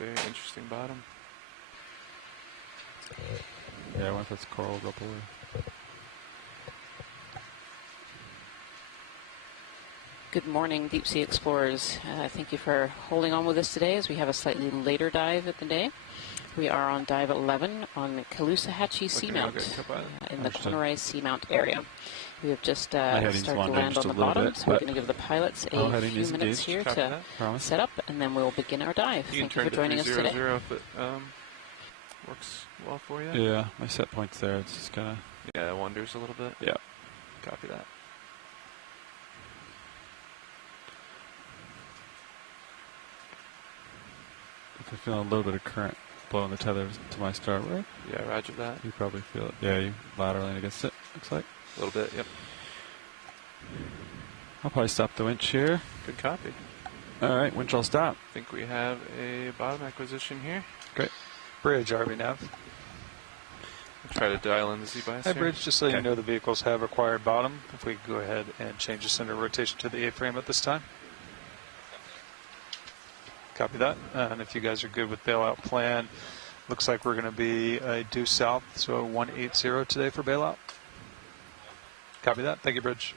Very interesting bottom. Yeah, I wonder if that's coral go up away. Good morning, deep sea explorers. Thank you for holding on with us today as we have a slightly later dive of the day. We are on dive 11 on Caloosahatchee Seamount in the Carnivorous Seamount area. We have just started to land on the bottom, so we're going to give the pilots a few minutes here to set up, and then we'll begin our dive. Thank you for joining us today. If it works well for you. Yeah, my set point's there. It's just kind of... Yeah, it wanders a little bit. Yeah. Copy that. I feel a little bit of current blowing the tether to my starboard. Yeah, roger that. You probably feel it. Yeah, you lateraling against it, looks like. A little bit, yep. I'll probably stop the winch here. Good copy. All right, winch all stop. I think we have a bottom acquisition here. Great. Bridge, RV nav. I'll try to dial in the Z-bias Hi, here. Bridge, just so you know the vehicles have required bottom. If we could go ahead and change the center rotation to the A-frame at this time. Copy that. And if you guys are good with bailout plan, looks like we're going to be due south, so 180 today for bailout. Copy that. Thank you, Bridge.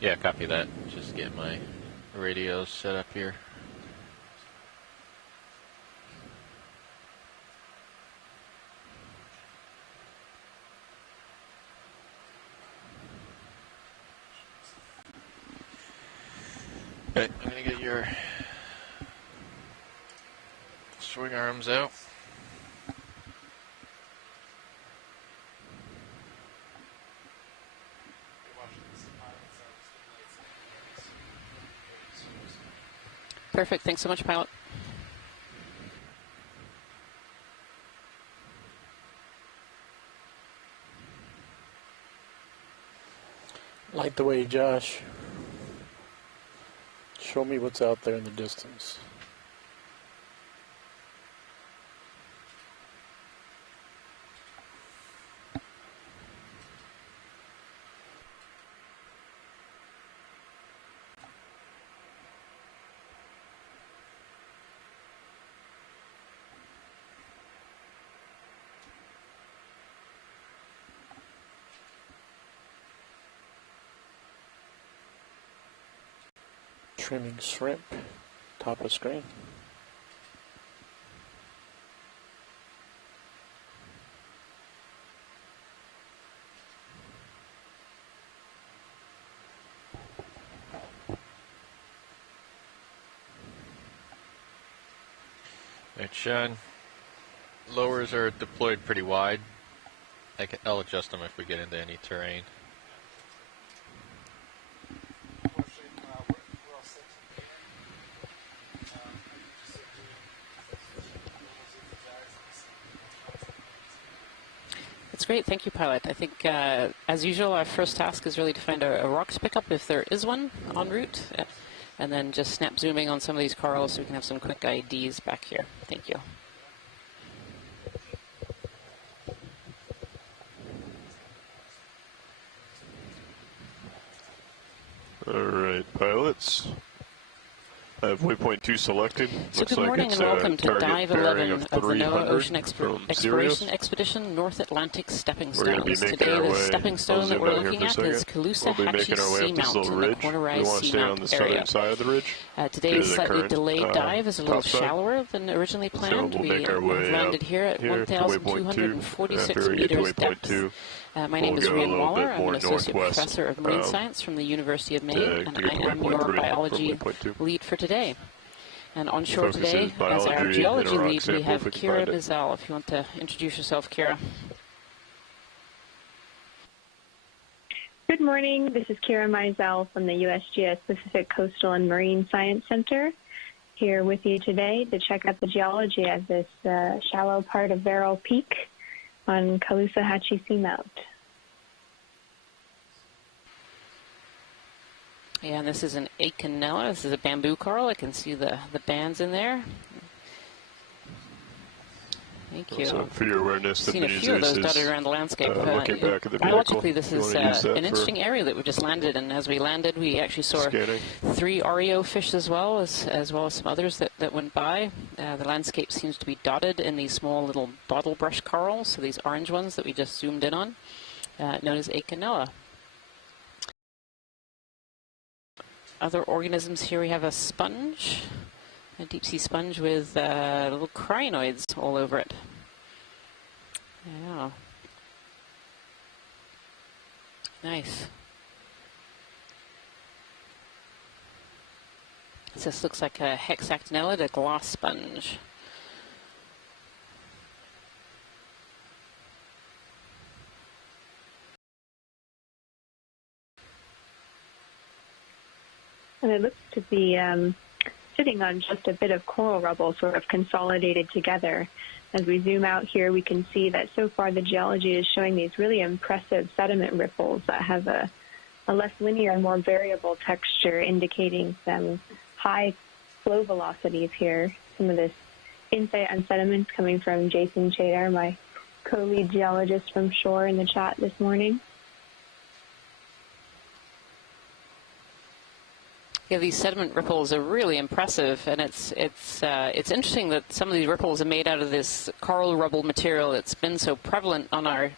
Yeah, copy that. Just get my radios set up here. Okay, I'm going to get your swing arms out. Perfect. Thanks so much, pilot. Light the way, Josh. Show me what's out there in the distance. Trimming shrimp, top of screen. Alright, Sean. Lowers are deployed pretty wide. I'll adjust them if we get into any terrain. That's great. Thank you, pilot. I think, as usual, our first task is really to find a rock to pick up if there is one en route, and then just snap zooming on some of these corals so we can have some quick IDs back here. Thank you. All right, pilots. I have waypoint 2 selected. So Looks good morning like it's and welcome to target Dive bearing 11 of the NOAA 300 Ocean from Exploration Sirius. Expedition North Atlantic Stepping We're going to be Stones. making Today, our the way. stepping stone I'll that zoom we're out here looking for a at second. is We'll be Caloosahatchee making our way up this Seamount little in the ridge. We Carnivorous want to stay on the Seamount southern area. side of the ridge. Today's the slightly current, delayed dive is a little topside. shallower than originally planned. So we'll make our We've way landed up here at here to waypoint 2. 1,246 After we get to meters waypoint depth. 2, My name we'll is go a Ryan little Waller. bit I'm more an associate northwest, professor of marine science from the University of Maine, and get I to am waypoint your 3 from biology waypoint 2. lead for today. And onshore Focus today, is as our biology geology and a rock lead, we sample have if we can Kira find it. Bizel. If you want to introduce yourself, Kira. Good morning. This is Kira Mizell from the USGS Pacific Coastal and Marine Science Center, here with you today to check out the geology of this shallow part of Verrill Peak on Caloosahatchee Seamount. Yeah, and this is an Okeanos. This is a bamboo coral. I can see the bands in there. Thank you. So for your awareness, I've seen a few of those dotted around the landscape. looking back at the Biologically, this vehicle. is an interesting area that we just landed in. As we landed, we actually saw Scanning. 3 REO fish as well as some others that went by. The landscape seems to be dotted in these small little bottle brush corals, so these orange ones that we just zoomed in on, known as Okeanos. Other organisms here, we have a sponge, a deep sea sponge with little crinoids all over it. Yeah. Nice. This looks like a hexactinellid, a glass sponge. And it looks to be sitting on just a bit of coral rubble, sort of consolidated together. As we zoom out here, we can see that so far the geology is showing these really impressive sediment ripples that have a less linear and more variable texture, indicating some high flow velocities here. Some of this insight on sediments coming from Jason Chater, my co-lead geologist from shore, in the chat this morning. Yeah, these sediment ripples are really impressive, and it's interesting that some of these ripples are made out of this coral rubble material that's been so prevalent on our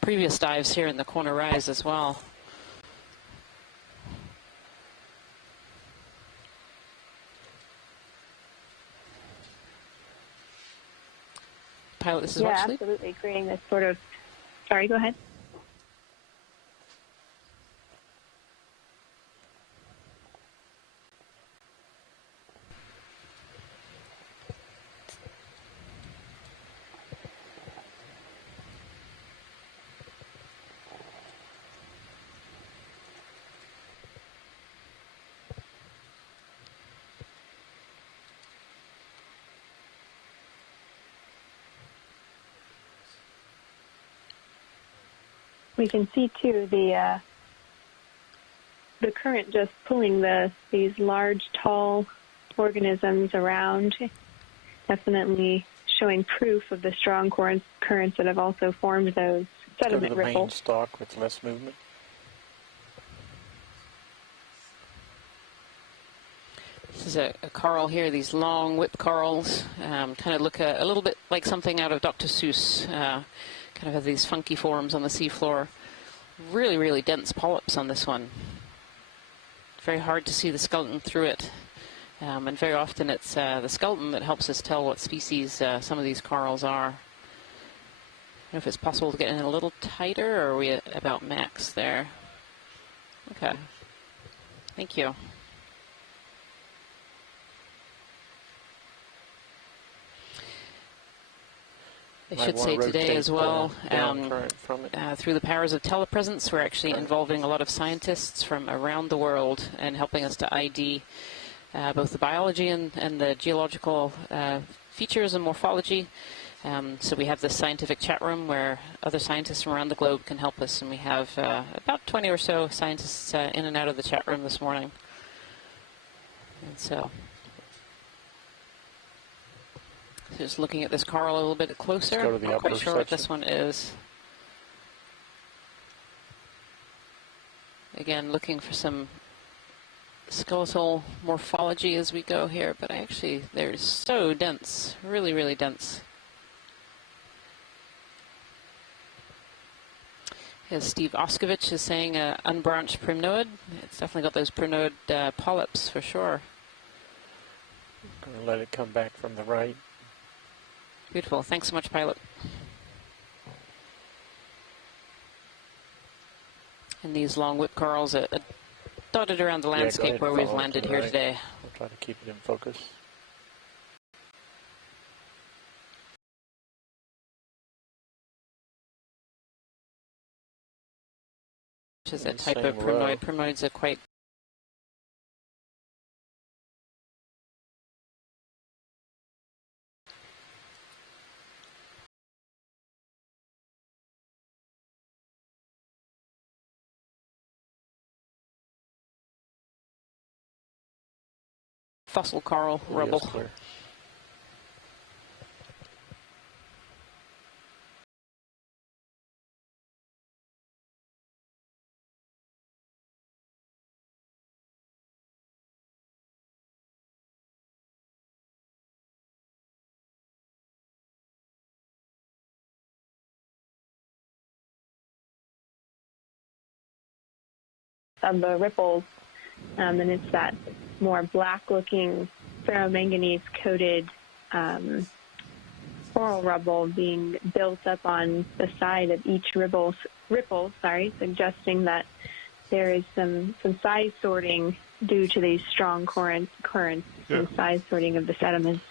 previous dives here in the Corner Rise as well. Pilot, this is yeah, watch sleep? absolutely, creating this sort of, sorry, go ahead. We can see too the current just pulling these large, tall organisms around, definitely showing proof of the strong currents that have also formed those sediment Go to the main ripples. stalk with less movement. This is a coral here, these long whip corals, kind of look a little bit like something out of Dr. Seuss, kind of have these funky forms on the seafloor. Really, really dense polyps on this one. very hard to see the skeleton through it. And very often it's the skeleton that helps us tell what species some of these corals are. I don't know if it's possible to get in a little tighter, or are we at about max there? Okay. Thank you. I should say today as well, through the powers of telepresence, we're actually involving a lot of scientists from around the world and helping us to ID both the biology and the geological features and morphology. So we have this scientific chat room where other scientists from around the globe can help us, and we have about 20 or so scientists in and out of the chat room this morning. And so just looking at this coral a little bit closer. I'm not quite sure what this one is. Again, looking for some skeletal morphology as we go here, but actually they're so dense, really, really dense. As Steve Oskovich is saying, unbranched primnoid. It's definitely got those primnoid polyps for sure. Going to let it come back from the right. Beautiful. Thanks so much, pilot. And these long whip corals are dotted around the landscape where we've landed here today. I'll try to keep it in focus. Which is a type of primnoid. Primnoids are quite fossil coral rubble. Clear. Of the ripples, and it's that more black-looking ferromanganese-coated coral rubble being built up on the side of each ripple, suggesting that there is some size sorting due to these strong currents, and size sorting of the sediments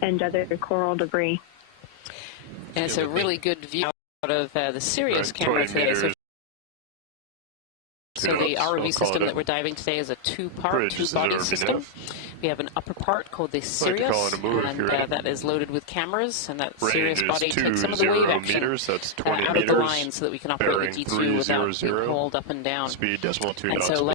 and other coral debris. And it's a really good view out of the Sirius camera today. So the ROV system that we're diving today is a two-body system. We have an upper part called the Sirius, and that is loaded with cameras, and that Sirius body takes some of the wave action out of the line so that we can operate the D2 without being hauled up and down. Speed decimal 2 knots. And so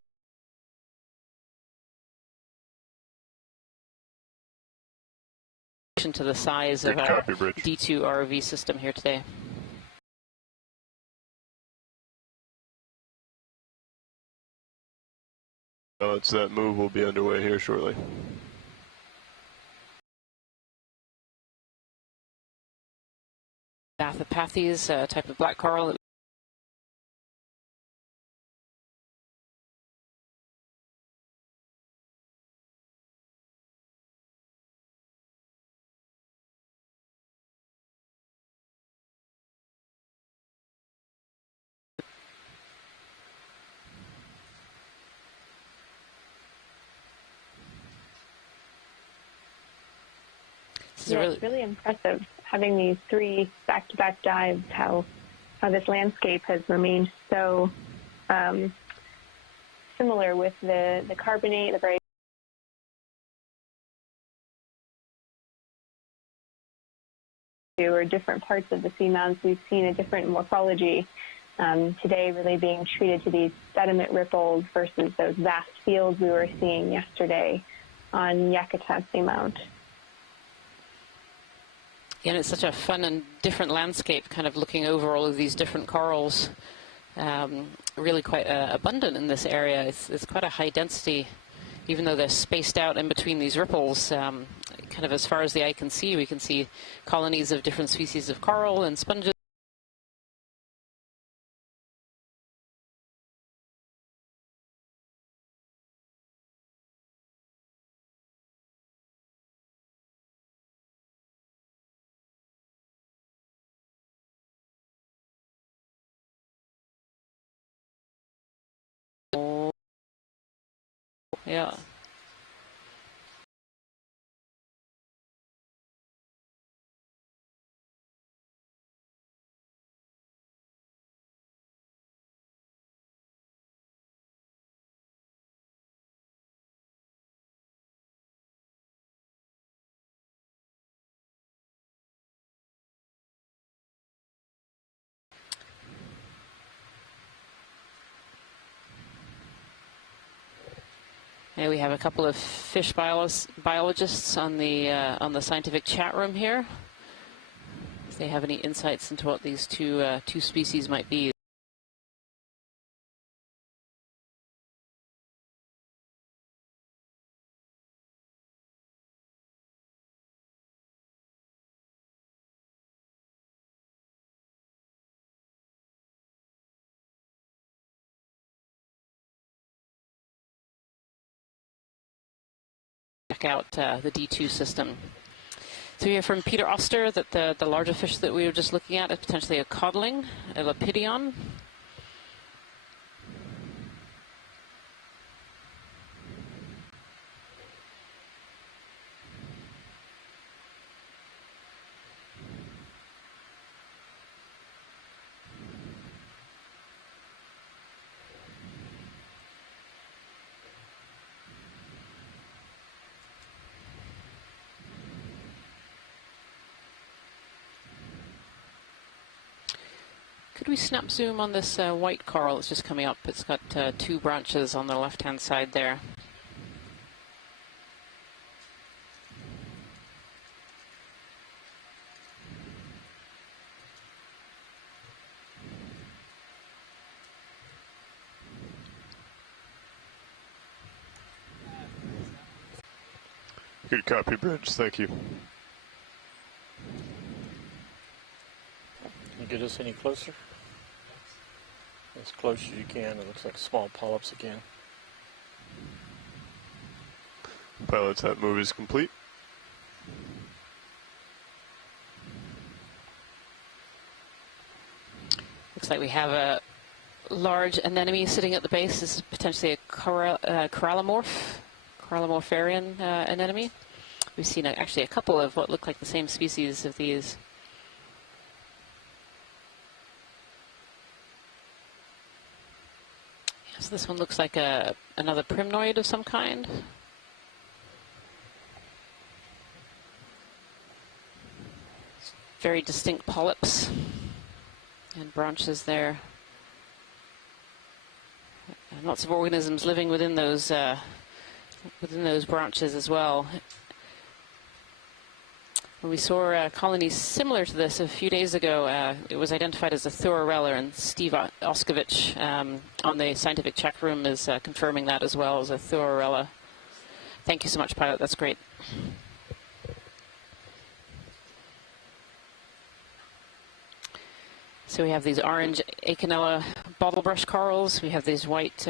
to the size of our D2 ROV system here today. It's that move will be underway here shortly. Bathopathes, a type of black coral. Yeah, it's really impressive having these three back-to-back dives, how this landscape has remained so similar with the carbonate, the very or different parts of the seamounts. We've seen a different morphology today really being treated to these sediment ripples versus those vast fields we were seeing yesterday on Yakutat Seamount. And it's such a fun and different landscape, kind of looking over all of these different corals. Really quite abundant in this area. It's quite a high density, even though they're spaced out in between these ripples. Kind of as far as the eye can see, we can see colonies of different species of coral and sponges. Yeah. And we have a couple of fish biologists on the scientific chat room here. If they have any insights into what these two species might be. Check out the D2 system. So we hear from Peter Oster that the larger fish that we were just looking at is potentially a codling, a Lepidion. Could we snap zoom on this white coral that's just coming up? It's got two branches on the left-hand side there. Good copy, Bridge. Thank you. Can you get us any closer? As close as you can. It looks like small polyps again. Pilots, that move is complete. Looks like we have a large anemone sitting at the base. This is potentially a corallimorpharian anemone. We've seen actually a couple of what look like the same species of these. So this one looks like another primnoid of some kind. Very distinct polyps and branches there. And lots of organisms living within those branches as well. When we saw colonies similar to this a few days ago, it was identified as a Thorarella, and Steve Oskovich on the scientific check room is confirming that as well as a Thorarella. Thank you so much, pilot. That's great. So we have these orange Acanella bottlebrush corals. We have these white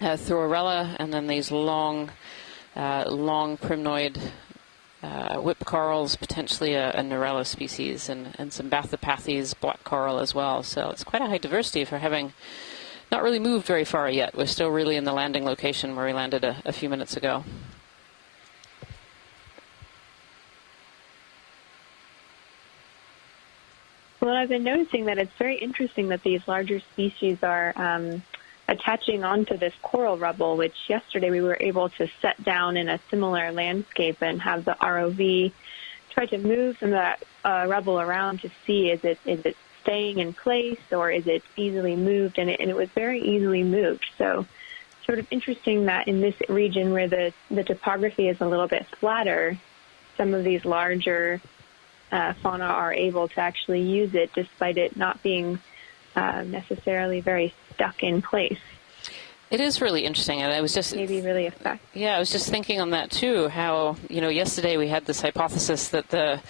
Thorarella, and then these long primnoid whip corals, potentially a Narella species, and some Bathopathes black coral as well. So it's quite a high diversity for having not really moved very far yet. We're still really in the landing location where we landed a few minutes ago. Well, I've been noticing that it's very interesting that these larger species are attaching onto this coral rubble, which yesterday we were able to set down in a similar landscape and have the ROV try to move some of that rubble around to see is it staying in place or is it easily moved, and it was very easily moved. So sort of interesting that in this region where the topography is a little bit flatter, some of these larger fauna are able to actually use it despite it not being necessarily very stuck in place. It is really interesting, and I was just maybe really effective. Yeah, I was just thinking on that too. How yesterday we had this hypothesis that the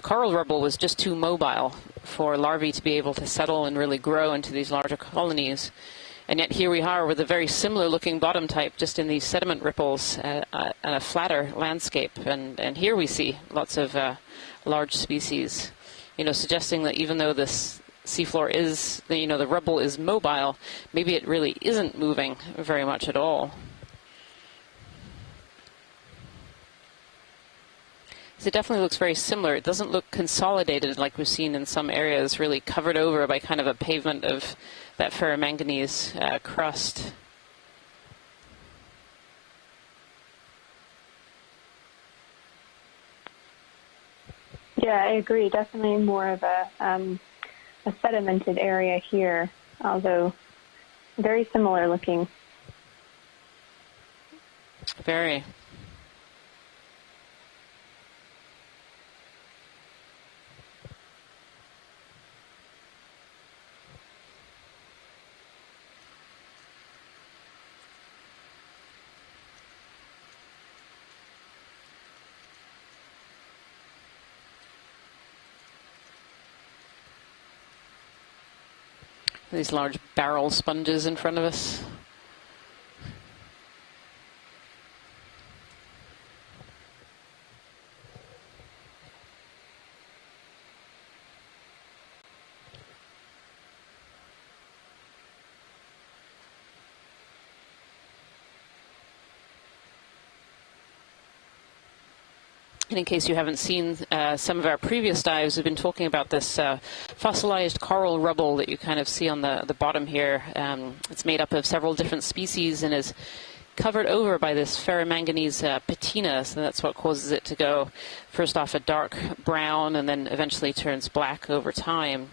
coral rubble was just too mobile for larvae to be able to settle and really grow into these larger colonies, and yet here we are with a very similar looking bottom type, just in these sediment ripples and a flatter landscape, and here we see lots of large species, suggesting that even though this seafloor is, the rubble is mobile, maybe it really isn't moving very much at all. So it definitely looks very similar. It doesn't look consolidated like we've seen in some areas, really covered over by kind of a pavement of that ferromanganese crust. Yeah, I agree. Definitely more of a sedimented area here, although very similar looking. Very. These large barrel sponges in front of us. And in case you haven't seen some of our previous dives, we've been talking about this fossilized coral rubble that you kind of see on the bottom here. It's made up of several different species and is covered over by this ferromanganese patina, so that's what causes it to go first off a dark brown and then eventually turns black over time.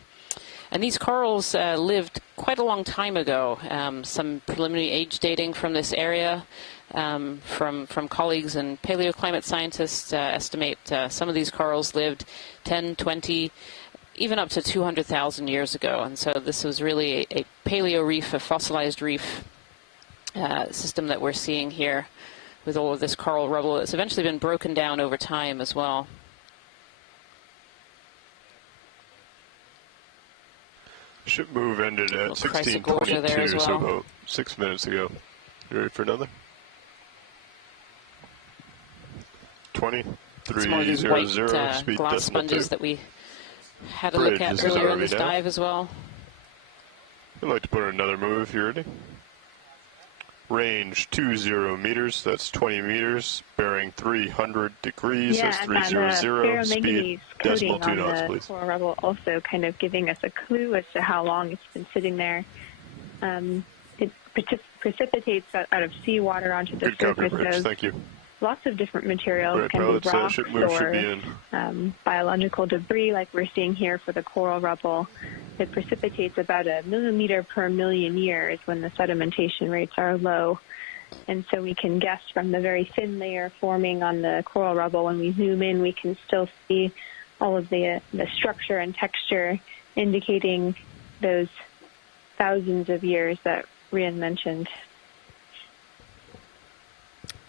And these corals lived quite a long time ago. Some preliminary age dating from this area from colleagues and paleoclimate scientists estimate some of these corals lived 10, 20, even up to 200,000 years ago. And so this was really a paleo reef, a fossilized reef system that we're seeing here with all of this coral rubble. It's eventually been broken down over time as well. Ship move ended at 16:22, well. so about 6 minutes ago. You ready for another? 2300, speed glass decimal sponges 2. that we had a look at earlier in this down. dive as well. I'd like to put in another move if you're ready. Range 20 meters, that's 20 meters, bearing 300 degrees, that's 300, speed decimal 2 knots, please. Coral rubble also kind of giving us a clue as to how long it's been sitting there. It precipitates out of seawater onto the surface. Rich. Thank you. Lots of different materials, Right, can be rocks or biological debris like we're seeing here for the coral rubble. It precipitates about 1 millimeter per million years when the sedimentation rates are low. And so we can guess from the very thin layer forming on the coral rubble, when we zoom in, we can still see all of the structure and texture indicating those thousands of years that Rian mentioned.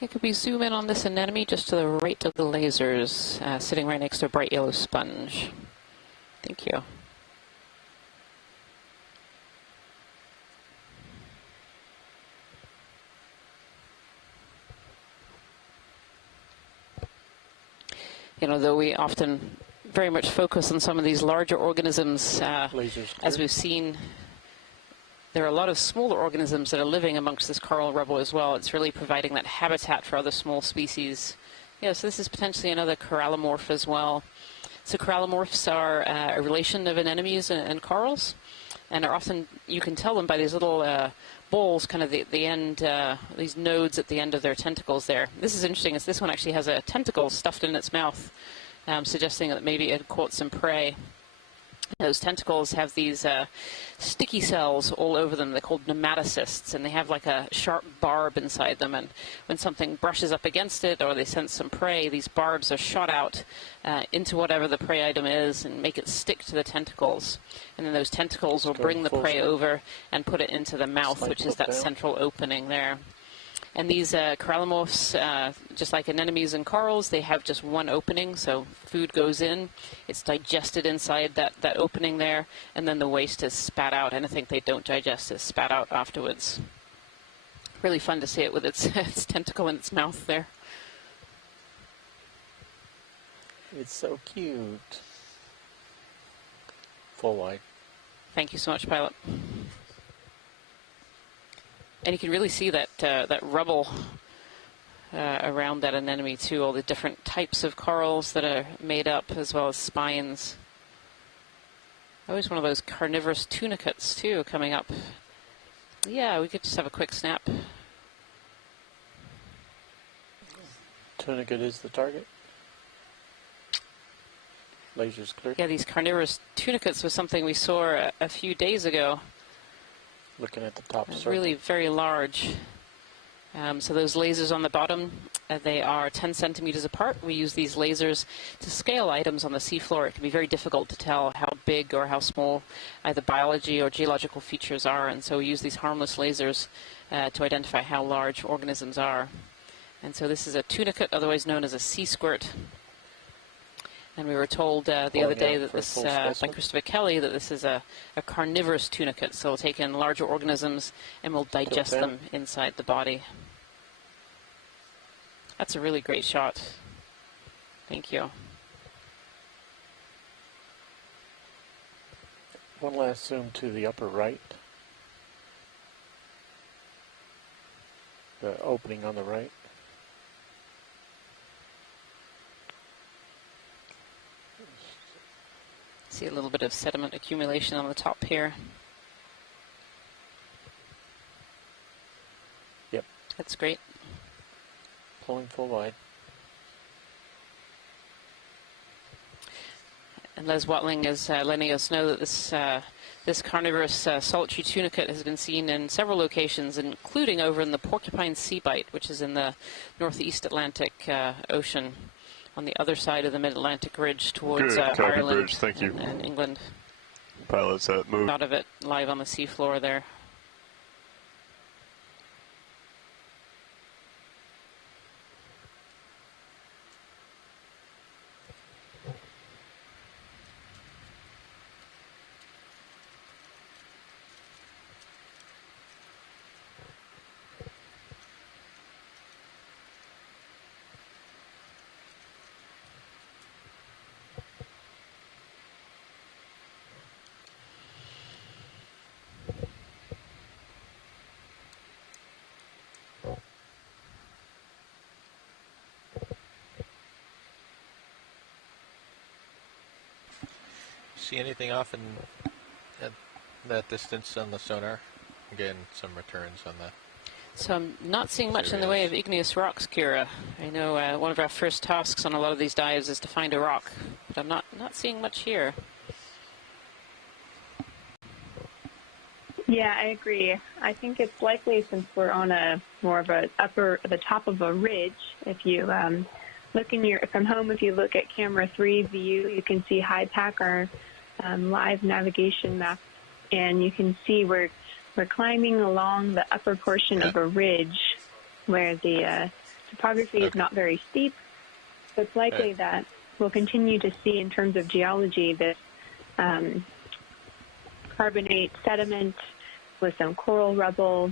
Could we zoom in on this anemone just to the right of the lasers, sitting right next to a bright yellow sponge? Thank you. Though we often very much focus on some of these larger organisms, as we've seen, there are a lot of smaller organisms that are living amongst this coral rubble as well. It's really providing that habitat for other small species. So this is potentially another corallomorph as well. So corallomorphs are a relation of anemones and corals, and are often, you can tell them by these little balls, kind of the end, these nodes at the end of their tentacles there. This is interesting, as this one actually has a tentacle stuffed in its mouth, suggesting that maybe it caught some prey. Those tentacles have these sticky cells all over them. They're called nematocysts, and they have like a sharp barb inside them. And when something brushes up against it or they sense some prey, these barbs are shot out into whatever the prey item is and make it stick to the tentacles. And then those tentacles will bring the prey over and put it into the mouth, which is that central opening there. And these corallomorphs, just like anemones and corals, they have just one opening, so food goes in, it's digested inside that opening there, and then the waste is spat out. Anything they don't digest is spat out afterwards. Really fun to see it with its tentacle in its mouth there. It's so cute. Full wide. Thank you so much, pilot. And you can really see that that rubble around that anemone too, all the different types of corals that are made up, as well as spines. Always one of those carnivorous tunicates too coming up. Yeah, we could just have a quick snap. Tunicate is the target. Laser's clear. Yeah, these carnivorous tunicates was something we saw a few days ago. Looking at the top circle. Really very large. So those lasers on the bottom, they are 10 centimeters apart. We use these lasers to scale items on the seafloor. It can be very difficult to tell how big or how small either biology or geological features are, and so we use these harmless lasers to identify how large organisms are. And so this is a tunicate, otherwise known as a sea squirt. And we were told the other day that this, by Christopher Kelly, that this is a carnivorous tunicate. So we'll take in larger organisms and we'll digest them inside the body. That's a really great shot. Thank you. One last zoom to the upper right. The opening on the right. See a little bit of sediment accumulation on the top here. Yep. That's great. Pulling full wide. And Les Watling is letting us know that this carnivorous sultry tunicate has been seen in several locations, including over in the Porcupine Sea Bite, which is in the northeast Atlantic Ocean, on the other side of the Mid-Atlantic Ridge towards Ireland and England. Pilots that move. Shot of it live on the seafloor there. See anything off at that distance on the sonar? Again, some returns on that. So I'm not seeing much in the way of igneous rocks, Kira. I know one of our first tasks on a lot of these dives is to find a rock, but I'm not seeing much here. Yeah, I agree. I think it's likely, since we're on a more of the top of a ridge. If you look from home, if you look at camera 3 view, you can see HiPAC, our live navigation map, and you can see we're climbing along the upper portion of a ridge where the topography is not very steep. So it's likely that we'll continue to see, in terms of geology, this carbonate sediment with some coral rubble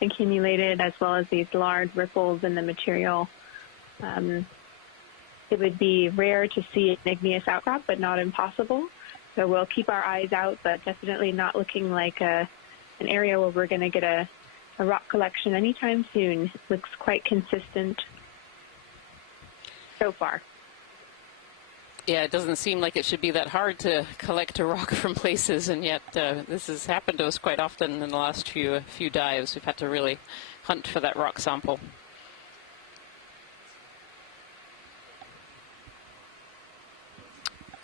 accumulated, as well as these large ripples in the material. It would be rare to see an igneous outcrop, but not impossible. So we'll keep our eyes out, but definitely not looking like an area where we're going to get a rock collection anytime soon. Looks quite consistent so far. Yeah, it doesn't seem like it should be that hard to collect a rock from places, and yet this has happened to us quite often in the last few dives. We've had to really hunt for that rock sample.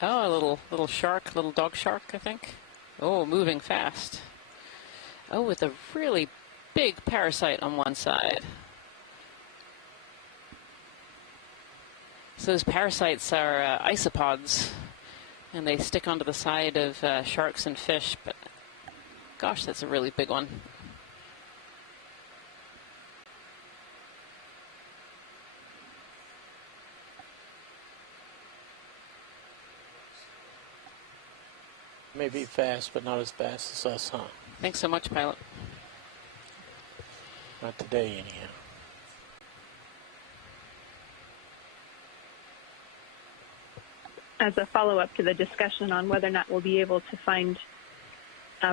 Oh, a little shark, little dog shark, I think. Oh, moving fast. Oh, with a really big parasite on one side. So those parasites are isopods, and they stick onto the side of sharks and fish, but gosh, that's a really big one. May be fast, but not as fast as us, huh? Thanks so much, pilot. Not today, anyhow. As a follow-up to the discussion on whether or not we'll be able to find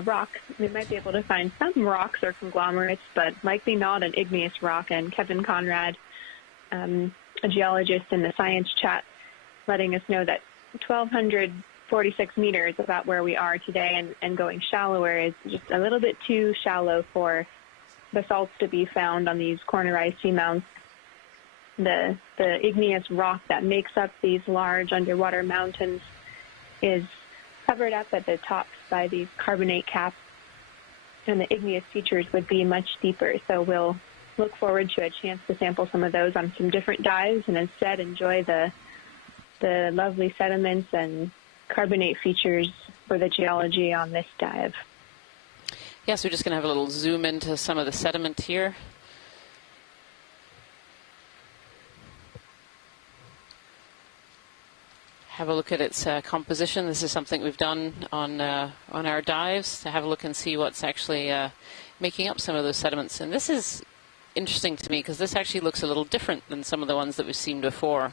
rock. We might be able to find some rocks or conglomerates, but likely not an igneous rock. And Kevin Conrad, a geologist in the science chat, letting us know that 1,246 meters, about where we are today, and going shallower is just a little bit too shallow for basalts to be found on these cornerized seamounts. The igneous rock that makes up these large underwater mountains is covered up at the tops by these carbonate caps, and the igneous features would be much deeper. So we'll look forward to a chance to sample some of those on some different dives, and instead enjoy the lovely sediments and carbonate features for the geology on this dive. Yeah, so we're just going to have a little zoom into some of the sediment here. Have a look at its composition. This is something we've done on our dives, to have a look and see what's actually making up some of those sediments. And this is interesting to me because this actually looks a little different than some of the ones that we've seen before.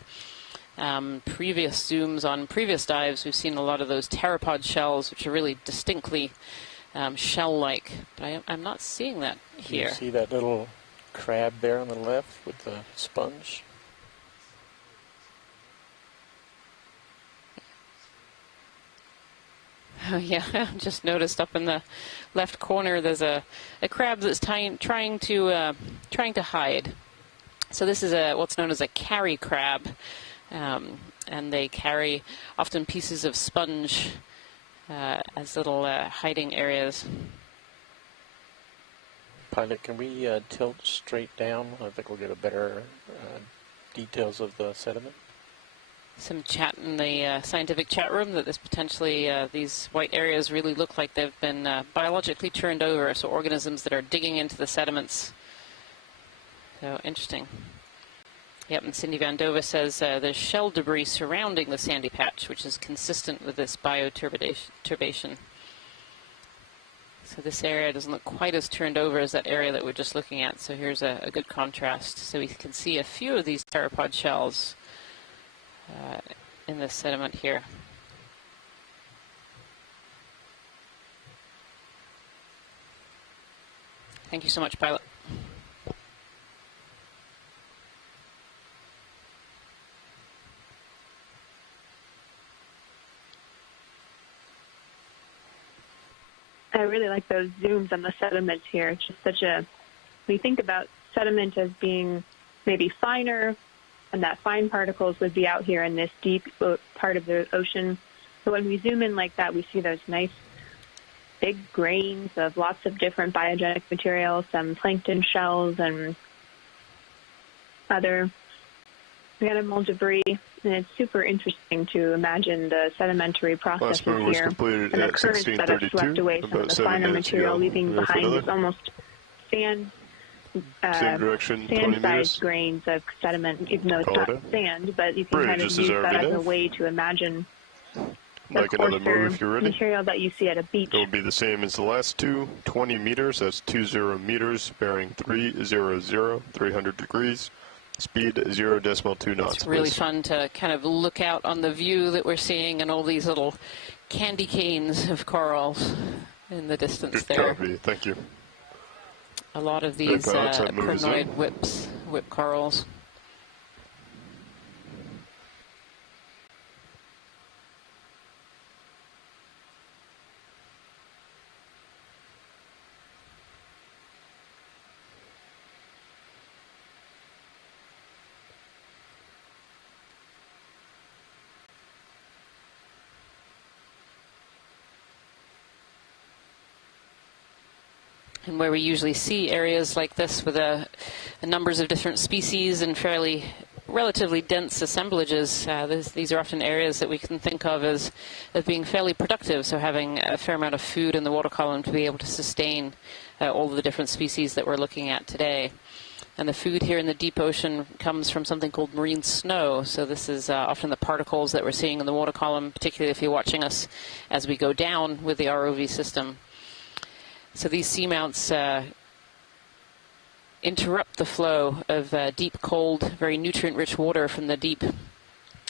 Previous zooms on previous dives, we've seen a lot of those pteropod shells, which are really distinctly shell-like. But I'm not seeing that here. You see that little crab there on the left with the sponge? Oh, yeah, I just noticed up in the left corner there's a crab that's trying to hide. So this is what's known as a carry crab, and they carry often pieces of sponge as little hiding areas. Pilot, can we tilt straight down? I think we'll get a better details of the sediment. Some chat in the scientific chat room that this potentially, these white areas really look like they've been biologically turned over, so organisms that are digging into the sediments. So interesting. Yep, and Cindy Van Dova says there's shell debris surrounding the sandy patch, which is consistent with this bioturbation. So this area doesn't look quite as turned over as that area that we're just looking at, so here's a good contrast. So we can see a few of these pteropod shells in this sediment here. Thank you so much, pilot. I really like those zooms on the sediments here. It's just such a, we think about sediment as being maybe finer, and that fine particles would be out here in this deep part of the ocean. So when we zoom in like that, we see those nice big grains of lots of different biogenic materials, some plankton shells and other animal debris. And it's super interesting to imagine the sedimentary processes here and the currents that have swept away some of the finer material, leaving behind this almost sand-sized grains of sediment, even though it's not sand, but you can kind of use that as a way to imagine the coarser material that you see at a beach. It will be the same as the last two, 20 meters, that's 20 meters, bearing 300 degrees, speed 0.2 knots. It's really fun to kind of look out on the view that we're seeing and all these little candy canes of corals in the distance there. Good copy, thank you. A lot of these crinoid whip corals. And where we usually see areas like this with a numbers of different species and relatively dense assemblages, these are often areas that we can think of as being fairly productive, so having a fair amount of food in the water column to be able to sustain all of the different species that we're looking at today. And the food here in the deep ocean comes from something called marine snow. So this is often the particles that we're seeing in the water column, particularly if you're watching us as we go down with the ROV system. So these seamounts interrupt the flow of deep, cold, very nutrient-rich water from the deep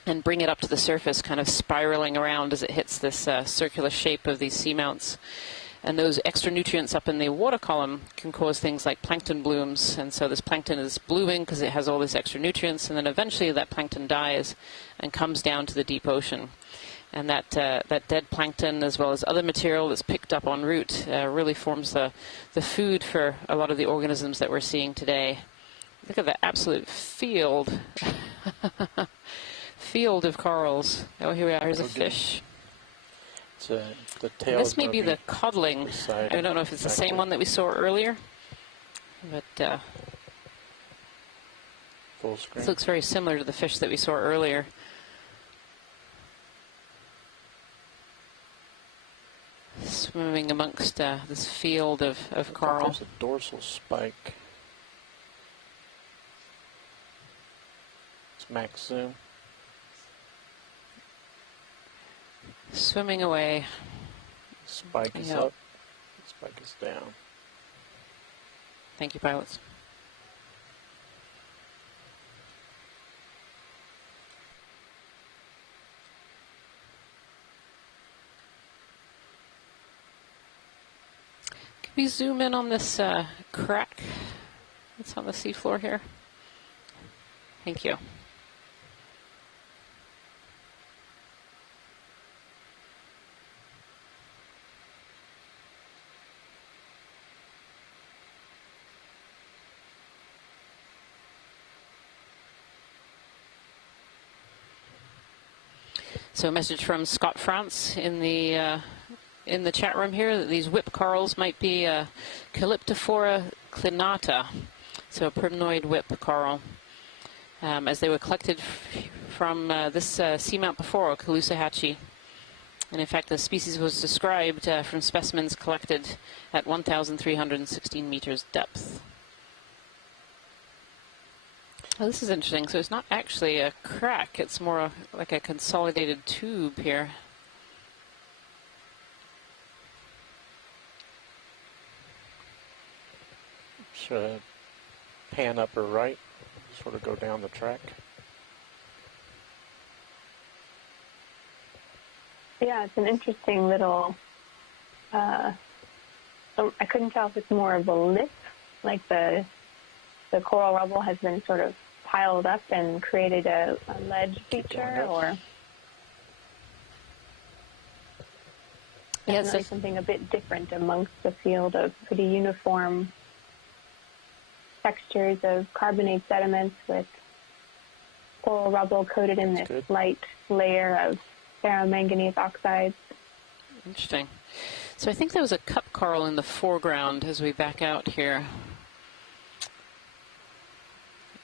and bring it up to the surface, kind of spiraling around as it hits this circular shape of these seamounts. And those extra nutrients up in the water column can cause things like plankton blooms. And so this plankton is blooming because it has all these extra nutrients. And then eventually that plankton dies and comes down to the deep ocean. And that dead plankton, as well as other material that's picked up en route, really forms the food for a lot of the organisms that we're seeing today. Look at the absolute field. Field of corals. Oh, here we are. Here's a fish. The tail This may be the codling. I don't know if it's the same one that we saw earlier, but full screen. This looks very similar to the fish that we saw earlier. Swimming amongst this field of coral. There's a dorsal spike. It's max zoom. Swimming away. Spike is up. Spike is down. Thank you, pilots. Can we zoom in on this crack that's on the seafloor here? Thank you. So a message from Scott France in the chat room here that these whip corals might be Calyptophora clinata, so a primnoid whip coral, as they were collected from this seamount before, Caloosahatchee. And in fact, the species was described from specimens collected at 1,316 meters depth. Oh, this is interesting. So it's not actually a crack. It's more like a consolidated tube here. Should I pan up or right? Sort of go down the track. Yeah, it's an interesting little, I couldn't tell if it's more of a lip, like the coral rubble has been sort of piled up and created a ledge feature, or definitely something a bit different amongst the field of pretty uniform textures of carbonate sediments with coral rubble coated in this light layer of ferromanganese oxides. Interesting. So I think there was a cup coral in the foreground as we back out here.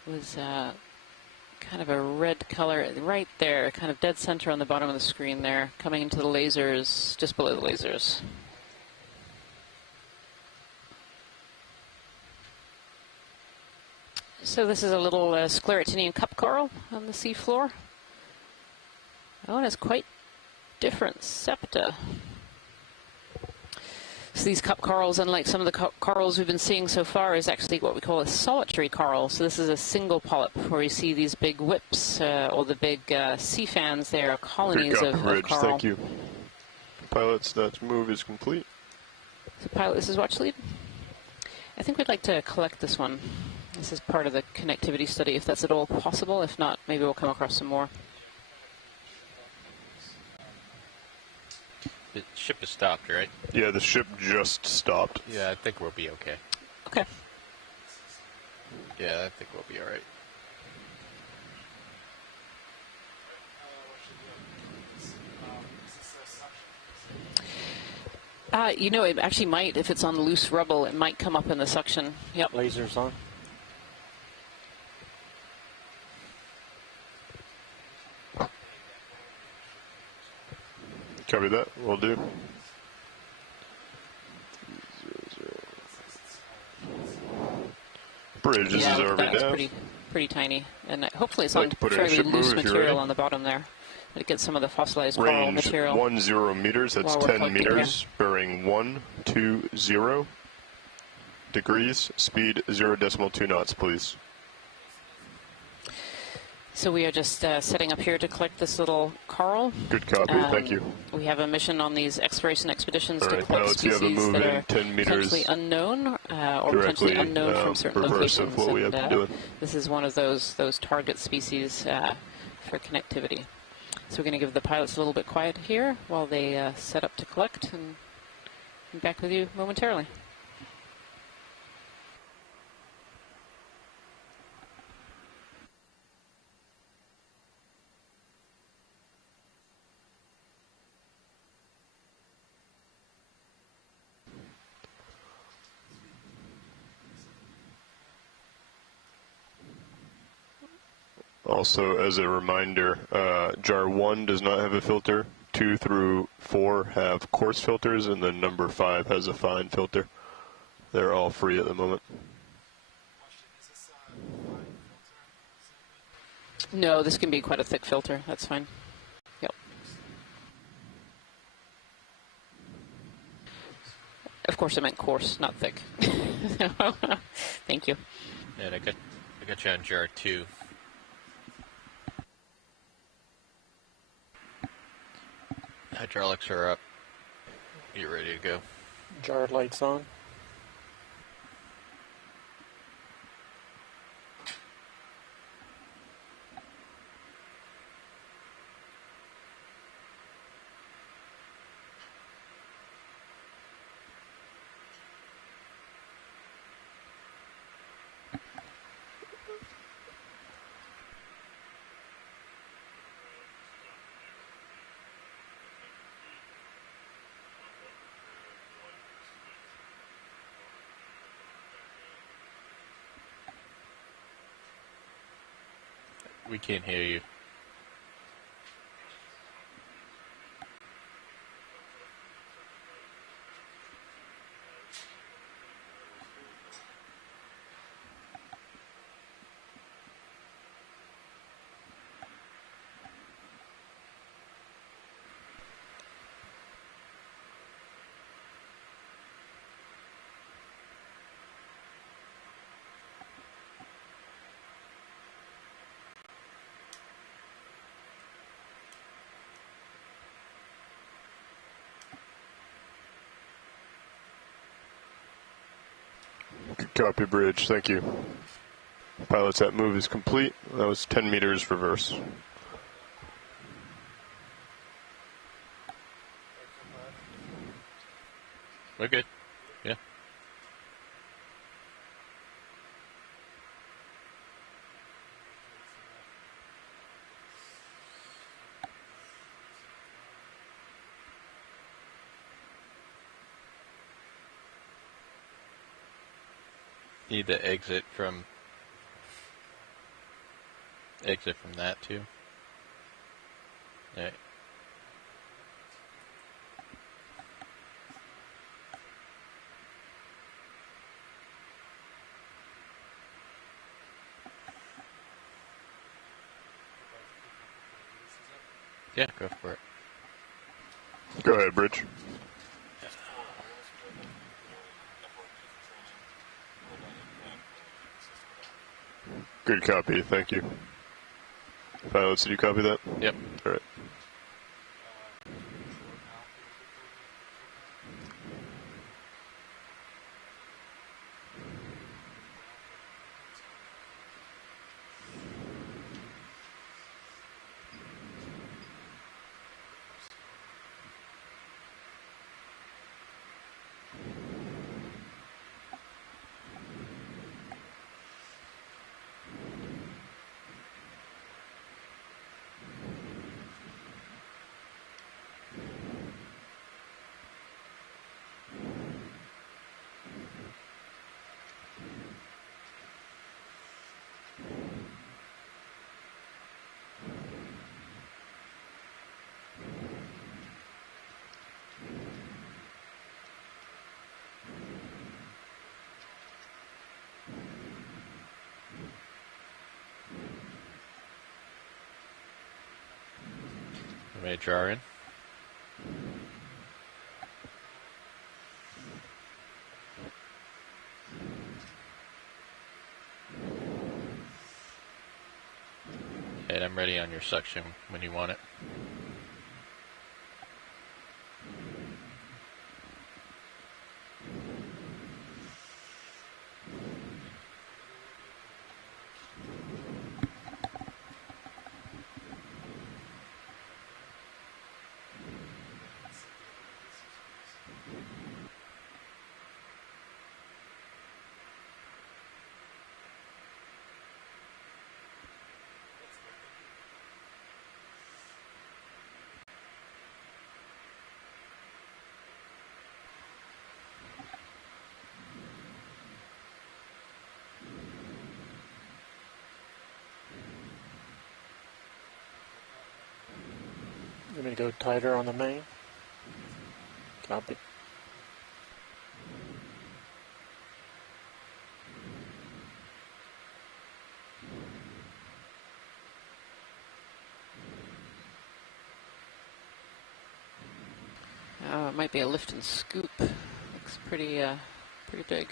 It was kind of a red color right there, kind of dead center on the bottom of the screen there, coming into the lasers, just below the lasers. So this is a little sclerotinian cup coral on the seafloor. Oh, and it's quite different septa. So these cup corals, unlike some of the corals we've been seeing so far, is actually what we call a solitary coral. So this is a single polyp where you see these big whips or the big sea fans there, colonies of coral. Thank you. Pilots, that move is complete. So pilot, this is watch lead. I think we'd like to collect this one. This is part of the connectivity study, if that's at all possible. If not, maybe we'll come across some more. The ship has stopped, right? Yeah, the ship just stopped. Yeah, I think we'll be okay. Okay. Yeah, I think we'll be all right. You know, it actually might, if it's on loose rubble, it might come up in the suction. Yep. Lasers on. Copy that. Will do. Bridge, this is ROV that's down. pretty tiny, and hopefully it's on put fairly ship loose move if you're material ready. on the bottom there. It gets some of the fossilized coral Range material. 10 meters. That's while we're 10 collecting meters. Bearing 120 degrees. Speed 0.2 knots, please. So we are just setting up here to collect this little coral. Good copy, thank you. We have a mission on these exploration expeditions All to right, collect pilots, you have a species move that in are 10 meters potentially unknown or directly, potentially unknown from certain reverse locations. of what we have been doing. This is one of those target species for connectivity. So we're going to give the pilots a little bit quiet here while they set up to collect, and be back with you momentarily. Also, as a reminder, jar 1 does not have a filter, 2 through 4 have coarse filters, and then number 5 has a fine filter. They're all free at the moment. No, this can be quite a thick filter. That's fine. Yep. Of course, I meant coarse, not thick. Thank you. And I got you on jar 2. Hydraulics are up. You're ready to go. Jar lights on. We can't hear you. Good copy, bridge, thank you. Pilots, that move is complete. That was 10 meters reverse. We're good. Yeah. Need to exit from that too. All right. Yeah, go for it. Go ahead, bridge. Good copy, thank you. Pilots, did you copy that? Yep. All right. Ready to jar in? Alright, I'm ready on your suction when you want it. You want me to go tighter on the main? Copy. It might be a lift and scoop. Looks pretty big.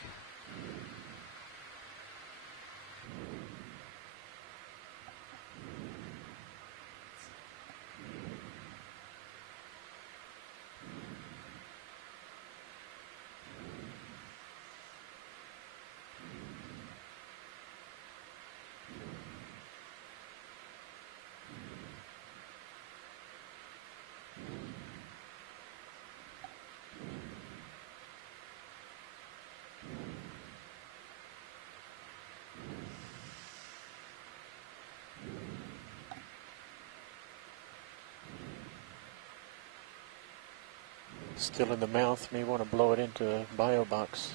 Still in the mouth, may want to blow it into a bio box.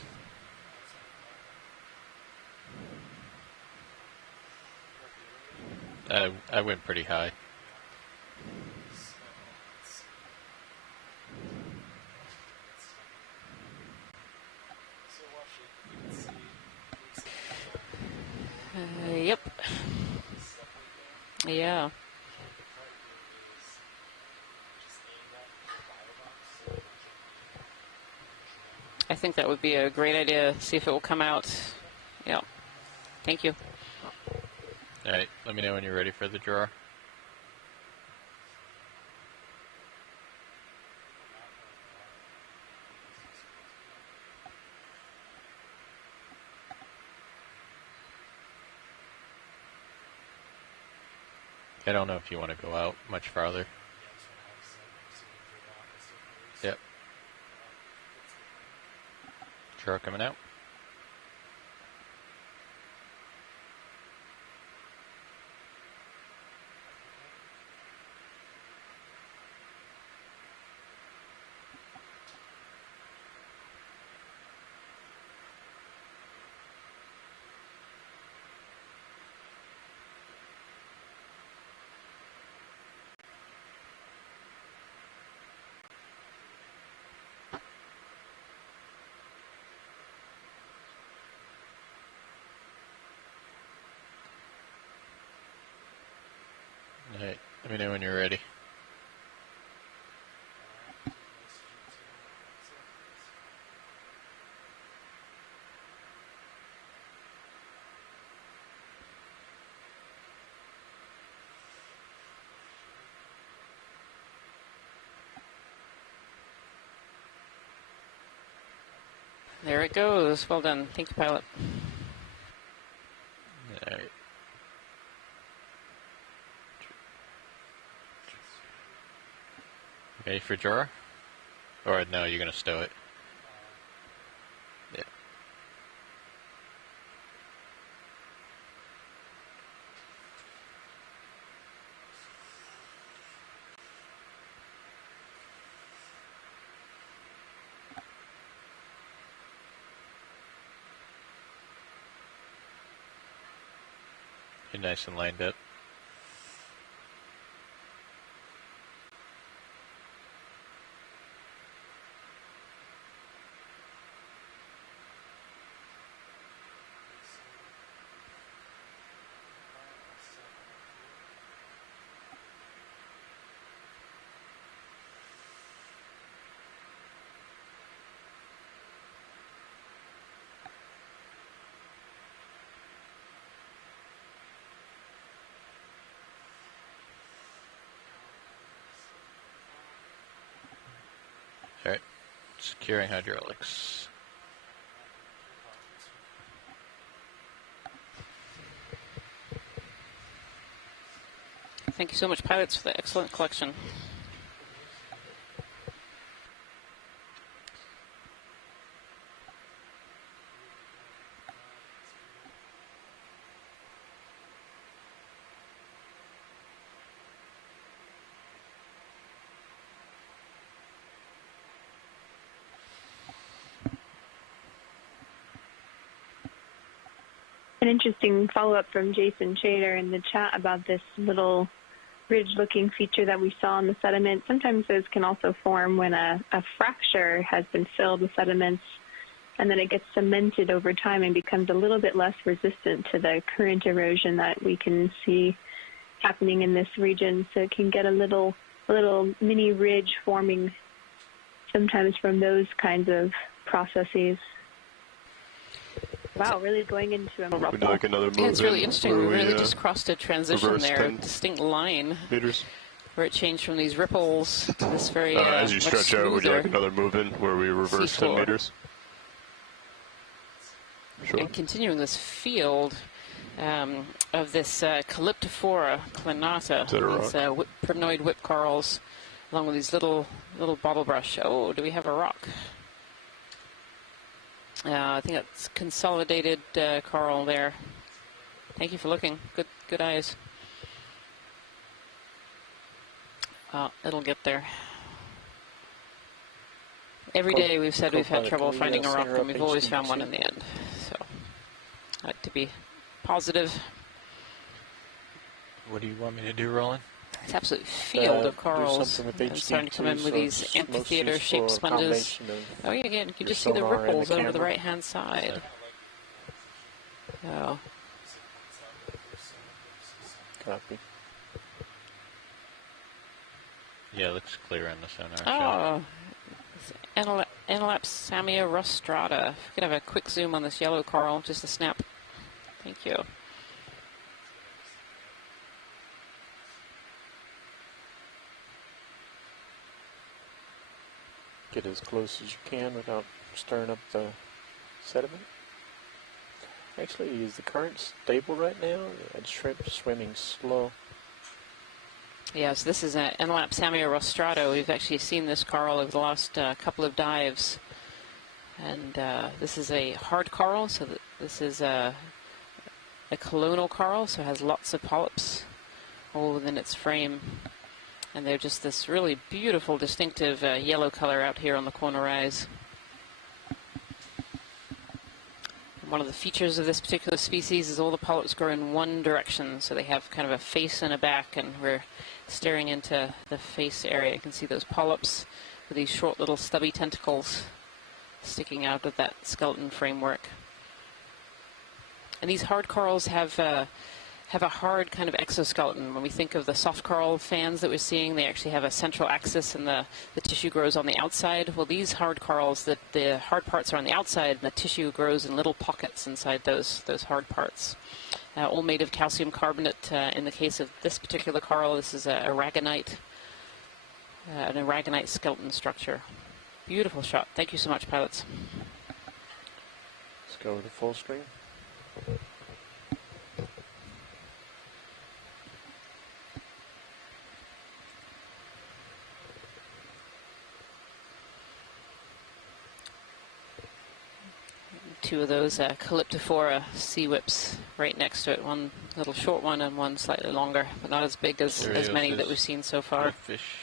I went pretty high. Yep. Yeah. I think that would be a great idea. See if it will come out. Yeah. Thank you. Alright, let me know when you're ready for the drawer. I don't know if you want to go out much farther. Yep. Drawer coming out. Alright, let me know when you're ready. There it goes. Well done. Thank you, pilot. Alright. Ready for drawer? Or no, you're going to stow it. Yeah. You're nice and lined up. Securing hydraulics. Thank you so much, pilots, for the excellent collection. An interesting follow-up from Jason Chater in the chat about this little ridge-looking feature that we saw in the sediment. Sometimes those can also form when a fracture has been filled with sediments, and then it gets cemented over time and becomes a little bit less resistant to the current erosion that we can see happening in this region. So it can get a little mini ridge forming sometimes from those kinds of processes. Wow, really going into a Would you like another move? Yeah, it's really interesting. We really we just crossed a transition there, a distinct line, meters. where it changed from these ripples to this very as you much stretch out, would you like smoother another move in where we reverse 10 seafloor. meters? Sure. And continuing this field of this Calyptophora clinata, Is that a these rock? primnoid whip corals, along with these little bottle brush. Oh, do we have a rock? I think that's consolidated coral there. Thank you for looking. Good eyes. It'll get there. Every day we've said we've had trouble finding a rock, and we've always found one in the end. So I like to be positive. What do you want me to do, Roland? It's absolutely field of corals. I'm starting to come in with these amphitheater-shaped sponges. Oh, yeah, again, you can just see the ripples over the right-hand side. Oh. Copy. Yeah, it looks clear in the sonar. Oh, Enelapsamia rostrata. If we could have a quick zoom on this yellow coral, just a snap. Thank you. Get as close as you can without stirring up the sediment. Actually, is the current stable right now? That shrimp swimming slow. Yes, this is an Enelapsamia rostrata. We've actually seen this coral over the last couple of dives. And this is a hard coral, so this is a colonal coral, so it has lots of polyps all within its frame. And they're just this really beautiful, distinctive yellow color out here on the corner eyes. And one of the features of this particular species is all the polyps grow in one direction, so they have kind of a face and a back, and we're staring into the face area. You can see those polyps with these short little stubby tentacles sticking out of that skeleton framework. And these hard corals have a hard kind of exoskeleton. When we think of the soft coral fans that we're seeing, they actually have a central axis and the tissue grows on the outside. Well, these hard corals, the hard parts are on the outside and the tissue grows in little pockets inside those hard parts. All made of calcium carbonate. In the case of this particular coral, this is an aragonite skeleton structure. Beautiful shot. Thank you so much, pilots. Let's go with the full screen. Two of those Calyptophora sea whips right next to it. One little short one and one slightly longer, but not as big as many that we've seen so far. Fish.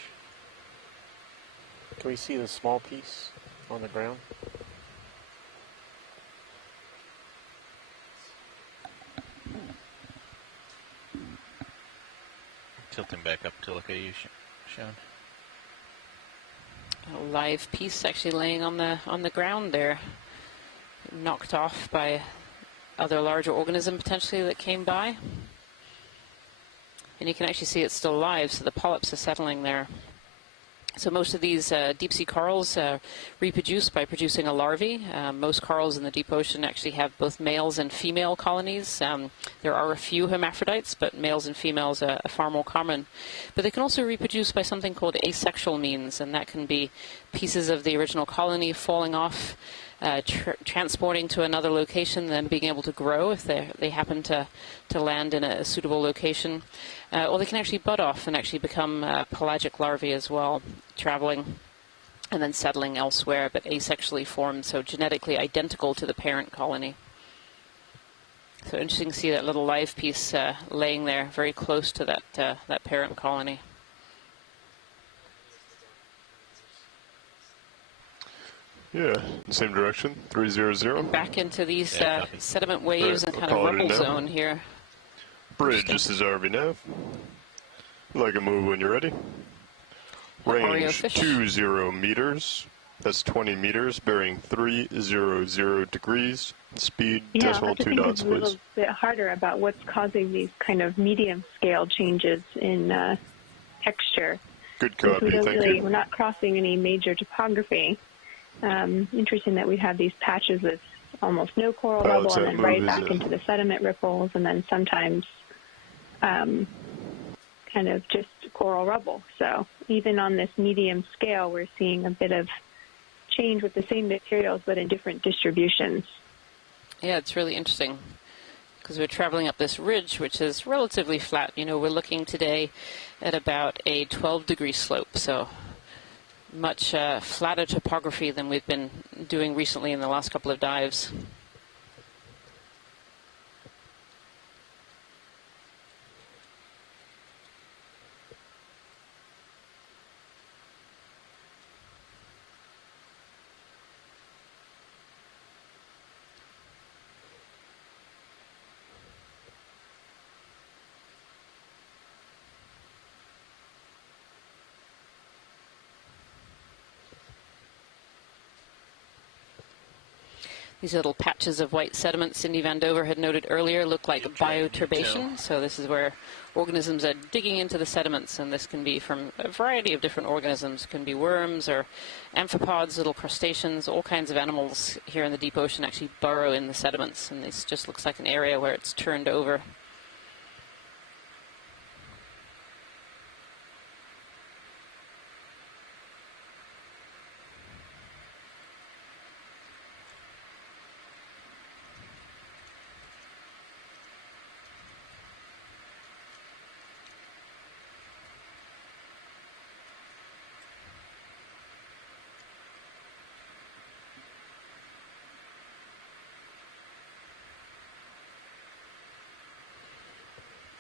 Can we see the small piece on the ground? Tilting back up to look at you, Sean. A live piece actually laying on the ground there, knocked off by other larger organism potentially that came by. And you can actually see it's still alive, so the polyps are settling there. So most of these deep-sea corals reproduce by producing a larvae. Most corals in the deep ocean actually have both males and female colonies. There are a few hermaphrodites, but males and females are far more common. But they can also reproduce by something called asexual means, and that can be pieces of the original colony falling off, transporting to another location, then being able to grow if they happen to land in a suitable location. Or they can actually bud off and actually become pelagic larvae as well, traveling and then settling elsewhere, but asexually formed, so genetically identical to the parent colony. So interesting to see that little live piece laying there very close to that parent colony. Yeah, same direction, 300. And back into these sediment waves and kind of Call it rubble now. zone here. Bridge, this is RV nav. Like a move when you're ready. Range 20 meters. That's 20 meters, bearing 300 degrees. Speed decimal 2 dots, a please. little bit harder about what's causing these kind of medium scale changes in texture. Good copy, thank you. We're not crossing any major topography. Interesting that we have these patches with almost no coral rubble and then right back into the sediment ripples, and then sometimes kind of just coral rubble. So even on this medium scale, we're seeing a bit of change with the same materials but in different distributions. Yeah, it's really interesting because we're traveling up this ridge, which is relatively flat. You know, we're looking today at about a 12-degree slope, so much flatter topography than we've been doing recently in the last couple of dives. These little patches of white sediment Cindy Van Dover had noted earlier look like bioturbation. So this is where organisms are digging into the sediments, and this can be from a variety of different organisms. It can be worms or amphipods, little crustaceans, all kinds of animals here in the deep ocean actually burrow in the sediments, and this just looks like an area where it's turned over.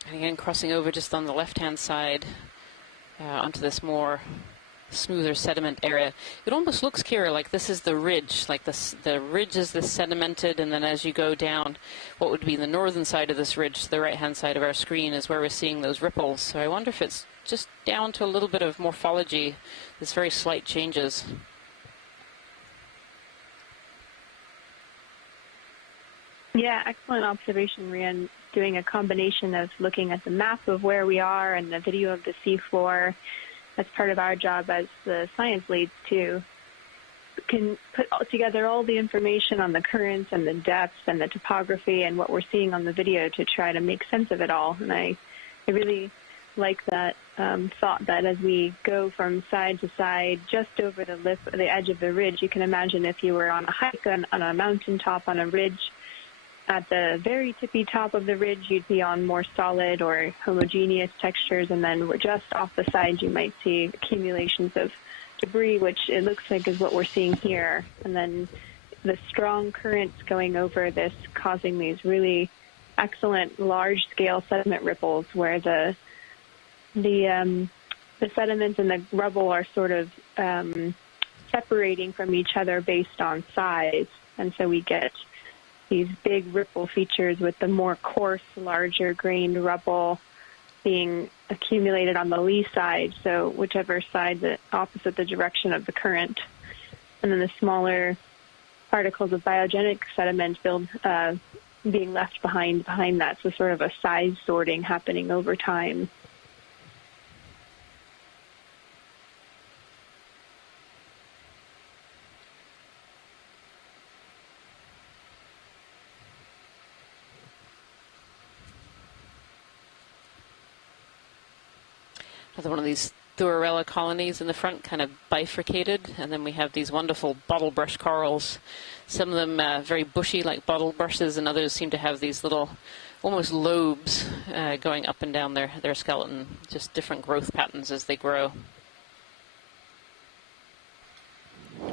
And again, crossing over just on the left-hand side onto this more smoother sediment area. It almost looks, Kira, like this is the ridge. Like the ridge is this sedimented, and then as you go down, what would be the northern side of this ridge, the right-hand side of our screen, is where we're seeing those ripples. So I wonder if it's just down to a little bit of morphology, this very slight changes. Yeah, excellent observation, Rian. Doing a combination of looking at the map of where we are and the video of the seafloor. That's part of our job as the science leads too. Can put together all the information on the currents and the depths and the topography and what we're seeing on the video to try to make sense of it all. And I really like that thought that as we go from side to side, just over the edge of the ridge, you can imagine if you were on a hike on a mountaintop on a ridge. At the very tippy top of the ridge, you'd be on more solid or homogeneous textures, and then just off the side, you might see accumulations of debris, which it looks like is what we're seeing here. And then the strong currents going over this, causing these really excellent large-scale sediment ripples, where the sediments and the rubble are sort of separating from each other based on size, and so we get these big ripple features with the more coarse, larger grained rubble being accumulated on the lee side, so whichever side that opposite the direction of the current. And then the smaller particles of biogenic sediment being left behind that, so sort of a size sorting happening over time. Another one of these Thuarella colonies in the front, kind of bifurcated, and then we have these wonderful bottlebrush corals. Some of them very bushy, like bottlebrushes, and others seem to have these little, almost lobes going up and down their skeleton, just different growth patterns as they grow.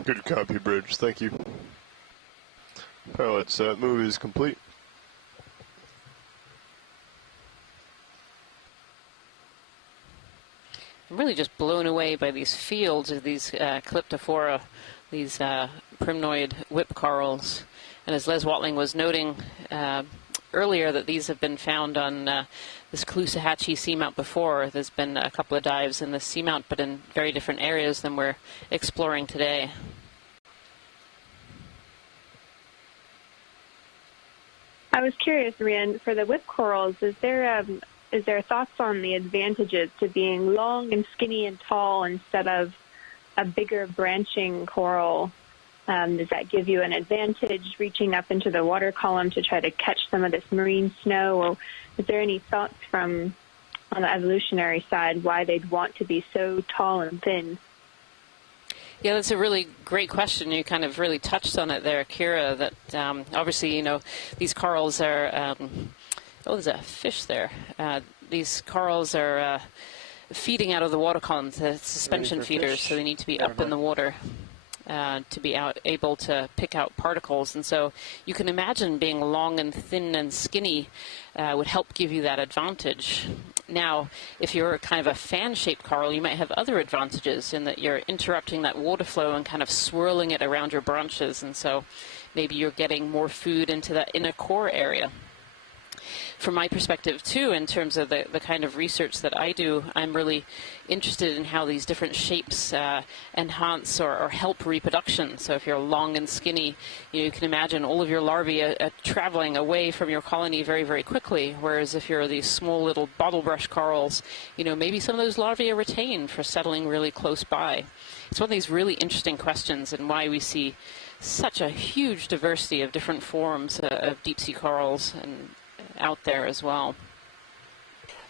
Good copy, Bridge. Thank you. Pilot's move is complete. I'm really just blown away by these fields of these Calyptophora, these primnoid whip corals. And as Les Watling was noting earlier, that these have been found on this Caloosahatchee Seamount before. There's been a couple of dives in the seamount, but in very different areas than we're exploring today. I was curious, Rian, for the whip corals, is there thoughts on the advantages to being long and skinny and tall instead of a bigger branching coral? Does that give you an advantage reaching up into the water column to try to catch some of this marine snow? Or is there any thoughts from on the evolutionary side why they'd want to be so tall and thin? Yeah, that's a really great question. You kind of really touched on it there, Kira, that obviously, you know, these corals are, oh, there's a fish there. These corals are feeding out of the water column, the suspension feeders, so they need to be up in the water to be able to pick out particles. And so you can imagine being long and thin and skinny would help give you that advantage. Now, if you're kind of a fan-shaped coral, you might have other advantages in that you're interrupting that water flow and kind of swirling it around your branches, and so maybe you're getting more food into that inner core area. From my perspective, too, in terms of the kind of research that I do, I'm really interested in how these different shapes enhance or help reproduction. So if you're long and skinny, you can imagine all of your larvae traveling away from your colony very, very quickly, whereas if you're these small little bottlebrush corals, you know, maybe some of those larvae are retained for settling really close by. It's one of these really interesting questions, and why we see such a huge diversity of different forms of deep-sea corals and out there as well.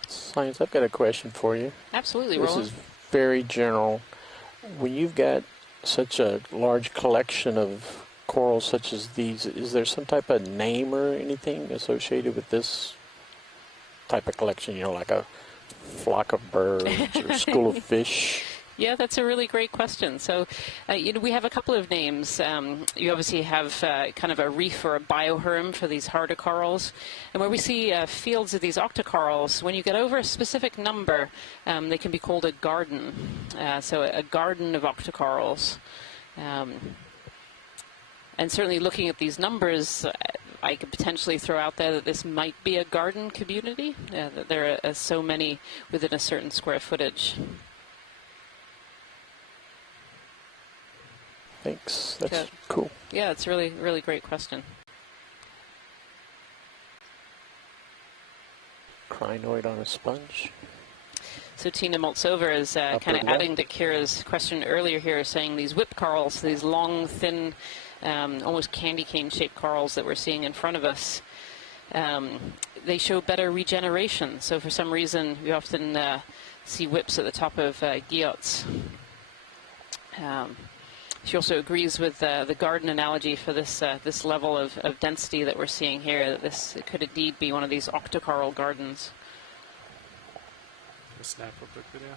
Science, I've got a question for you. Absolutely, This Roland. is very general. When you've got such a large collection of corals such as these, is there some type of name or anything associated with this type of collection? You know, like a flock of birds or school of fish? Yeah, that's a really great question. So, you know, we have a couple of names. You obviously have kind of a reef or a bioherm for these harder corals. And where we see fields of these octocorals, when you get over a specific number, they can be called a garden. So a garden of octocorals. And certainly looking at these numbers, I could potentially throw out there that this might be a garden community, that there are so many within a certain square footage. Thanks. That's cool. Yeah, it's a really, really great question. Crinoid on a sponge. So Tina Moltsover is kind of adding to Kira's question earlier here, saying these whip corals, these long, thin, almost candy cane-shaped corals that we're seeing in front of us, they show better regeneration. So for some reason, we often see whips at the top of guyots. She also agrees with the garden analogy for this this level of density that we're seeing here, that this could indeed be one of these octocoral gardens. A snap real quick video.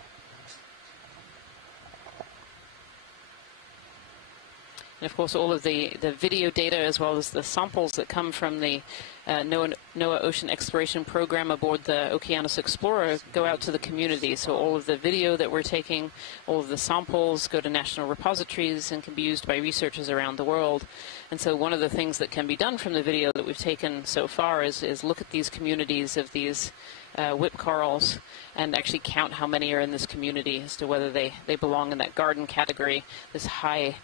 And of course, all of the video data as well as the samples that come from the NOAA Ocean Exploration Program aboard the Okeanos Explorer go out to the community. So all of the video that we're taking, all of the samples go to national repositories and can be used by researchers around the world. And so one of the things that can be done from the video that we've taken so far is look at these communities of these whip corals and actually count how many are in this community as to whether they belong in that garden category, this high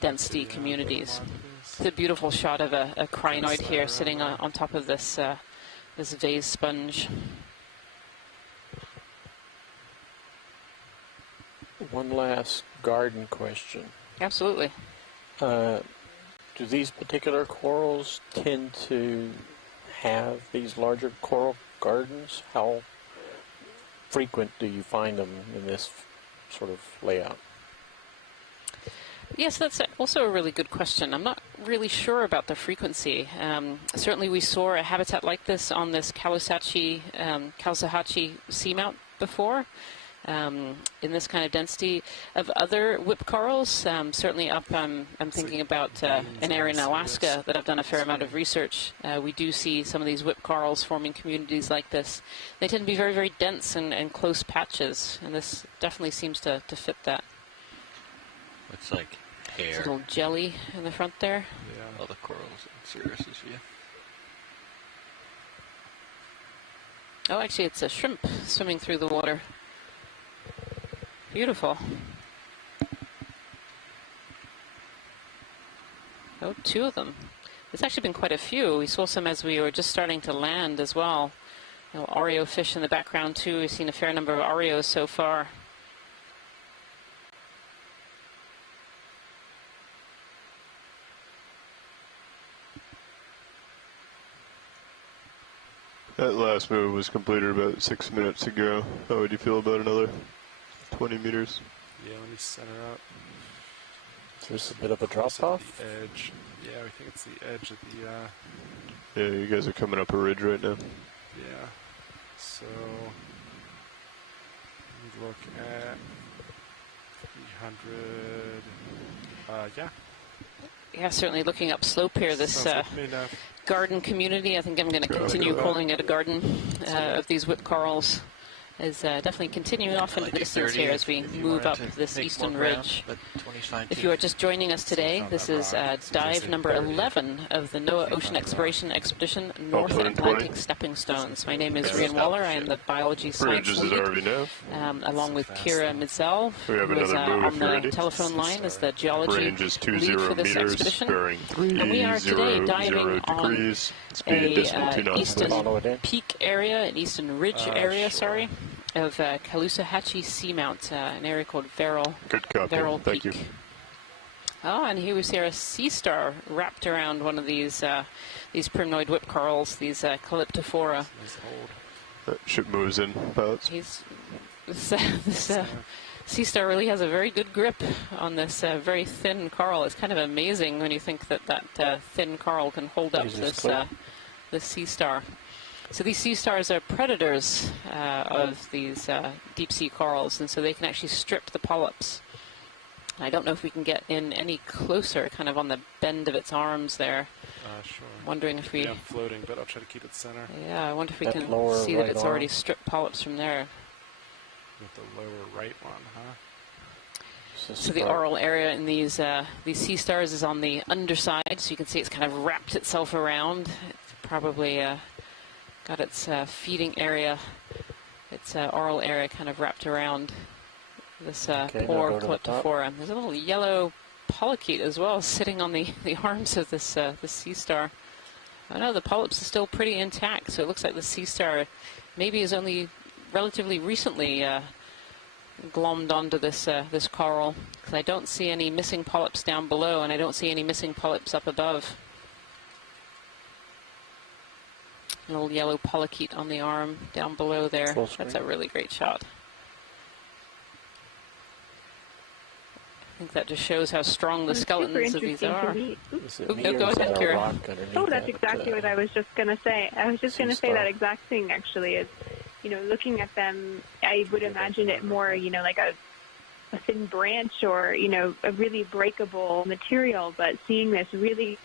density communities. It's a beautiful shot of a crinoid here sitting on top of this this vase sponge. One last garden question. Absolutely. Do these particular corals tend to have these larger coral gardens? How frequent do you find them in this sort of layout? Yes, that's also a really good question. I'm not really sure about the frequency. Certainly we saw a habitat like this on this Caloosahatchee Seamount before, in this kind of density of other whip corals. Certainly up, I'm thinking about an area in Alaska that I've done a fair amount of research. We do see some of these whip corals forming communities like this. They tend to be very, very dense and close patches, and this definitely seems to fit that. Looks like hair. There's a little jelly in the front there. Yeah. All the corals and Sargassum view. Oh, actually, it's a shrimp swimming through the water. Beautiful. Oh, 2 of them. There's actually been quite a few. We saw some as we were just starting to land as well. You know, Oreo fish in the background too. We've seen a fair number of Oreos so far. That last move was completed about 6 minutes ago. How would you feel about another 20 meters? Yeah, let me center up. There's a bit of a drop-off? The edge. Yeah, I think it's the edge of the... Yeah, you guys are coming up a ridge right now. Yeah. So... we look at... 300... yeah. Yeah, certainly looking up slope here, this garden community. I think I'm going to continue calling it a garden of these whip corals. Is definitely continuing off into the distance here as we move up this eastern ridge. If you are just joining us today, this is dive number 11 of the NOAA Ocean Exploration Expedition North Atlantic Stepping Stones. My name is Rian Waller. I am the biology science lead, along with Kira Mitzel, who is on the telephone line as the geology lead for this expedition. And we are today diving on a eastern peak area, an eastern ridge area, sorry, of Caloosahatchee Seamount, an area called Verrill Peak. You. Oh, and here we see a sea star wrapped around one of these primnoid whip corals, these Calyptophora. That ship moves in, pilots. This sea star really has a very good grip on this very thin coral. It's kind of amazing when you think that thin coral can hold up this sea star. So these sea stars are predators of these deep sea corals, and so they can actually strip the polyps. I don't know if we can get in any closer, kind of on the bend of its arms there. Sure. Wondering if we... Yeah, I'm floating, but I'll try to keep it center. Yeah, I wonder if we can see that it's already stripped polyps from there. With the lower right one, huh? So the oral area in these sea stars is on the underside, so you can see it's kind of wrapped itself around. It's probably got its feeding area, its oral area kind of wrapped around this poor Calyptophora. There's a little yellow polychaete as well sitting on the arms of this sea star. I know the polyps are still pretty intact, so it looks like the sea star maybe is only relatively recently glommed onto this coral, because I don't see any missing polyps down below, and I don't see any missing polyps up above. An old yellow polychaete on the arm down below there. That's a really great shot. I think that just shows how strong the skeletons of these are. Go ahead, Kira. Oh, that's exactly what I was just going to say. I was just going to say that exact thing, actually. Is, you know, looking at them, I would imagine it more, you know, like a thin branch or, you know, a really breakable material, but seeing this really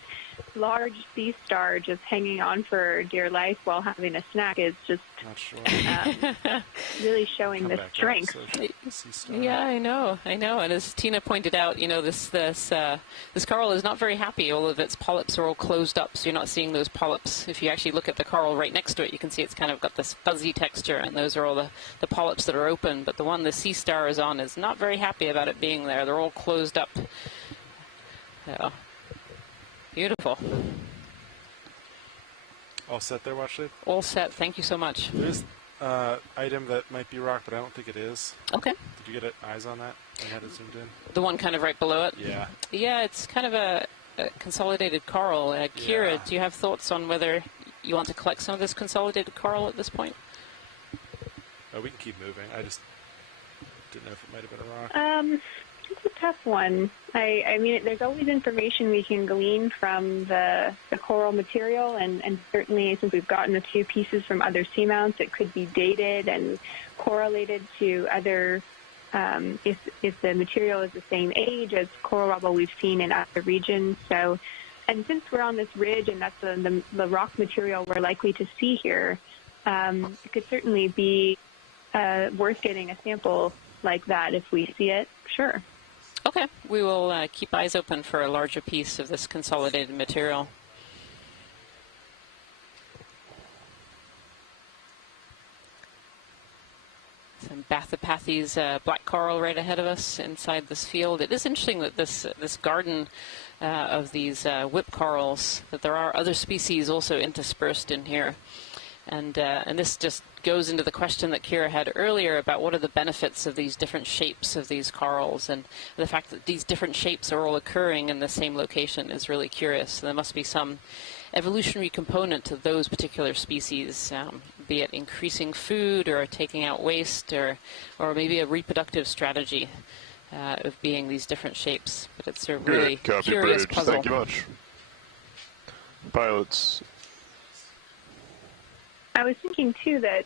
large sea star just hanging on for dear life while having a snack is just really showing the strength. Yeah, I know. And as Tina pointed out, you know, this coral is not very happy. All of its polyps are all closed up, so you're not seeing those polyps. If you actually look at the coral right next to it, you can see it's kind of got this fuzzy texture, and those are all the polyps that are open. But the one the sea star is on is not very happy about it being there. They're all closed up. So. Beautiful. All set there, Watchley? All set. Thank you so much. There's an item that might be rock, but I don't think it is. Okay. Did you get eyes on that? I had it zoomed in. The one kind of right below it? Yeah. Yeah, it's kind of a consolidated coral. Kira, do you have thoughts on whether you want to collect some of this consolidated coral at this point? We can keep moving. I just didn't know if it might have been a rock. It's a tough one. I mean, there's always information we can glean from the coral material, and certainly since we've gotten a few pieces from other seamounts, it could be dated and correlated to other, if the material is the same age as coral rubble we've seen in other regions. So, and since we're on this ridge and that's the rock material we're likely to see here, it could certainly be worth getting a sample like that if we see it. Sure. Okay, we will keep eyes open for a larger piece of this consolidated material. Some Bathypathes black coral right ahead of us inside this field. It is interesting that this garden of these whip corals, that there are other species also interspersed in here. And this just goes into the question that Kira had earlier about what are the benefits of these different shapes of these corals, and the fact that these different shapes are all occurring in the same location is really curious. There must be some evolutionary component to those particular species, be it increasing food or taking out waste, or maybe a reproductive strategy of being these different shapes. But it's a really curious puzzle. Thank you much. Pilots. I was thinking too that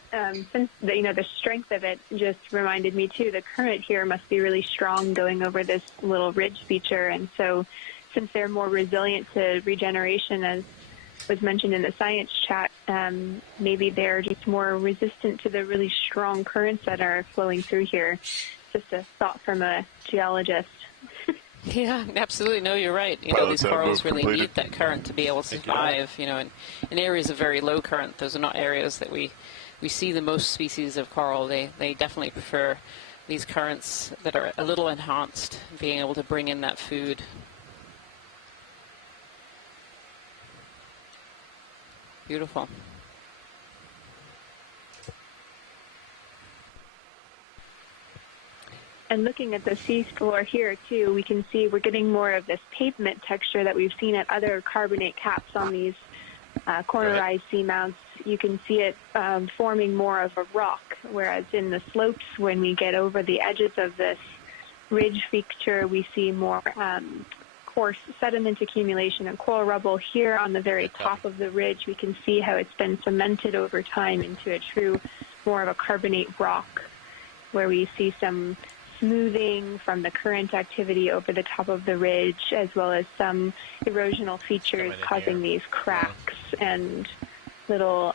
since the strength of it just reminded me too, the current here must be really strong going over this little ridge feature, and so since they're more resilient to regeneration, as was mentioned in the science chat, maybe they're just more resistant to the really strong currents that are flowing through here. Just a thought from a geologist. Yeah, absolutely. No, you're right. These corals really need that current to be able to survive. In areas of very low current, those are not areas that we see the most species of coral. They definitely prefer these currents that are a little enhanced, being able to bring in that food. Beautiful. And looking at the sea floor here, too, we can see we're getting more of this pavement texture that we've seen at other carbonate caps on these cornerized seamounts. You can see it forming more of a rock, whereas in the slopes, when we get over the edges of this ridge feature, we see more coarse sediment accumulation and coral rubble. Here on the very top of the ridge, we can see how it's been cemented over time into a true, more of a carbonate rock, where we see some smoothing from the current activity over the top of the ridge, as well as some erosional features causing these cracks and little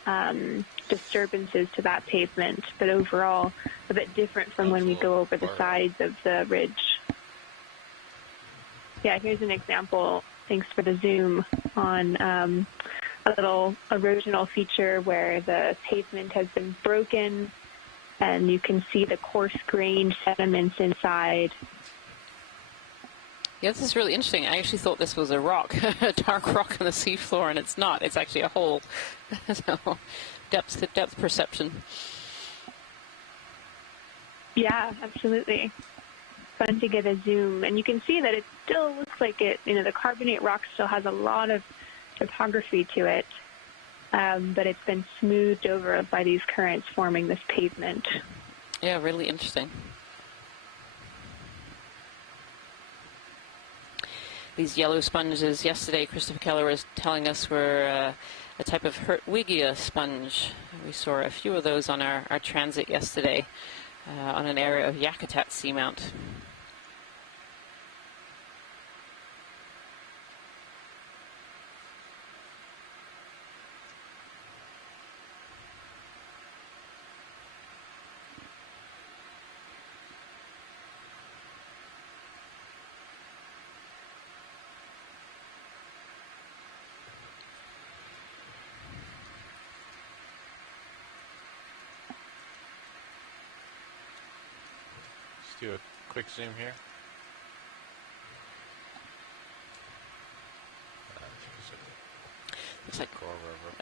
disturbances to that pavement, but overall a bit different from when we go over the sides of the ridge. Yeah, here's an example, thanks for the zoom, on a little erosional feature where the pavement has been broken, and you can see the coarse-grained sediments inside. Yeah, this is really interesting. I actually thought this was a rock, a dark rock on the seafloor, and it's not. It's actually a hole. So, depth perception. Yeah, absolutely. Fun to get a zoom. And you can see that it still looks like it, the carbonate rock still has a lot of topography to it. But it's been smoothed over by these currents forming this pavement. Yeah, really interesting. These yellow sponges, yesterday Christopher Keller was telling us were a type of Hertwiggia sponge. We saw a few of those on our transit yesterday on an area of Yakutat Seamount. Do a quick zoom here. Looks like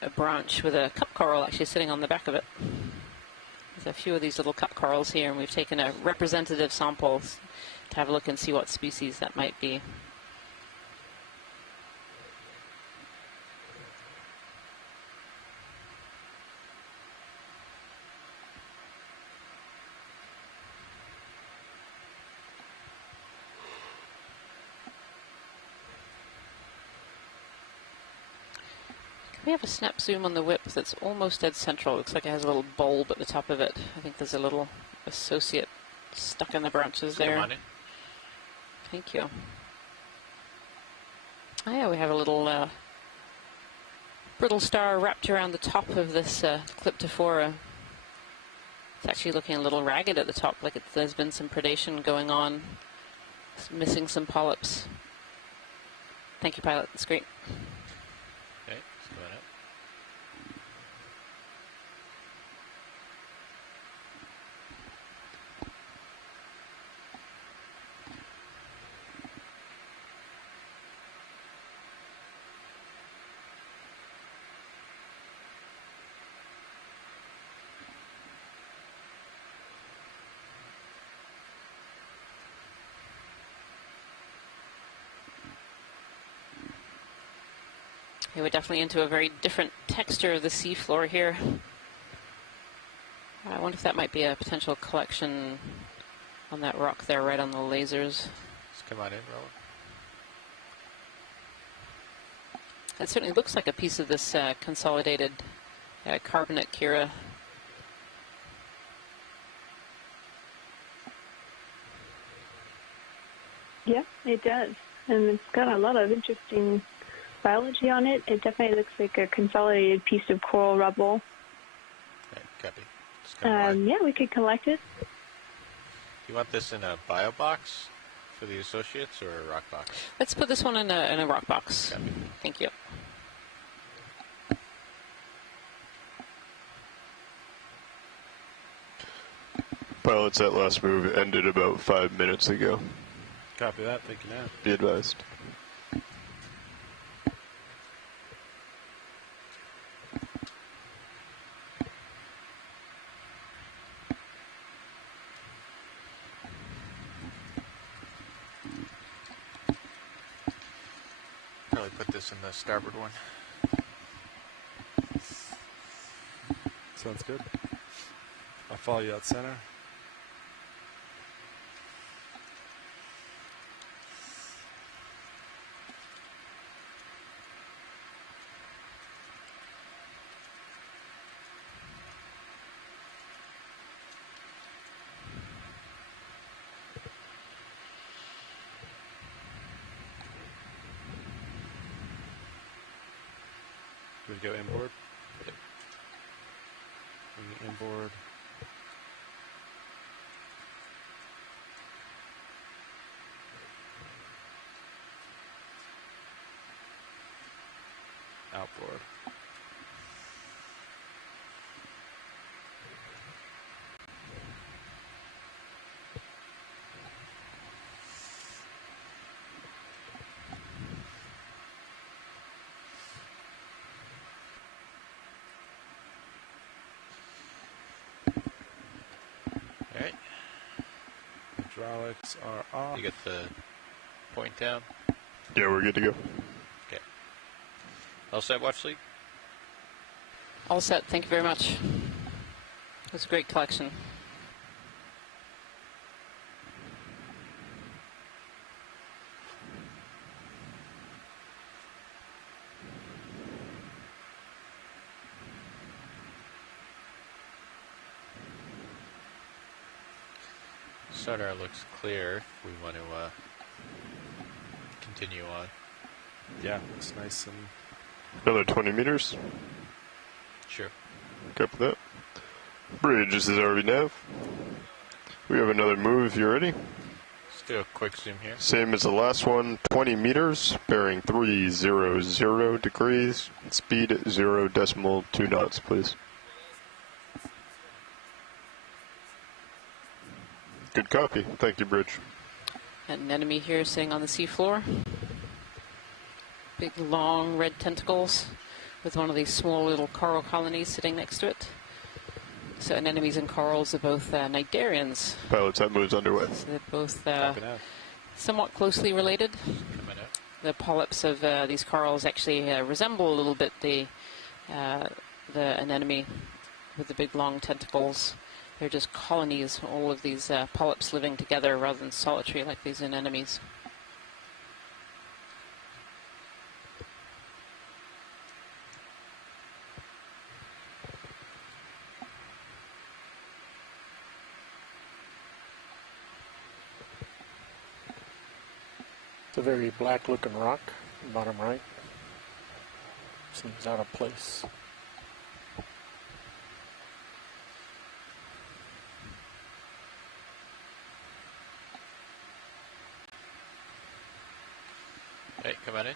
a branch with a cup coral actually sitting on the back of it. There's a few of these little cup corals here, and we've taken a representative sample to have a look and see what species that might be. We have a snap zoom on the whip that's almost dead central. Looks like it has a little bulb at the top of it. I think there's a little associate stuck in the branches there. Come on in. Thank you. Oh yeah, we have a little brittle star wrapped around the top of this Clyptophora. It's actually looking a little ragged at the top, like there's been some predation going on. It's missing some polyps. Thank you, pilot. That's great. Okay, let's go ahead. Okay, we're definitely into a very different texture of the seafloor here. I wonder if that might be a potential collection on that rock there, right on the lasers. Let's come on in, Roland. It certainly looks like a piece of this consolidated carbonate Kira. Yeah, it does. And it's got a lot of interesting biology on it. It definitely looks like a consolidated piece of coral rubble. Okay, copy. Let's come on. Yeah, we could collect it. Do you want this in a bio box for the associates or a rock box? Let's put this one in a rock box. Copy. Thank you. Pilots, that last move ended about 5 minutes ago. Copy that. Thank you now. Be advised. Probably put this in the starboard one. Sounds good. I'll follow you out center. Do we go inboard? Yep. Inboard. Outboard. All right. Hydraulics are off. You get the point down. Yeah, we're good to go. Okay. All set, watch sleep? All set. Thank you very much. It was a great collection. Sonar looks clear. We want to continue on. Yeah, looks nice and Another 20 meters. Sure. Copy that. Bridge, this is ROV nav. We have another move if you're ready. Let's do a quick zoom here. Same as the last one, 20 meters, bearing 300 degrees, speed 0.2 knots, please. Good copy. Thank you, Bridge. An enemy here sitting on the seafloor. Big, long red tentacles with one of these small little coral colonies sitting next to it. So anemones and corals are both cnidarians. Pilots, that move's underway. So they're both Copy now. somewhat closely related. Coming out. The polyps of these corals actually resemble a little bit the anemone with the big long tentacles. They're just colonies, all of these polyps living together rather than solitary like these anemones. It's a very black looking rock, bottom right. Seems out of place. Hey, come on in.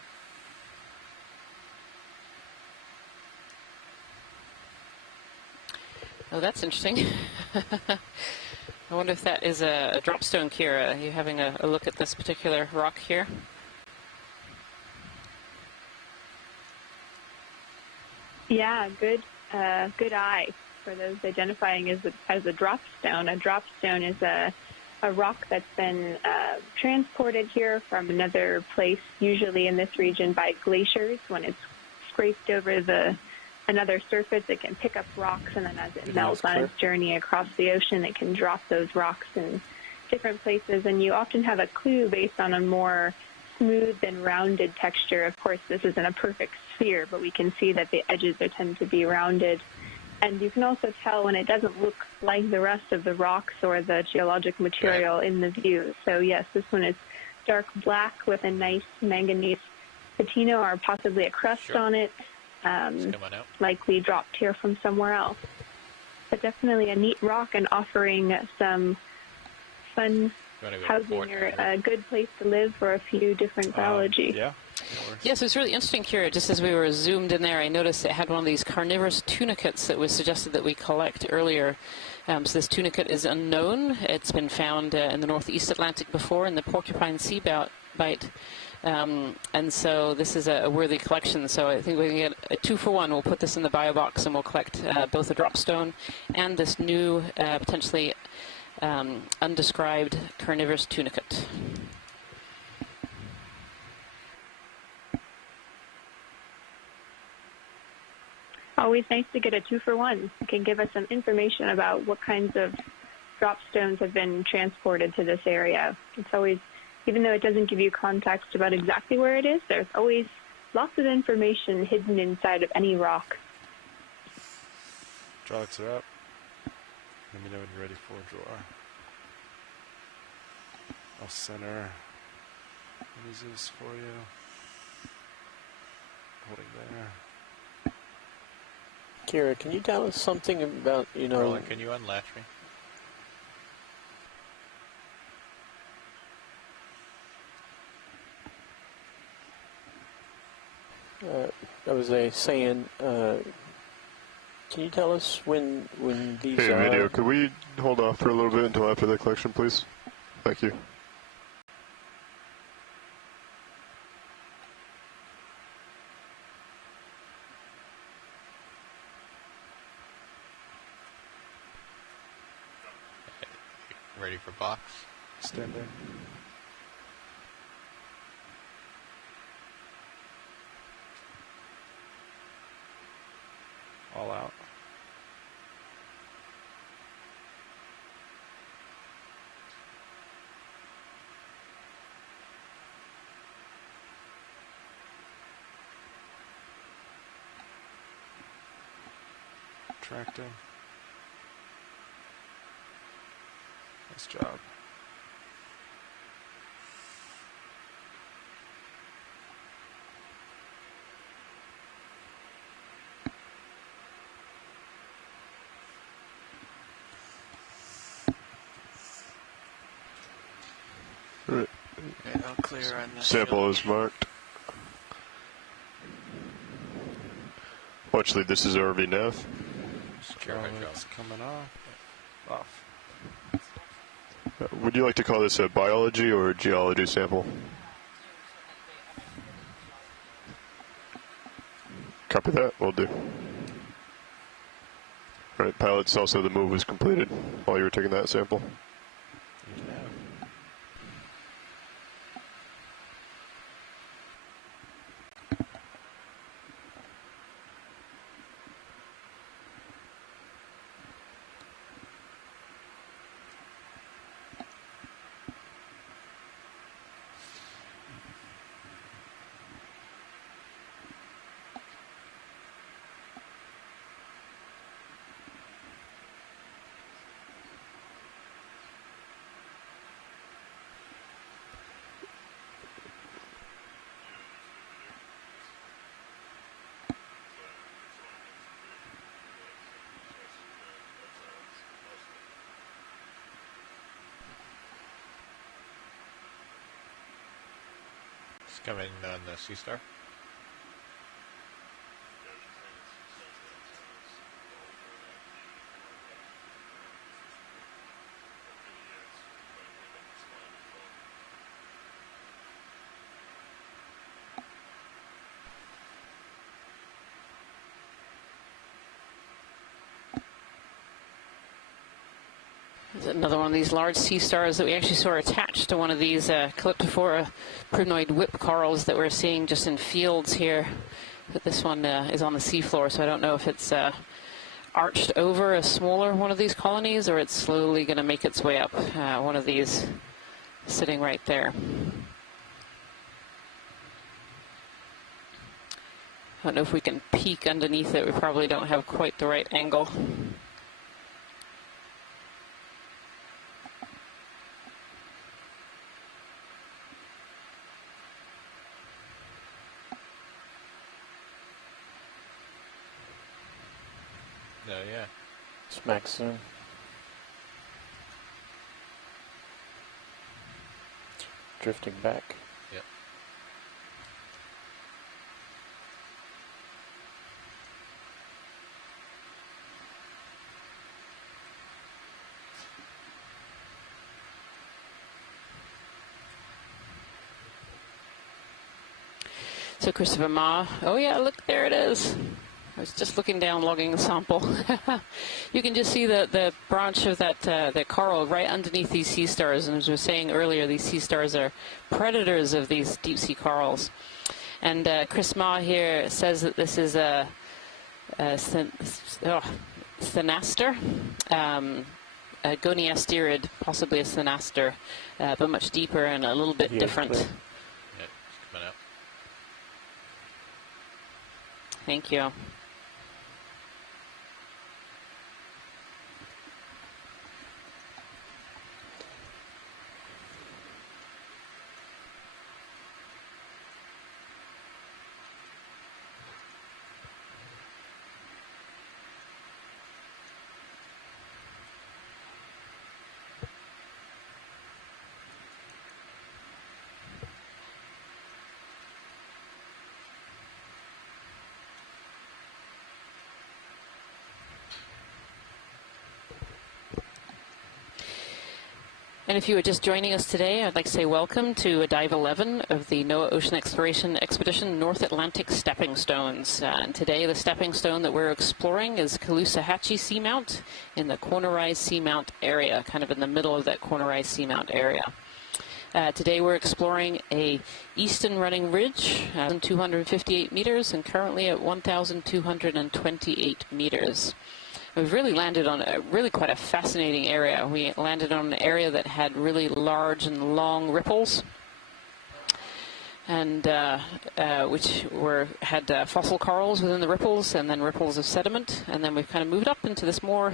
Oh, that's interesting. I wonder if that is a dropstone, Kira. Are you having a look at this particular rock here? Yeah, good eye for those identifying as a dropstone. A dropstone is a rock that's been transported here from another place, usually in this region by glaciers. When it's scraped over another surface, it can pick up rocks, and then as it melts on its journey across the ocean, it can drop those rocks in different places. And you often have a clue based on a more smooth and rounded texture. Of course, this isn't a perfect sphere, but we can see that the edges tend to be rounded. And you can also tell when it doesn't look like the rest of the rocks or the geologic material in the view. So yes, this one is dark black with a nice manganese patina or possibly a crust on it, likely dropped here from somewhere else. But definitely a neat rock and offering some fun housing or a good place to live for a few different biology. Yeah. Yes, it's really interesting, Kira. Just as we were zoomed in there, I noticed it had one of these Carnivorous Tunicates that was suggested that we collect earlier. So this tunicate is unknown. It's been found in the northeast Atlantic before in the porcupine sea bite. And so this is a worthy collection. So I think we can get a 2-for-1. We'll put this in the bio box and we'll collect both a dropstone and this new, potentially undescribed Carnivorous Tunicate. Always nice to get a 2-for-1. It can give us some information about what kinds of dropstones have been transported to this area. It's always, even though it doesn't give you context about exactly where it is, there's always lots of information hidden inside of any rock. Hydraulics are up. Let me know when you're ready for a drawer. I'll center. What is this for you? Holding there. Kira, can you tell us something about, Roland, can you unlatch me? I was saying, can you tell us when these Hey, are... video, could we hold off for a little bit until after the collection, please? Thank you. Ready for box? Stand there. All out. Tracting. Nice job. Right. And I'll clear on this. Sample is marked. Oh, actually, this is ROV nav. It's coming off. Would you like to call this a biology or a geology sample? Copy that, will do. Right, pilots, also the move was completed while you were taking that sample. Coming on the Sea Star. There's another one of these large sea stars that we actually saw attached to one of these Calyptophora prunoid whip corals that we're seeing just in fields here. But this one is on the seafloor, so I don't know if it's arched over a smaller one of these colonies or it's slowly going to make its way up. One of these sitting right there. I don't know if we can peek underneath it. We probably don't have quite the right angle. No, yeah. Smack soon. Drifting back. Yep. So Christopher Ma, oh yeah, look, there it is. I was just looking down, logging the sample. You can just see the branch of that coral right underneath these sea stars. And as we were saying earlier, these sea stars are predators of these deep sea corals. And Chris Ma here says that this is a Thanaster, a goniasterid, possibly a Thanaster, but much deeper and a little bit different. Yeah, it's coming out. Thank you. And if you are just joining us today, I'd like to say welcome to Dive 11 of the NOAA Ocean Exploration Expedition North Atlantic Stepping Stones. And today the stepping stone that we're exploring is Caloosahatchee Seamount in the Carnivorous Seamount area, kind of in the middle of that Carnivorous Seamount area. Today we're exploring a eastern running ridge, 258 meters, and currently at 1,228 meters. We've really landed on quite a fascinating area. We landed on an area that had really large and long ripples, and which had fossil corals within the ripples, and then ripples of sediment. And then we've kind of moved up into this more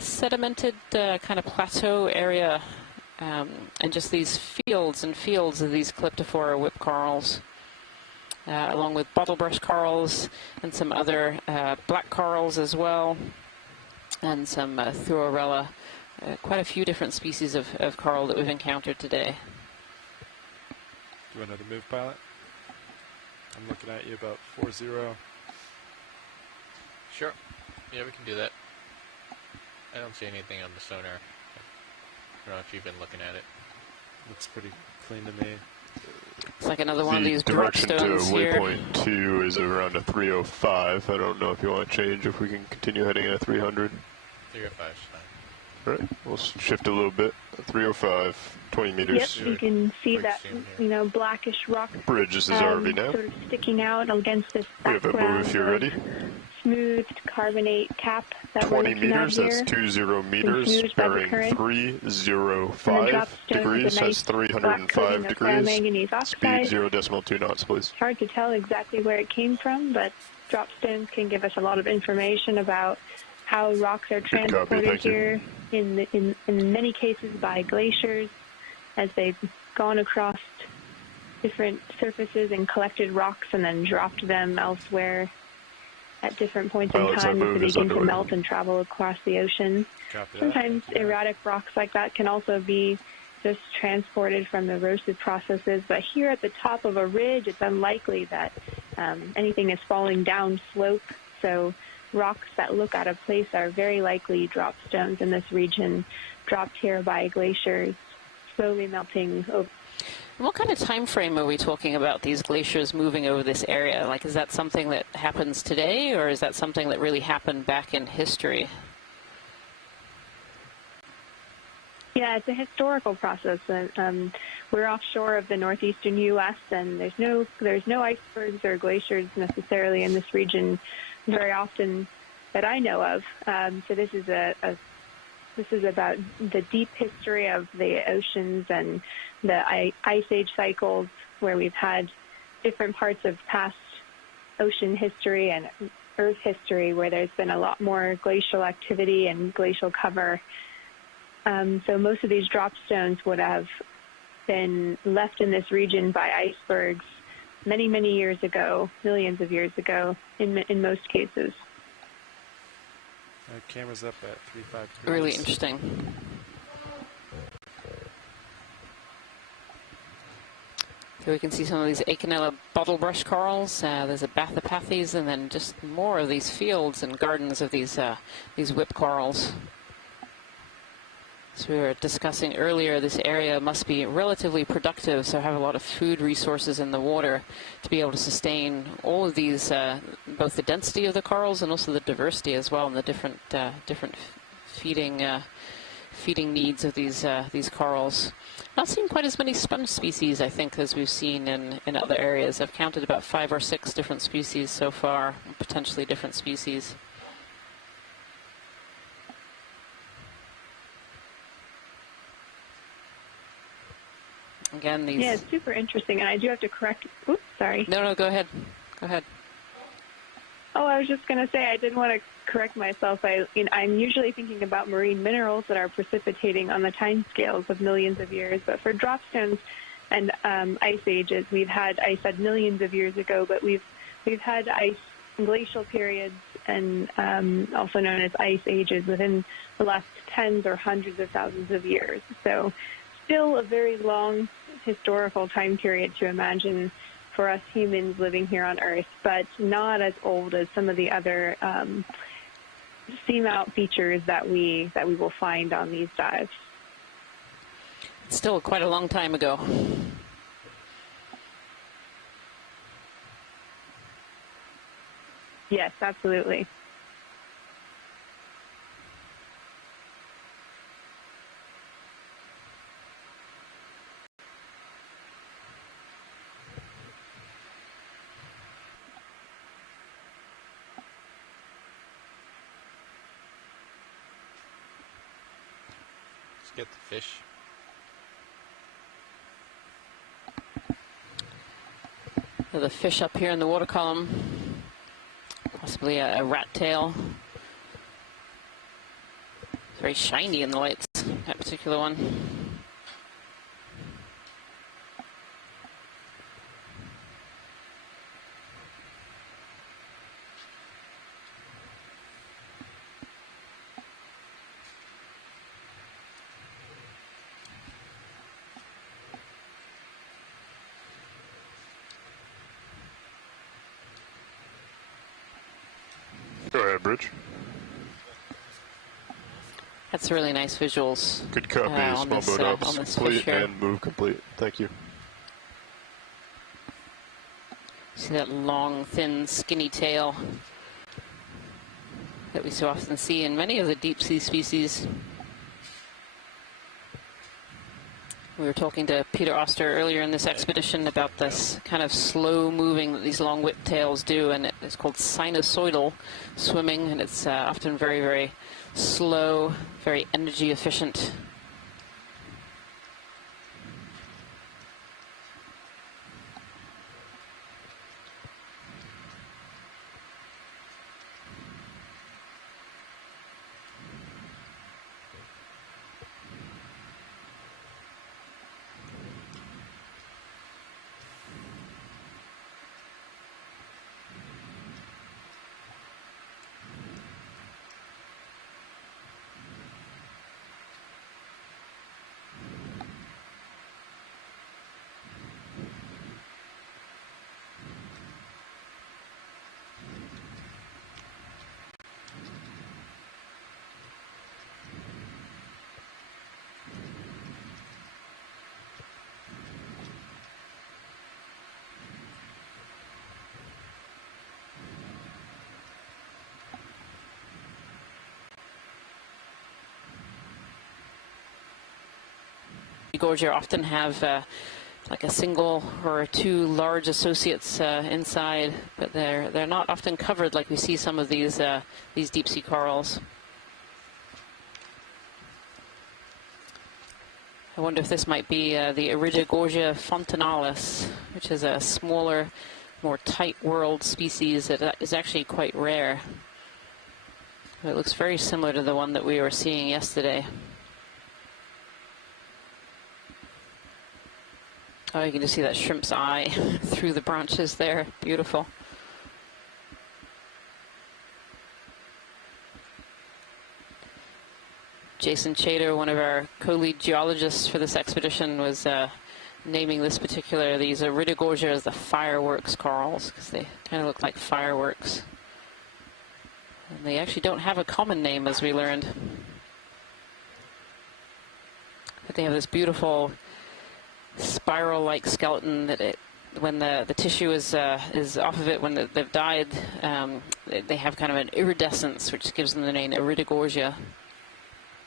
sedimented kind of plateau area, and just these fields and fields of these Calyptophora whip corals, along with bottlebrush corals and some other black corals as well. And some Thuorella, quite a few different species of coral that we've encountered today. Do you want another move, pilot? I'm looking at you about 4-0. Sure. Yeah, we can do that. I don't see anything on the sonar. I don't know if you've been looking at it. Looks pretty clean to me. It's like another one of these drop stones here. The direction to waypoint 2 is around a 305. I don't know if you want to change, if we can continue heading at 300. 305 is fine. All right, we'll shift a little bit. 305, 20 meters. Yep, you can see that, blackish rock. Bridge, this is ROV now. Sort of sticking out against this We have a move if you're ready. Smooth carbonate cap that 20 we're meters, at that's here. 20 meters, bearing 305 degrees, that's 305 degrees. Speed 0.2 knots, please. It's hard to tell exactly where it came from, but drop stones can give us a lot of information about how rocks are transported here, in many cases by glaciers, as they've gone across different surfaces and collected rocks and then dropped them elsewhere at different points in time as they begin to melt and travel across the ocean. Sometimes erratic rocks like that can also be just transported from erosive processes. But here at the top of a ridge, it's unlikely that anything is falling down slope. So rocks that look out of place are very likely drop stones in this region, dropped here by glaciers, slowly melting over. What kind of time frame are we talking about, these glaciers moving over this area? Like, is that something that happens today, or is that something that really happened back in history? Yeah, it's a historical process. We're offshore of the northeastern U.S., and there's no icebergs or glaciers necessarily in this region very often that I know of. So this is about the deep history of the oceans and the ice age cycles, where we've had different parts of past ocean history and Earth history where there's been a lot more glacial activity and glacial cover. So most of these drop stones would have been left in this region by icebergs many, many years ago, millions of years ago, in most cases. Camera's up at 353. Really interesting. Here we can see some of these Acanella bottlebrush corals. There's a Bathypathes, and then just more of these fields and gardens of these whip corals. As we were discussing earlier, this area must be relatively productive, so have a lot of food resources in the water to be able to sustain all of these, both the density of the corals and also the diversity as well, and the different feeding needs of these corals. Not seen quite as many sponge species, I think, as we've seen in other areas. I've counted about 5 or 6 different species so far, potentially different species. Again, these... Yeah, it's super interesting, and I do have to correct... Oops, sorry. No, go ahead. Go ahead. Oh, I was just going to say, I did want to correct myself. I'm usually thinking about marine minerals that are precipitating on the time scales of millions of years, but for drop stones and ice ages, we've had, I said millions of years ago, but we've had ice glacial periods and also known as ice ages within the last tens or hundreds of thousands of years. So still a very long historical time period to imagine for us humans living here on Earth, but not as old as some of the other seamount features that we will find on these dives. It's still quite a long time ago. Yes, absolutely. Get the fish. The fish up here in the water column, possibly a rat tail. Very shiny in the lights, that particular one. Go ahead, Bridge. That's really nice visuals. Good copy. Small boat ops complete and move complete. Thank you. See that long, thin, skinny tail that we so often see in many of the deep sea species. We were talking to Peter Oster earlier in this expedition about this kind of slow moving that these long whip tails do, and it's called sinusoidal swimming, and it's often very, very slow, very energy efficient. Iridogorgia often have like a single or two large associates inside, but they're not often covered like we see some of these deep sea corals. I wonder if this might be the Iridogorgia fontinalis, which is a smaller, more tight-whorled species that is actually quite rare. It looks very similar to the one that we were seeing yesterday. Oh, you can just see that shrimp's eye through the branches there. Beautiful. Jason Chater, one of our co-lead geologists for this expedition, was naming these Iridogorgia as the fireworks corals, because they kind of look like fireworks. And they actually don't have a common name, as we learned. But they have this beautiful spiral-like skeleton that when the tissue is off of it, when they've died, they have kind of an iridescence, which gives them the name Iridogorgia.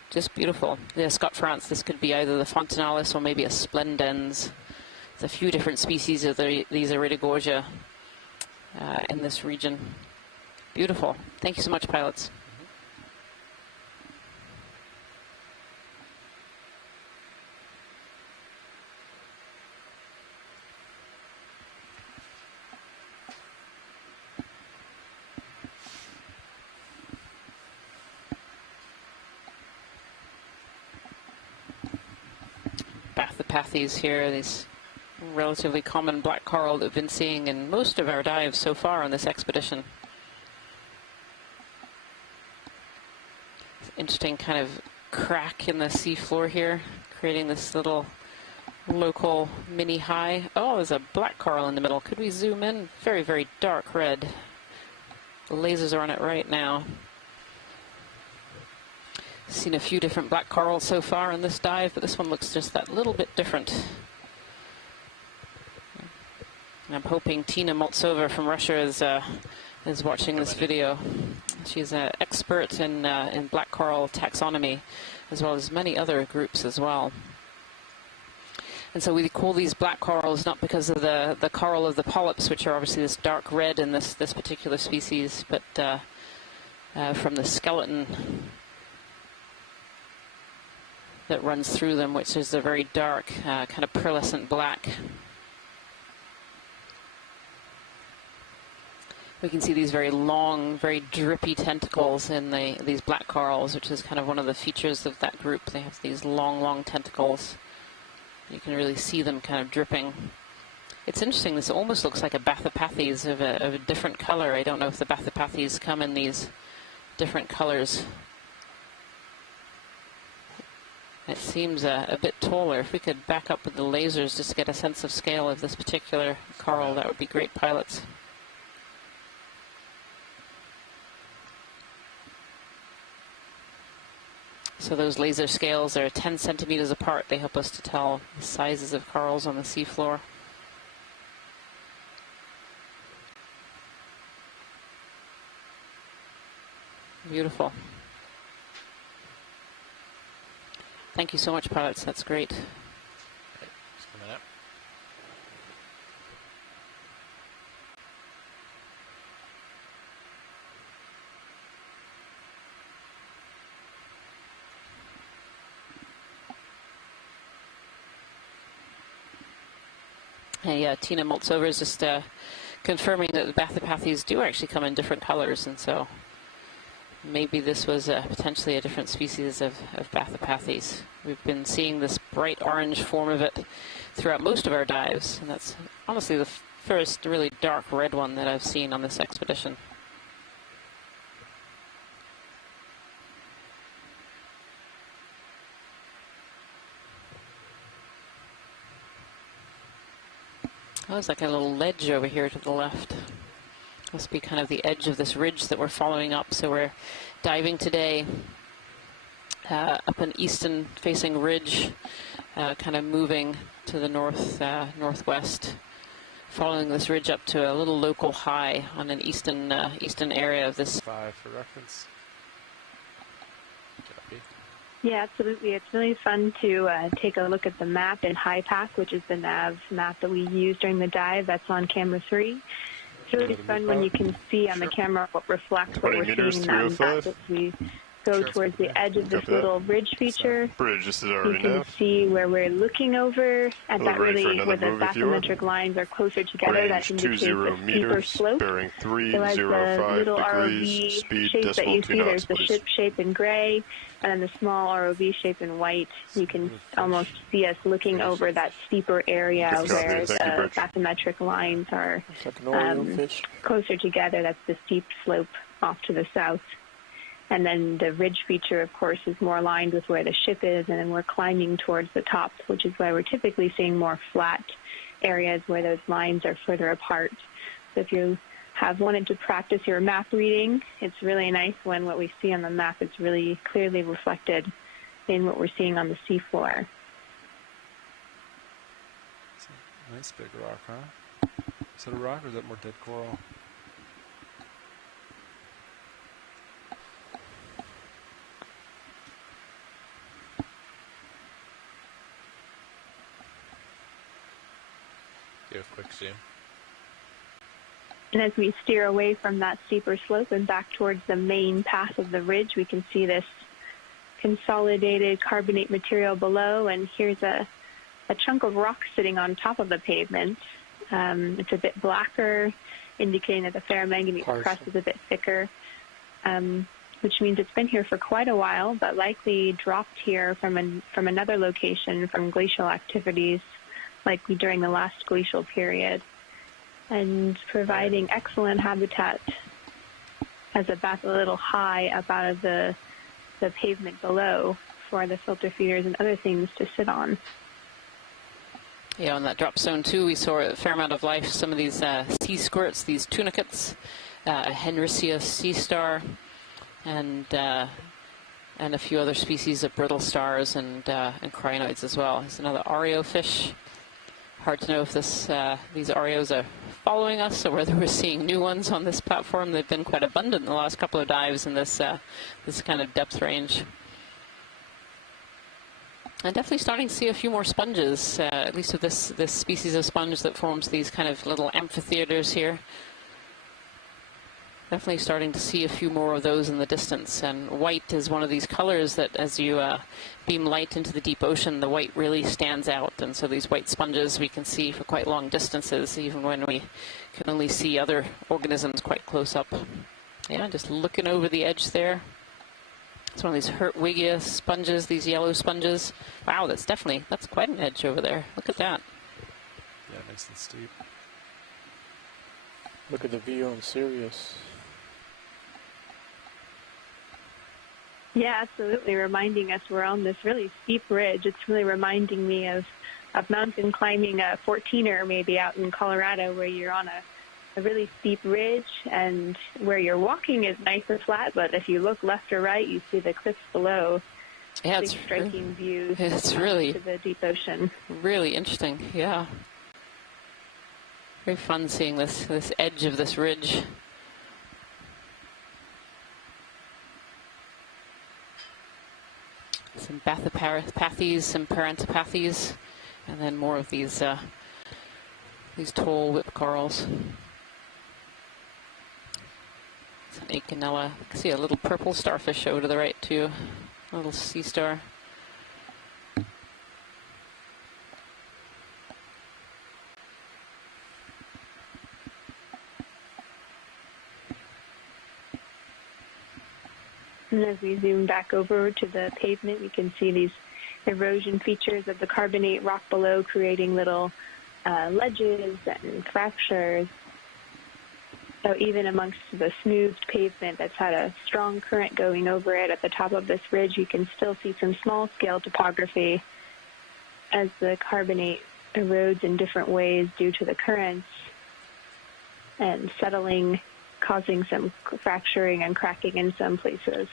Just beautiful. Yeah, Scott France, this could be either the fontinalis or maybe a splendens. There's a few different species of these Iridogorgia in this region. Beautiful. Thank you so much, pilots. Bathopathes here, these relatively common black coral that we've been seeing in most of our dives so far on this expedition. Interesting kind of crack in the seafloor here, creating this little local mini high. Oh, there's a black coral in the middle. Could we zoom in? Very, very dark red. The lasers are on it right now. Seen a few different black corals so far in this dive, but this one looks just that little bit different. And I'm hoping Tina Moltsova from Russia is watching this video. She's an expert in black coral taxonomy, as well as many other groups as well. And so we call these black corals not because of the coral of the polyps, which are obviously this dark red in this particular species, but from the skeleton that runs through them, which is a very dark, kind of pearlescent black. We can see these very long, very drippy tentacles in these black corals, which is kind of one of the features of that group. They have these long, long tentacles. You can really see them kind of dripping. It's interesting, this almost looks like a Bathopathes of a different color. I don't know if the Bathopathes come in these different colors. It seems a bit taller. If we could back up with the lasers just to get a sense of scale of this particular coral, that would be great, pilots. So those laser scales are 10 centimeters apart. They help us to tell the sizes of corals on the seafloor. Beautiful. Thank you so much, pilots. That's great. Okay, just coming up. Hey, Tina Moltsova is just confirming that the Bathopathes do actually come in different colors, and so maybe this was potentially a different species of Bathopathes. We've been seeing this bright orange form of it throughout most of our dives, and that's honestly the first really dark red one that I've seen on this expedition. Oh, there's like a little ledge over here to the left. Must be kind of the edge of this ridge that we're following up. So we're diving today up an eastern facing ridge, kind of moving to the northwest, following this ridge up to a little local high on an eastern area of this. 5 for reference. Copy. Yeah, absolutely. It's really fun to take a look at the map in HiPAC, which is the nav map that we used during the dive. That's on camera 3. It's really fun when you can see on the camera what reflects what we're seeing in that map as we go towards the edge of this little bridge feature. Bridge, this is You can see where we're looking over at that really where the bathymetric lines are closer together. That indicates a steeper slope. Bearing So as the little ROV shape that you see, there's the ship shape in gray, and then the small ROV shape in white. You can almost see us looking over that steeper area where the bathymetric lines are closer together. That's the steep slope off to the south. And then the ridge feature, of course, is more aligned with where the ship is, and then we're climbing towards the top, which is why we're typically seeing more flat areas where those lines are further apart. So if you have wanted to practice your map reading, it's really nice when what we see on the map is really clearly reflected in what we're seeing on the seafloor. It's a nice big rock, huh? Is that a rock or is that more dead coral? Do a quick zoom. And as we steer away from that steeper slope and back towards the main path of the ridge, we can see this consolidated carbonate material below, and here's a chunk of rock sitting on top of the pavement. It's a bit blacker, indicating that the ferromanganese crust is a bit thicker, which means it's been here for quite a while, but likely dropped here from another location from glacial activities, likely during the last glacial period, and providing excellent habitat as a little high up out of the pavement below for the filter feeders and other things to sit on. Yeah, on that drop zone too, we saw a fair amount of life. Some of these sea squirts, these tunicates, a Henricea sea star, and a few other species of brittle stars and crinoids as well. There's another Oreo fish. Hard to know if these Oreos are following us or whether we're seeing new ones on this platform. They've been quite abundant in the last couple of dives in this kind of depth range. And definitely starting to see a few more sponges, at least with this species of sponge that forms these kind of little amphitheaters here. Definitely starting to see a few more of those in the distance. And white is one of these colors that as you beam light into the deep ocean, the white really stands out. And so these white sponges we can see for quite long distances, even when we can only see other organisms quite close up. Yeah, just looking over the edge there. It's one of these Hertwiggia sponges, these yellow sponges. Wow, that's quite an edge over there. Look at that. Yeah, nice and steep. Look at the view on Sirius. Yeah, absolutely. Reminding us we're on this really steep ridge. It's really reminding me of mountain climbing a 14er maybe out in Colorado, where you're on a really steep ridge and where you're walking is nice and flat, but if you look left or right, you see the cliffs below. Yeah, it's striking views. It's really to the deep ocean. Really interesting. Yeah. Very fun seeing this edge of this ridge. Some Bathypathes, some Parantipathes, and then more of these tall whip corals. Some Acanella. I can see a little purple starfish over to the right too, a little sea star. And as we zoom back over to the pavement, we can see these erosion features of the carbonate rock below, creating little ledges and fractures. So even amongst the smoothed pavement that's had a strong current going over it at the top of this ridge, you can still see some small-scale topography as the carbonate erodes in different ways due to the currents and settling, causing some fracturing and cracking in some places.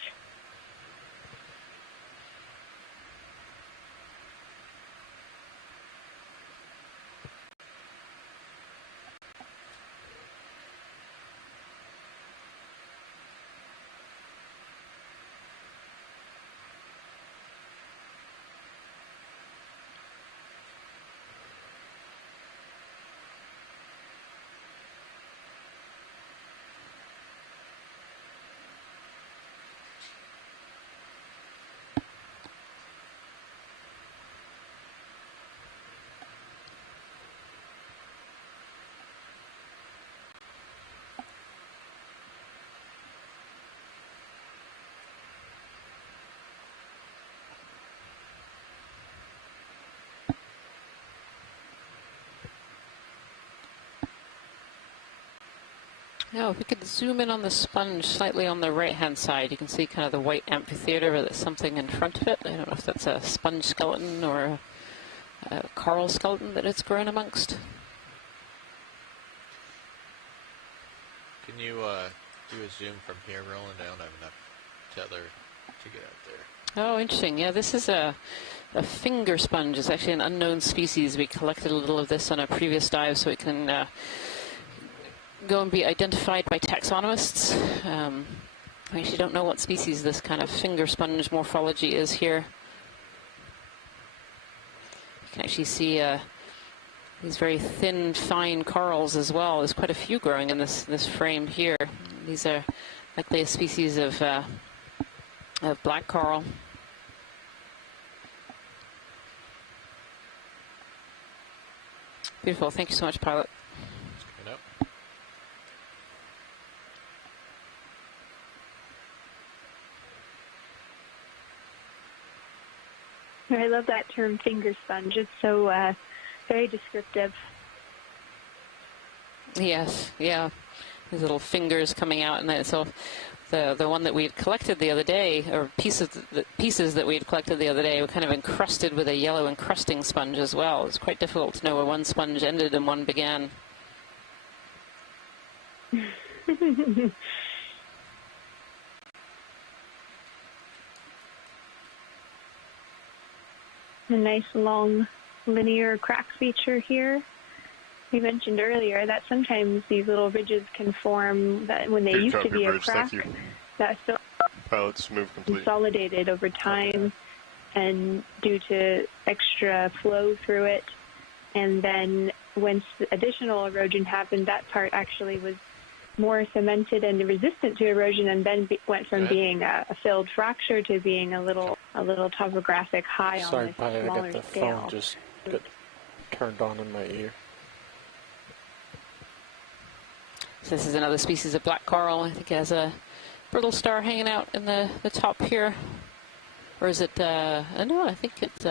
Now, if we could zoom in on the sponge slightly on the right-hand side, you can see kind of the white amphitheater, but there's something in front of it. I don't know if that's a sponge skeleton or a coral skeleton that it's grown amongst. Can you do a zoom from here, Roland? I don't have enough tether to get out there. Oh, interesting. Yeah, this is a finger sponge. It's actually an unknown species. We collected a little of this on a previous dive so it can go and be identified by taxonomists. I actually don't know what species this kind of finger sponge morphology is here. You can actually see these very thin, fine corals as well. There's quite a few growing in this frame here. These are likely a species of black coral. Beautiful. Thank you so much, Pilot. It's coming up. I love that term, finger sponge. It's so very descriptive. Yes, yeah. These little fingers coming out, and then so the one that we had collected the other day, or pieces that we had collected the other day, were kind of encrusted with a yellow encrusting sponge as well. It's quite difficult to know where one sponge ended and one began. A nice long linear crack feature here. We mentioned earlier that sometimes these little ridges can form that when they Good used to copy, be a Bridge. crack, Thank you. that still Pilots move complete. consolidated over time and due to extra flow through it. And then once additional erosion happened, that part actually was more cemented and resistant to erosion, and then went from being a filled fracture to being a little topographic high on Sorry, this Pilot, I smaller got the scale. phone just got turned on in my ear. So this is another species of black coral. I think it has a brittle star hanging out in the top here. Or is it, no, I think it's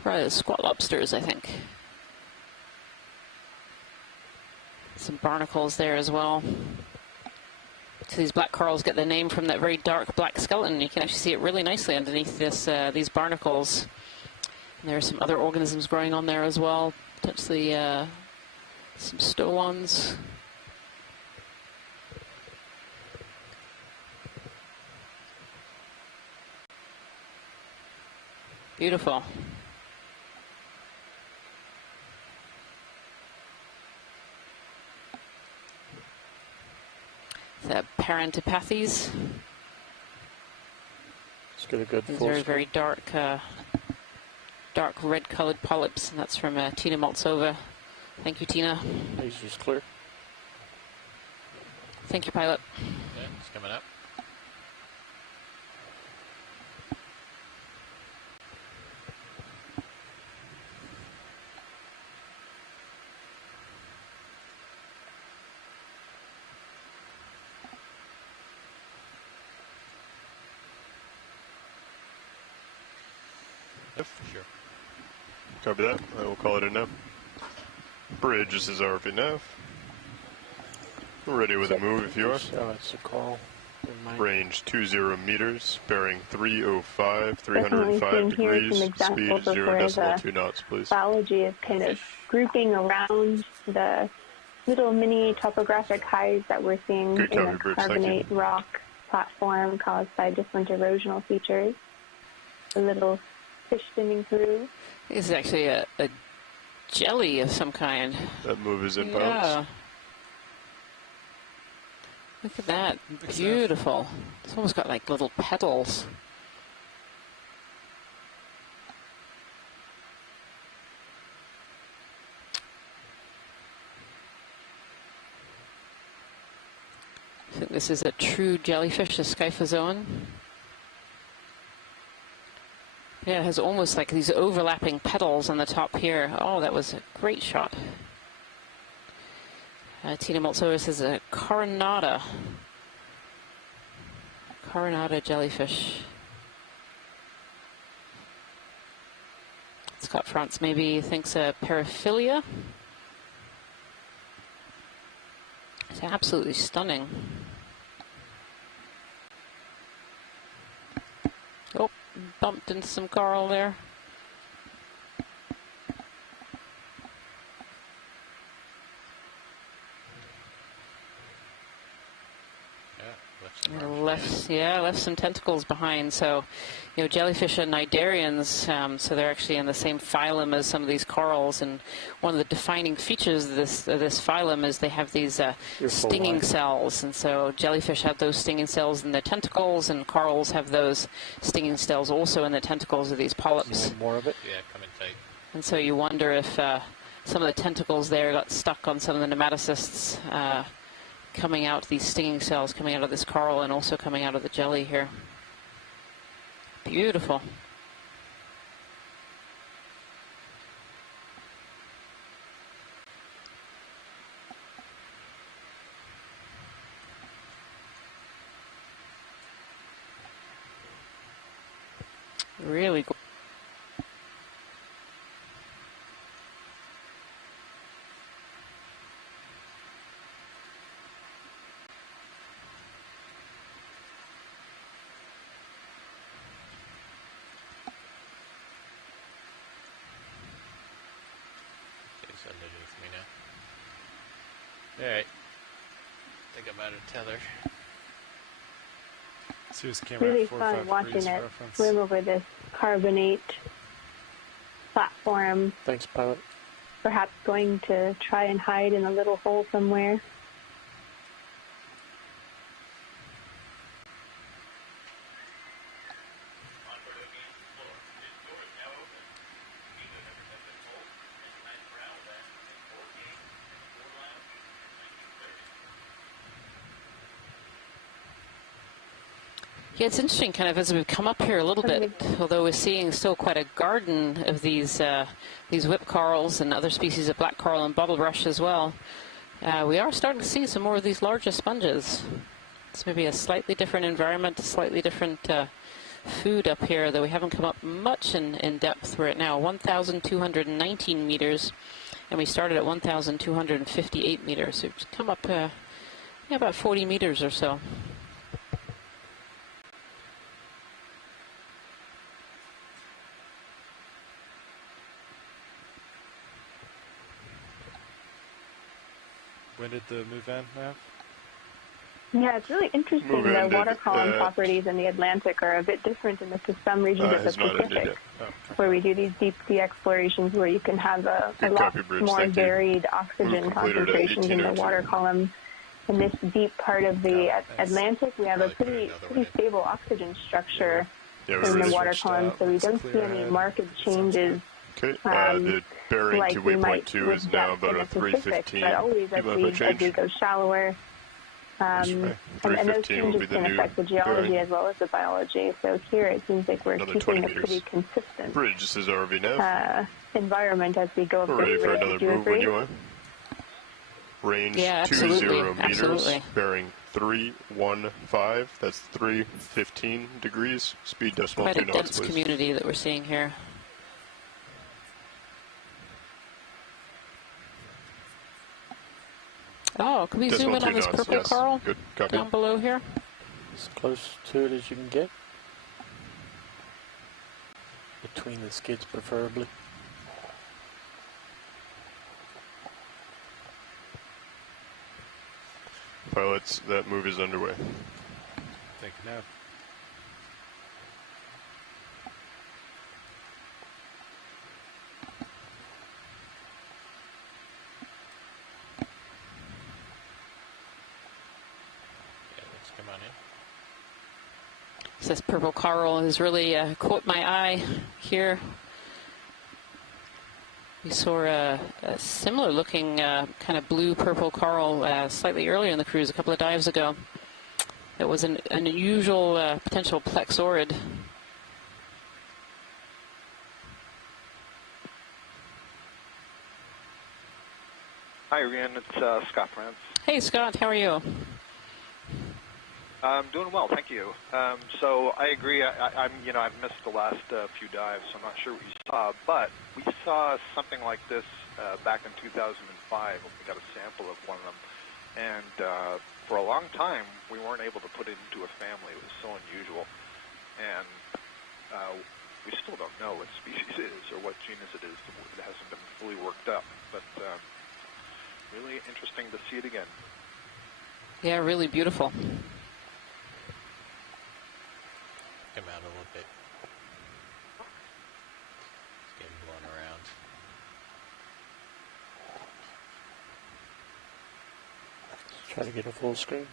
probably squat lobsters, I think. Some barnacles there as well. So these black corals get their name from that very dark black skeleton. You can actually see it really nicely underneath this these barnacles. And there are some other organisms growing on there as well. Potentially some stolons. Beautiful. The Parantipathes. Let's get a good These full are screen. very dark, dark red-colored polyps, and that's from Tina Maltsova. Thank you, Tina. Laser's clear. Thank you, Pilot. Okay, it's coming up. Yep. Sure. Copy that. I will call it in now. Bridge, this is ROV nav. We're ready with a move if you are. Oh, it's a coral. Never mind. Range 20 meters, bearing 305, Definitely 305 seeing here degrees, some speed examples of where 0.2 knots, please. biology is kind of grouping around the little mini topographic highs that we're seeing Good in copy, the Bridge. Thank carbonate you. rock platform caused by different erosional features. A little fish swimming through. This is actually a jelly of some kind. That move is in Yeah. bounds. Look at that. Beautiful. It's almost got like little petals. I think this is a true jellyfish, a Scyphozoan. Yeah, it has almost like these overlapping petals on the top here. Oh, that was a great shot. Tina Maltsova says a Coronata jellyfish. Scott France maybe thinks a paraphilia. absolutely stunning. Oh, bumped into some coral there. Left some tentacles behind. So, you know, jellyfish are cnidarians, so they're actually in the same phylum as some of these corals. And one of the defining features of this phylum is they have these stinging cells. And so jellyfish have those stinging cells in their tentacles, and corals have those stinging cells also in the tentacles of these polyps. More of it? Yeah, coming tight. And so you wonder if some of the tentacles there got stuck on some of the nematocysts. Coming out, these stinging cells coming out of this coral and also coming out of the jelly here. Beautiful. Really cool. Underneath me now. Alright. I think I'm out of tether. Serious camera Really at 4 or fun 5 watching degrees it reference. swim over this carbonate platform. Thanks, pilot. Perhaps going to try and hide in a little hole somewhere. Yeah, it's interesting kind of as we've come up here a little bit, although we're seeing still quite a garden of these whip corals and other species of black coral and bottlebrush as well. We are starting to see some more of these larger sponges. It's maybe a slightly different environment, a slightly different food up here, though we haven't come up much in depth. We're at now 1,219 meters, and we started at 1,258 meters. So we've come up about 40 meters or so. When did the move end, Mav? Yeah, it's really interesting. The water column properties in the Atlantic are a bit different in some regions of the Pacific, where we do these deep sea explorations where you can have a lot more varied oxygen concentrations in the water column. In this deep part of the Atlantic, we have a pretty stable oxygen structure in the water column, so we don't see any marked changes. Okay, the bearing like to we waypoint might 2 is now about a 315. But always as we go shallower, and those 315 will be changes the can new affect the geology bearing. as well as the biology. So here it seems like we're Another keeping 20 a meters. pretty consistent Bridge, this is ROV nav. environment as we go up We're ready this for ridge. another Do you move when agree? you are. Range Yeah, 20 absolutely. meters, Absolutely. bearing 315. That's 315 degrees. Speed decimal Quite 2 a knots, dense please. community that we're seeing here. Oh, can we zoom Decimal in 2 on this knots, purple yes. coral Good, copy. down below here? As close to it as you can get. Between the skids, preferably. Pilots, that move is underway. Thank you, Nav. Yeah, let's come on in. This purple coral has really caught my eye here. We saw a similar looking kind of blue-purple coral slightly earlier in the cruise, a couple of dives ago. It was an unusual potential plexaurid. Hi, Ian. It's Scott France. Hey, Scott, how are you? I'm doing well, thank you. So I agree. I've missed the last few dives, so I'm not sure what you saw, but we saw something like this back in 2005 when we got a sample of one of them And for a long time, we weren't able to put it into a family. It was so unusual. And we still don't know what species it is or what genus it is. It hasn't been fully worked up. But really interesting to see it again. Yeah, really beautiful. Come out a little bit. It's getting blown around. Try to get a full screen.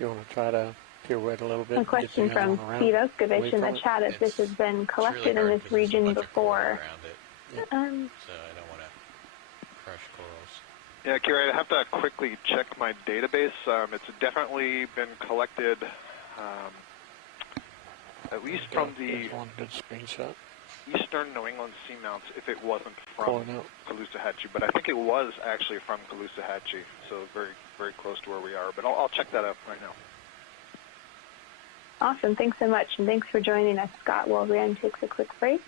You want to try to pirouette a little bit? A question from Speedoscovich in the chat if this has been collected in this region before. So I don't want to crush corals. Yeah, Kira, I have to quickly check my database. It's definitely been collected, at least from the eastern New England seamounts, if it wasn't from Caloosahatchee. But I think it was actually from Caloosahatchee, so very, very close to where we are. But I'll check that out right now. Awesome. Thanks so much, and thanks for joining us, Scott, while Rand takes a quick break.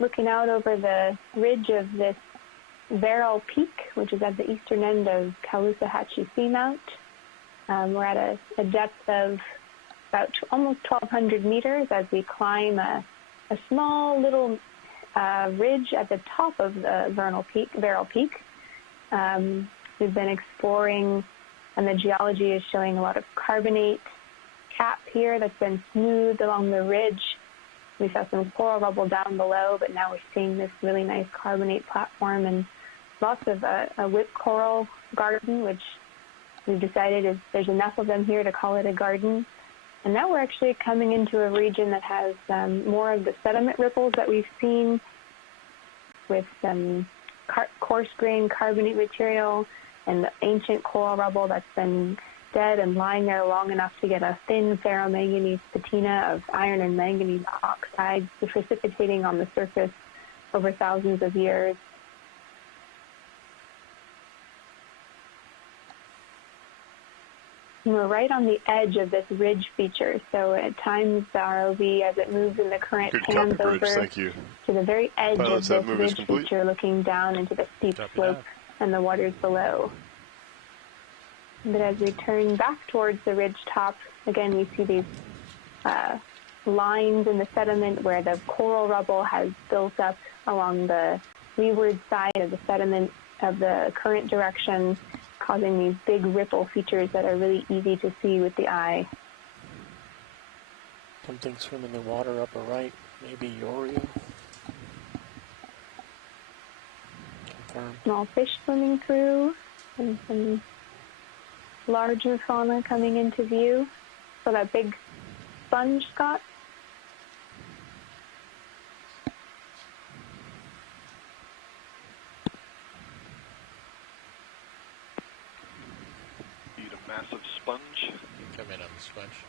Looking out over the ridge of this Verrill Peak, which is at the eastern end of Caloosahatchee Seamount. We're at a depth of about almost 1,200 meters as we climb a small little ridge at the top of the Verrill Peak. We've been exploring, and the geology is showing a lot of carbonate cap here that's been smoothed along the ridge. We saw some coral rubble down below, but now we're seeing this really nice carbonate platform and lots of a whip coral garden, which we've decided is there's enough of them here to call it a garden. And now we're actually coming into a region that has more of the sediment ripples that we've seen with some coarse-grained carbonate material and the ancient coral rubble that's been dead and lying there long enough to get a thin ferromanganese patina of iron and manganese oxides precipitating on the surface over thousands of years. And we're right on the edge of this ridge feature, so at times the ROV, as it moves in the current, pans over to the very edge of this ridge feature, looking down into the steep slope and the waters below. But as we turn back towards the ridge top, again we see these lines in the sediment where the coral rubble has built up along the leeward side of the sediment of the current direction, causing these big ripple features that are really easy to see with the eye. Something swimming in the water upper right, maybe Yoria. Confirm. Small fish swimming through, and some larger fauna coming into view. So that big sponge, Scott? Massive sponge. Come in on the sponge.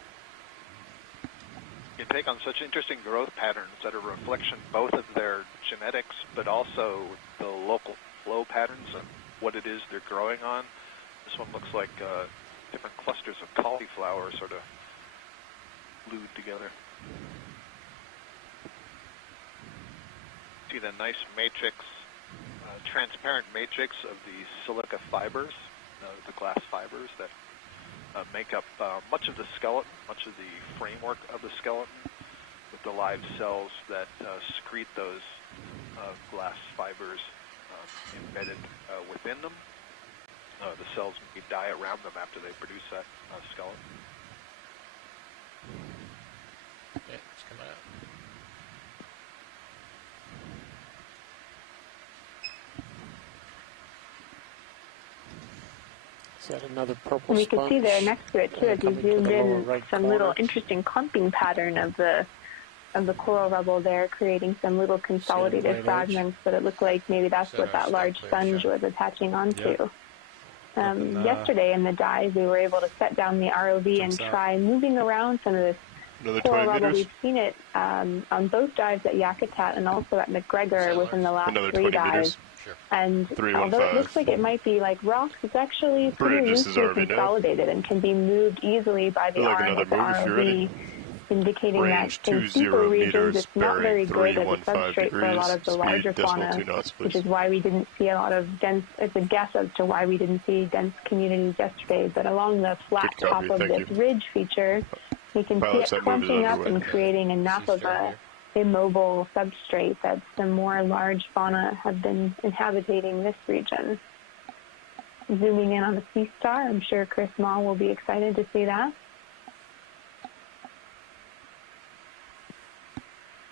You take on such interesting growth patterns that are a reflection both of their genetics but also the local flow patterns and what it is they're growing on. This one looks like different clusters of cauliflower sort of glued together. See the nice matrix, transparent matrix of the silica fibers, the glass fibers that make up much of the skeleton, much of the framework of the skeleton, with the live cells that secrete those glass fibers embedded within them. The cells may die around them after they produce that skeleton. Yeah, it's coming out. Is that another purple and we sponge? can see there next to it too, as you zoomed in, right some little interesting clumping pattern of the coral rubble there, creating some little consolidated fragments. But it looked like maybe that's what that large sponge was attaching onto. Yep. Yesterday in the dive, we were able to set down the ROV and try moving around some of this coral rubble. We've seen it on both dives at Yakutat and also at McGregor within the last 3 dives. And although it looks like it might be like rocks, it's actually pretty loosely consolidated and can be moved easily by the arm of the ROV. indicating Range that in 20 steeper regions meters, it's not very bearing good as a 315 substrate for a lot of the degrees, larger speed decimal fauna, 2 knots, please. which is why we didn't see a lot of dense, it's a guess as to why we didn't see dense communities yesterday, but along the flat Good copy, top of thank this you. ridge feature, we can see Pilots, it that move is clumping up underway. and creating enough of a immobile substrate that some more large fauna have been inhabiting this region. Zooming in on the sea star, I'm sure Chris Maul will be excited to see that.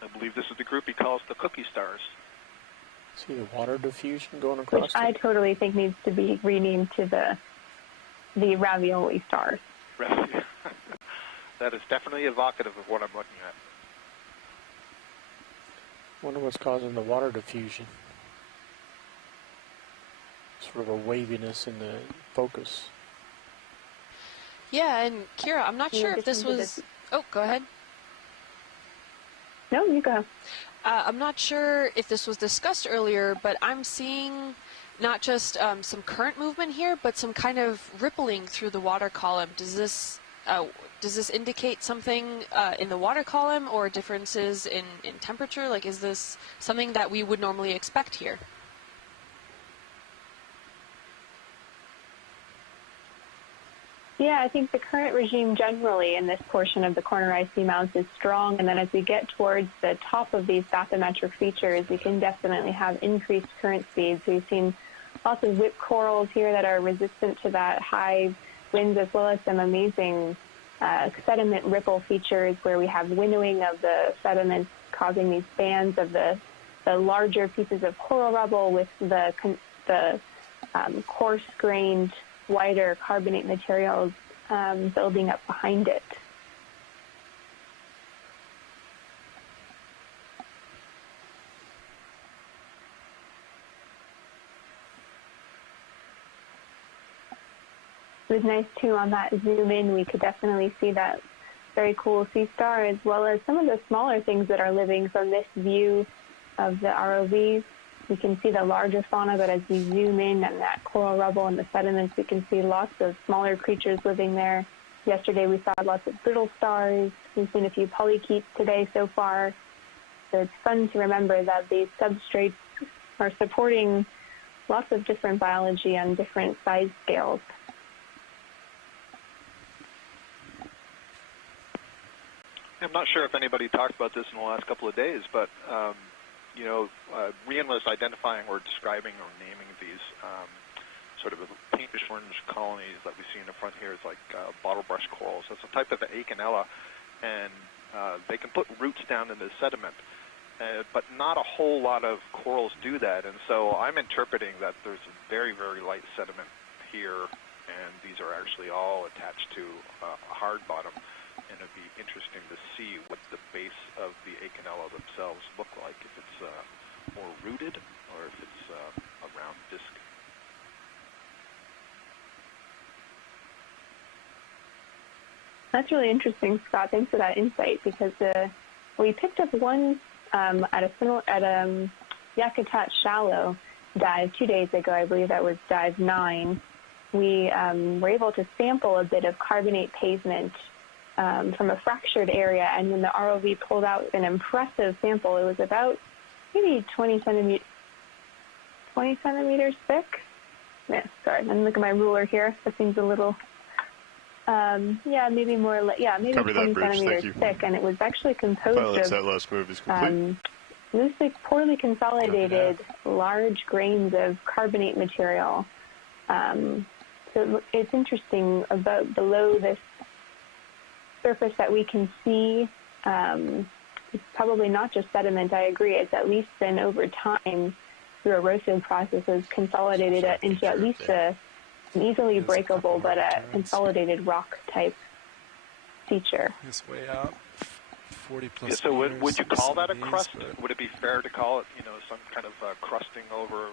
I believe this is the group he calls the cookie stars. See the water diffusion going across Which I totally think needs to be renamed to the ravioli stars. That is definitely evocative of what I'm looking at. Wonder what's causing the water diffusion. Sort of a waviness in the focus. Yeah, and Kira, I'm not sure if this was... Oh, go ahead. No, you go. I'm not sure if this was discussed earlier, but I'm seeing not just some current movement here, but some kind of rippling through the water column. Does this indicate something in the water column or differences in temperature? Like, is this something that we would normally expect here? Yeah, I think the current regime generally in this portion of the corner ice seamounts is strong, and then as we get towards the top of these bathymetric features, we can definitely have increased current speeds. We've seen lots of whip corals here that are resistant to that high winds, as well as some amazing sediment ripple features where we have winnowing of the sediments causing these bands of the larger pieces of coral rubble with the coarse-grained, wider carbonate materials building up behind it. It was nice too on that zoom in, we could definitely see that very cool sea star as well as some of the smaller things that are living from this view of the ROVs. We can see the larger fauna, but as we zoom in on that coral rubble and the sediments, we can see lots of smaller creatures living there. Yesterday we saw lots of brittle stars. We've seen a few polychaetes today so far. So it's fun to remember that these substrates are supporting lots of different biology on different size scales. I'm not sure if anybody talked about this in the last couple of days, but Rian was identifying or describing or naming these sort of pinkish orange colonies that we see in the front here. It's like bottle brush corals. It's a type of Acanella, and they can put roots down in the sediment, but not a whole lot of corals do that. And so I'm interpreting that there's a very, very light sediment here, and these are actually all attached to a hard bottom. And it'd be interesting to see what the base of the Acanella themselves look like, if it's more rooted or if it's a round disc. That's really interesting, Scott. Thanks for that insight, because we picked up one at a Yakutat shallow dive 2 days ago. I believe that was dive 9. We were able to sample a bit of carbonate pavement from a fractured area, and when the ROV pulled out an impressive sample, it was about maybe 20 centimeters thick. Yeah, sorry, I'm looking at my ruler here. That seems a little, maybe more, maybe Cover 20 that bridge, centimeters thick, and it was actually composed Pilots, of that last move is complete. poorly consolidated, large grains of carbonate material. So it's interesting about below this surface that we can see. It's probably not just sediment, I agree. It's at least been over time through erosive processes consolidated into at least an easily breakable but a consolidated rock type feature. This way out, 40 plus Yeah, so meters, would you call that a some of crust? these, Would it be fair to call it, some kind of crusting over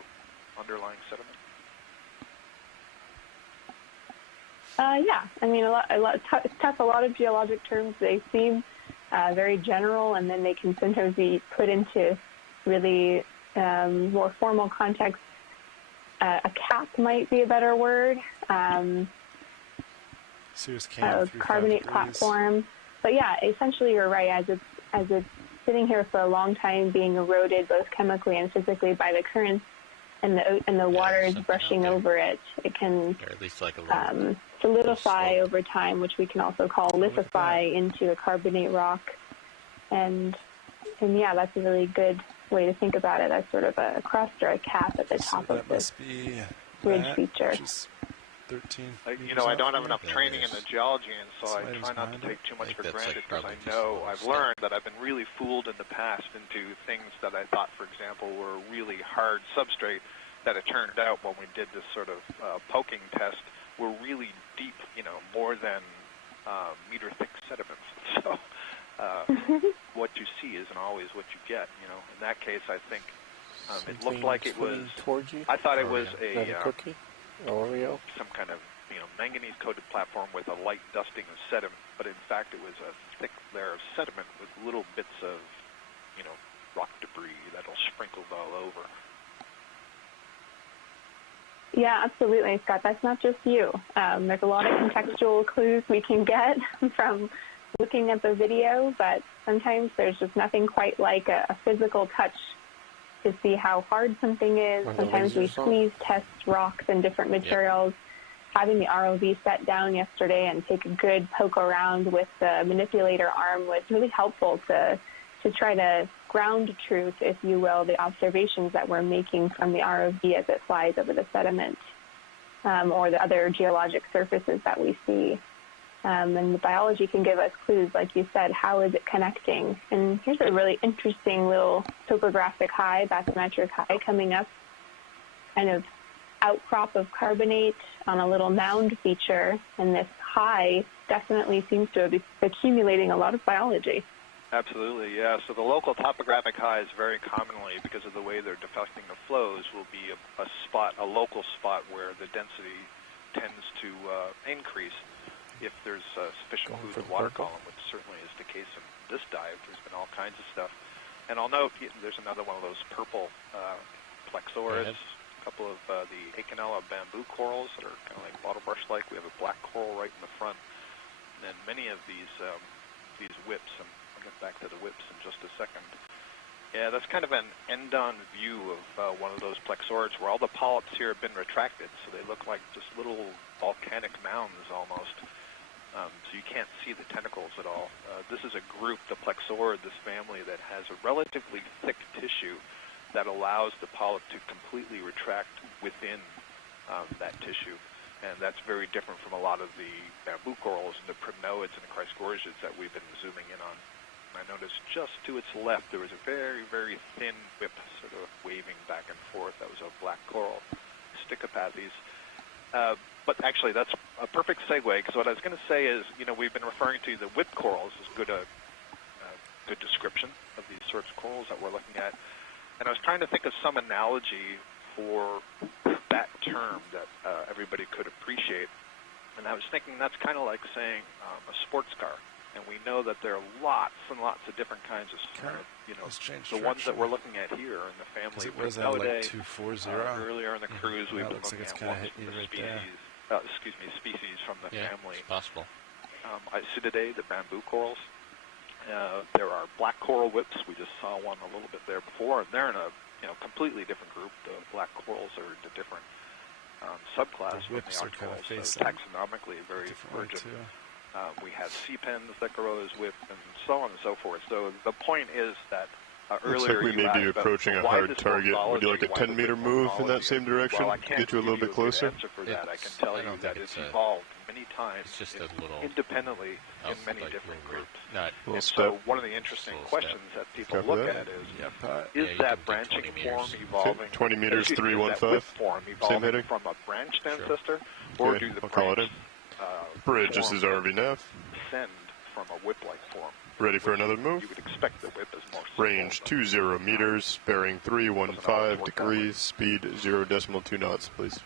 underlying sediment? Yeah, I mean, it's tough. A lot of geologic terms, they seem very general, and then they can sometimes be put into really more formal context. A cap might be a better word. A carbonate platform. But yeah, essentially you're right. As it's sitting here for a long time, being eroded both chemically and physically by the currents, and the water is brushing over it, it can or at least like a solidify over time, which we can also call lithify into a carbonate rock. And yeah, that's a really good way to think about it, as sort of a cross-dry cap at the top of this ridge feature. 13. I don't have enough training in the geology, and so I try not to take too much for granted, because I know I've learned that I've been really fooled in the past into things that I thought, for example, were really hard substrate, that it turned out when we did this sort of poking test were really deep, more than meter-thick sediments. So what you see isn't always what you get. In that case, I think it looked like it was. I thought it was a cookie, Oreo, some kind of manganese-coated platform with a light dusting of sediment, but in fact it was a thick layer of sediment with little bits of rock debris that'll sprinkled all over. Yeah, absolutely, Scott. That's not just you. There's a lot of contextual clues we can get from looking at the video, but sometimes there's just nothing quite like a physical touch to see how hard something is. Sometimes we squeeze test rocks and different materials. Having the ROV set down yesterday and take a good poke around with the manipulator arm was really helpful to try to ground truth, if you will, the observations that we're making from the ROV as it flies over the sediment or the other geologic surfaces that we see. And the biology can give us clues, like you said, how is it connecting? And here's a really interesting little topographic high, bathymetric high coming up, kind of outcrop of carbonate on a little mound feature, and this high definitely seems to be accumulating a lot of biology. Absolutely, yeah. So the local topographic highs very commonly, because of the way they're deflecting the flows, will be a local spot where the density tends to increase if there's sufficient food in the water column, which certainly is the case in this dive. There's been all kinds of stuff. And I'll note there's another one of those purple Plexoris, a couple of the Okeanos bamboo corals that are kind of like bottle brush-like. We have a black coral right in the front. And then many of these whips, and I'll get back to the whips in just a second. Yeah, that's kind of an end-on view of one of those plexorids where all the polyps here have been retracted, so they look like just little volcanic mounds almost. So you can't see the tentacles at all. This is a group, the plexorid, this family, that has a relatively thick tissue that allows the polyp to completely retract within that tissue. And that's very different from a lot of the bamboo corals and the primnoids and the chrysgorgids that we've been zooming in on. I noticed just to its left there was a very, very thin whip sort of waving back and forth. That was a black coral, Stichopathes. But actually, that's a perfect segue, because what I was going to say is, we've been referring to the whip corals as good description of these sorts of corals that we're looking at. And I was trying to think of some analogy for that term that everybody could appreciate. And I was thinking that's kind of like saying a sports car. And we know that there are lots and lots of different kinds of, the ones that we're looking at here in the family. It was at like 240. Earlier in the cruise, we've been looking at one species from the family. It's possible. Isididae, the bamboo corals. There are black coral whips. We just saw one a little bit there before, and they're in a completely different group. The black corals are in a different subclass from the arctic corals, so taxonomically very divergent. We have sea pens that grow as whip, and so on and so forth. So the point is that earlier looks like we may be approaching a hard target. Would you like a 10-meter move in that same direction to get you a little bit closer? I can tell you that it's evolved many times independently in many different groups. So one of the interesting questions that people look at is that branching form evolving? 20 meters, 315. Same heading? From a branched ancestor, or do the branched bridge, this is ROV nav. Descend from a whip-like form? Ready for another move? You would expect the whip is more range 20 meters, bearing 315 degrees, speed 0.2 knots, please.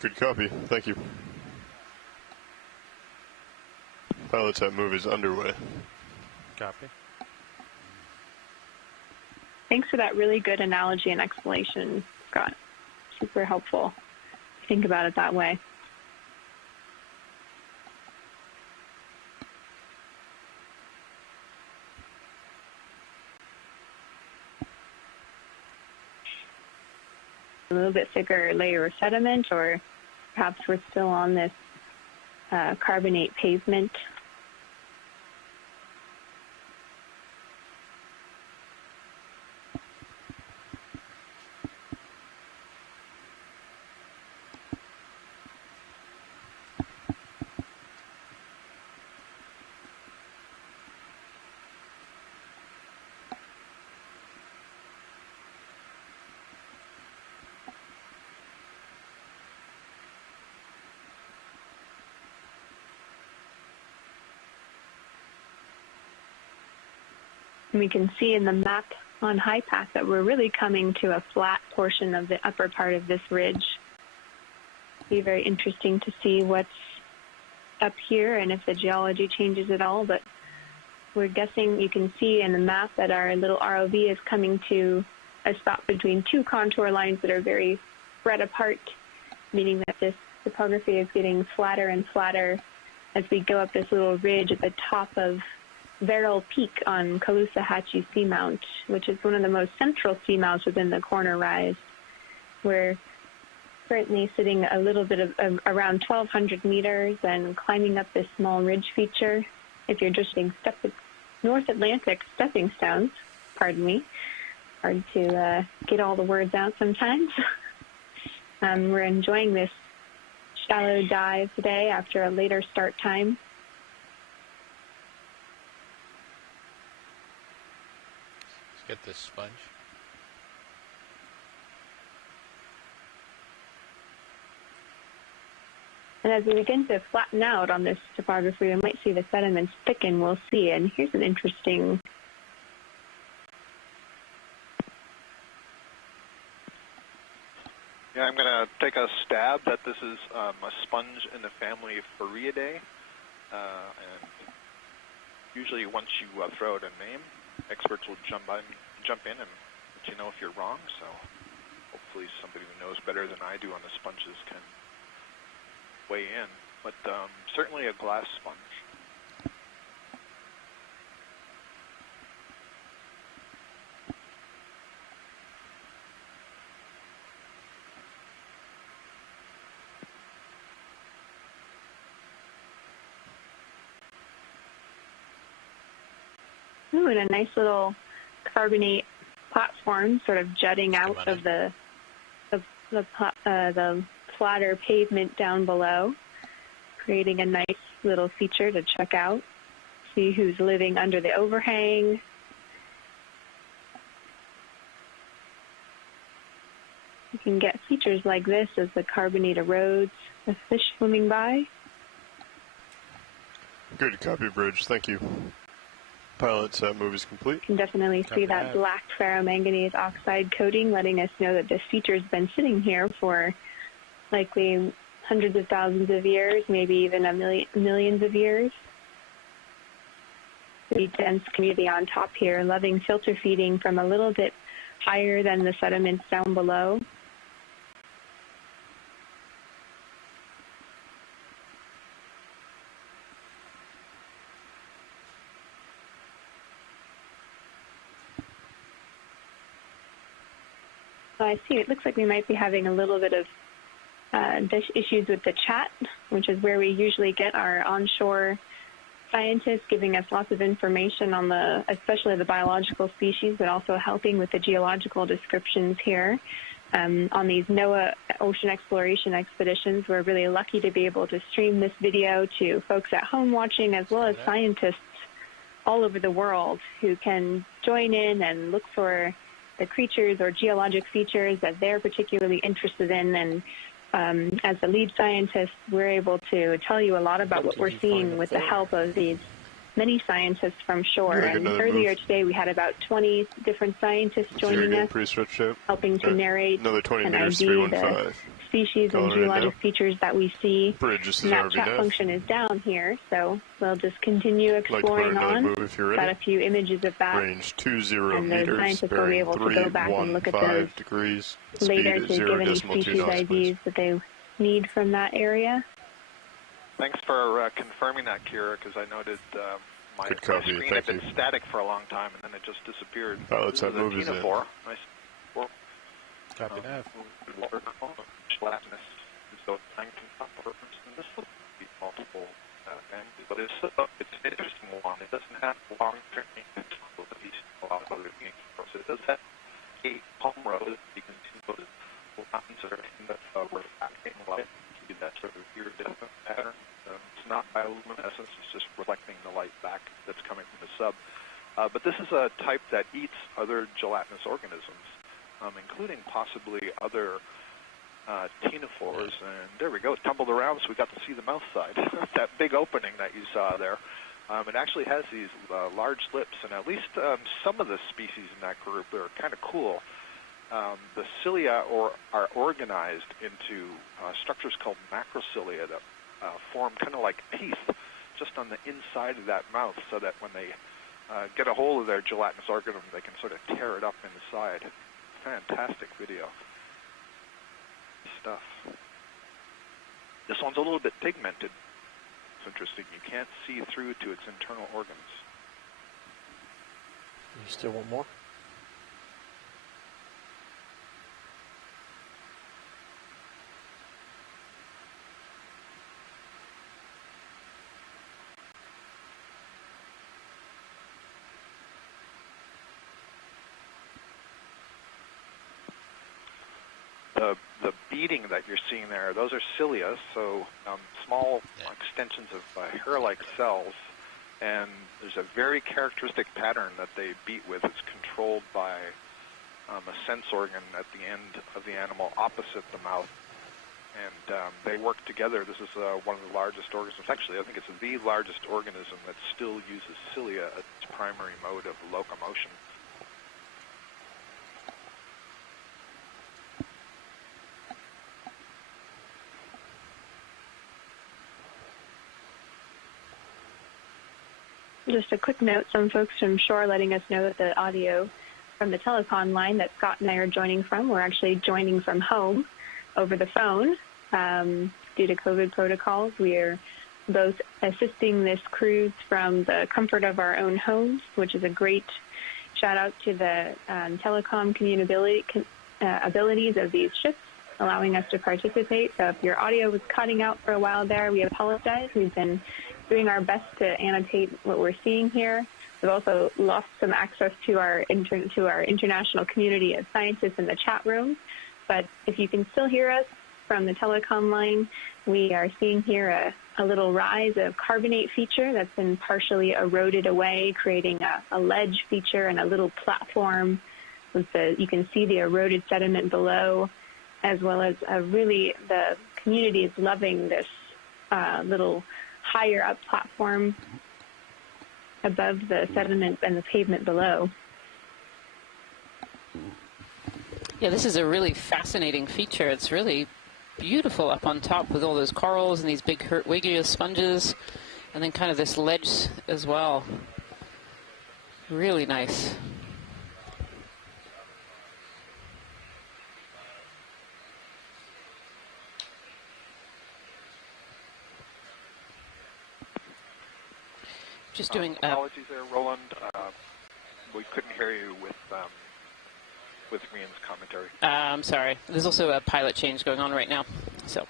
Good copy. Thank you. Pilots, that move is underway. Copy. Thanks for that really good analogy and explanation, Scott. Super helpful. think about it that way. A little bit thicker layer of sediment, or perhaps we're still on this carbonate pavement. We can see in the map on HiPath that we're really coming to a flat portion of the upper part of this ridge. It'll be very interesting to see what's up here and if the geology changes at all, but we're guessing you can see in the map that our little ROV is coming to a spot between two contour lines that are very spread apart, meaning that this topography is getting flatter and flatter as we go up this little ridge at the top of Verrill Peak on Caloosahatchee Seamount, which is one of the most central seamounts within the corner rise. We're currently sitting a little bit of around 1,200 meters and climbing up this small ridge feature. If you're just being North Atlantic stepping stones, pardon me, hard to get all the words out sometimes. We're enjoying this shallow dive today after a later start time. Get this sponge. And as we begin to flatten out on this topography, we might see the sediments thicken, we'll see. And here's an interesting Yeah, I'm going to take a stab that this is a sponge in the family of Furiidae. And usually once you throw out a name, experts will jump in and let you know if you're wrong. So hopefully somebody who knows better than I do on the sponges can weigh in. But certainly a glass sponge. Ooh, and a nice little carbonate platform sort of jutting out of the flatter pavement down below, creating a nice little feature to check out, see who's living under the overhang. You can get features like this as the carbonate erodes, with fish swimming by. Good copy, Bridge. Thank you. Pilot's move is complete. You can definitely see that black ferromanganese oxide coating, letting us know that this feature's been sitting here for likely hundreds of thousands of years, maybe even millions of years. The dense community on top here, loving filter feeding from a little bit higher than the sediments down below. So I see it looks like we might be having a little bit of issues with the chat, which is where we usually get our onshore scientists giving us lots of information on especially the biological species, but also helping with the geological descriptions here. On these NOAA ocean exploration expeditions, we're really lucky to be able to stream this video to folks at home watching, as well as scientists all over the world who can join in and look for the creatures or geologic features that they're particularly interested in. And as the lead scientists, we're able to tell you a lot about what we're seeing with the help of these many scientists from shore. And earlier today, we had about 20 different scientists joining us, helping to narrate and ID the species and geologic features that we see. And that chat function is down here, so we'll just continue exploring on. Got a few images of that. Range 20 and the meters, scientists will be able to go back and look at those degrees, later speed to give any 0.2 species knots, IDs that they need from that area. Thanks for confirming that, Kira, because I noted my screen had been static for a long time, and then it just disappeared. Pilots have moved in. Nice. Copy that. Water gelatinous. So this will be multiple angles, but it's an interesting one. It doesn't have long-term maintenance of a lot of other things. It does have 8 palm rows. You can see those lines that are in the refracting light. That sort of iridescent pattern. It's not bioluminescence, it's just reflecting the light back that's coming from the sub. But this is a type that eats other gelatinous organisms, including possibly other ctenophores. And there we go, it tumbled around, so we got to see the mouth side. That big opening that you saw there. It actually has these large lips, and at least some of the species in that group are kind of cool. The cilia are organized into structures called macrocilia that form kind of like teeth just on the inside of that mouth, so that when they get a hold of their gelatinous organism, they can sort of tear it up inside. Fantastic video stuff. This one's a little bit pigmented. It's interesting. You can't see through to its internal organs. You still want more? The beading that you're seeing there, those are cilia, so small extensions of hair-like cells, and there's a very characteristic pattern that they beat with. It's controlled by a sense organ at the end of the animal opposite the mouth, and they work together. This is one of the largest organisms. Actually, I think it's the largest organism that still uses cilia as its primary mode of locomotion. Just a quick note, some folks from shore letting us know that the audio from the telecom line that Scott and I are joining from, we're actually joining from home over the phone due to COVID protocols. We are both assisting this cruise from the comfort of our own homes, which is a great shout out to the telecom abilities of these ships, allowing us to participate. So if your audio was cutting out for a while there, we apologize. We've been doing our best to annotate what we're seeing here. We've also lost some access to our international community of scientists in the chat room. But if you can still hear us from the telecom line, we are seeing here a little rise of carbonate feature that's been partially eroded away, creating a ledge feature and a little platform. You can see the eroded sediment below, as well as really the community is loving this little higher up platform above the sediment and the pavement below. Yeah, this is a really fascinating feature. It's really beautiful up on top with all those corals and these big Hertwiggia sponges, and then kind of this ledge as well. Really nice. Just doing. Apologies there, Roland. We couldn't hear you with Rian's commentary. I'm sorry. There's also a pilot change going on right now, so.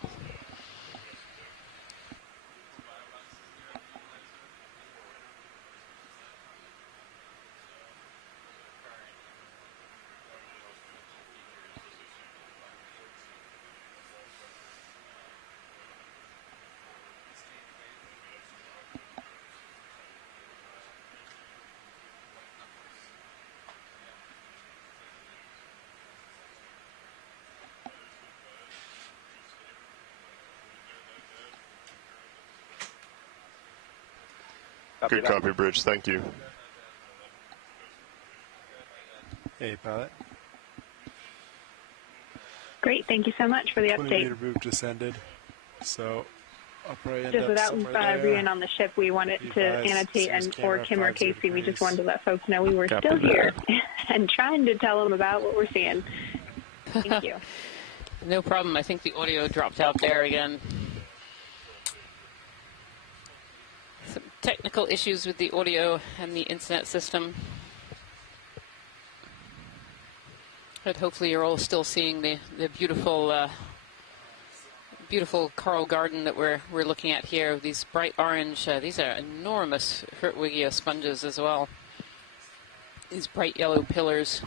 Good copy, Bridge. Thank you. Hey, pilot. Great. Thank you so much for the 20 update. meter move descended. So I'll probably end Just up without somewhere there. Rian on the ship, we wanted to annotate, and for Kim or Casey, we just wanted to let folks know we were still here and trying to tell them about what we're seeing. Thank you. No problem. I think the audio dropped out there again. Some technical issues with the audio and the internet system. But hopefully you're all still seeing the beautiful beautiful coral garden that we're looking at here. These bright orange, these are enormous Hertwiggia sponges as well. These bright yellow pillars.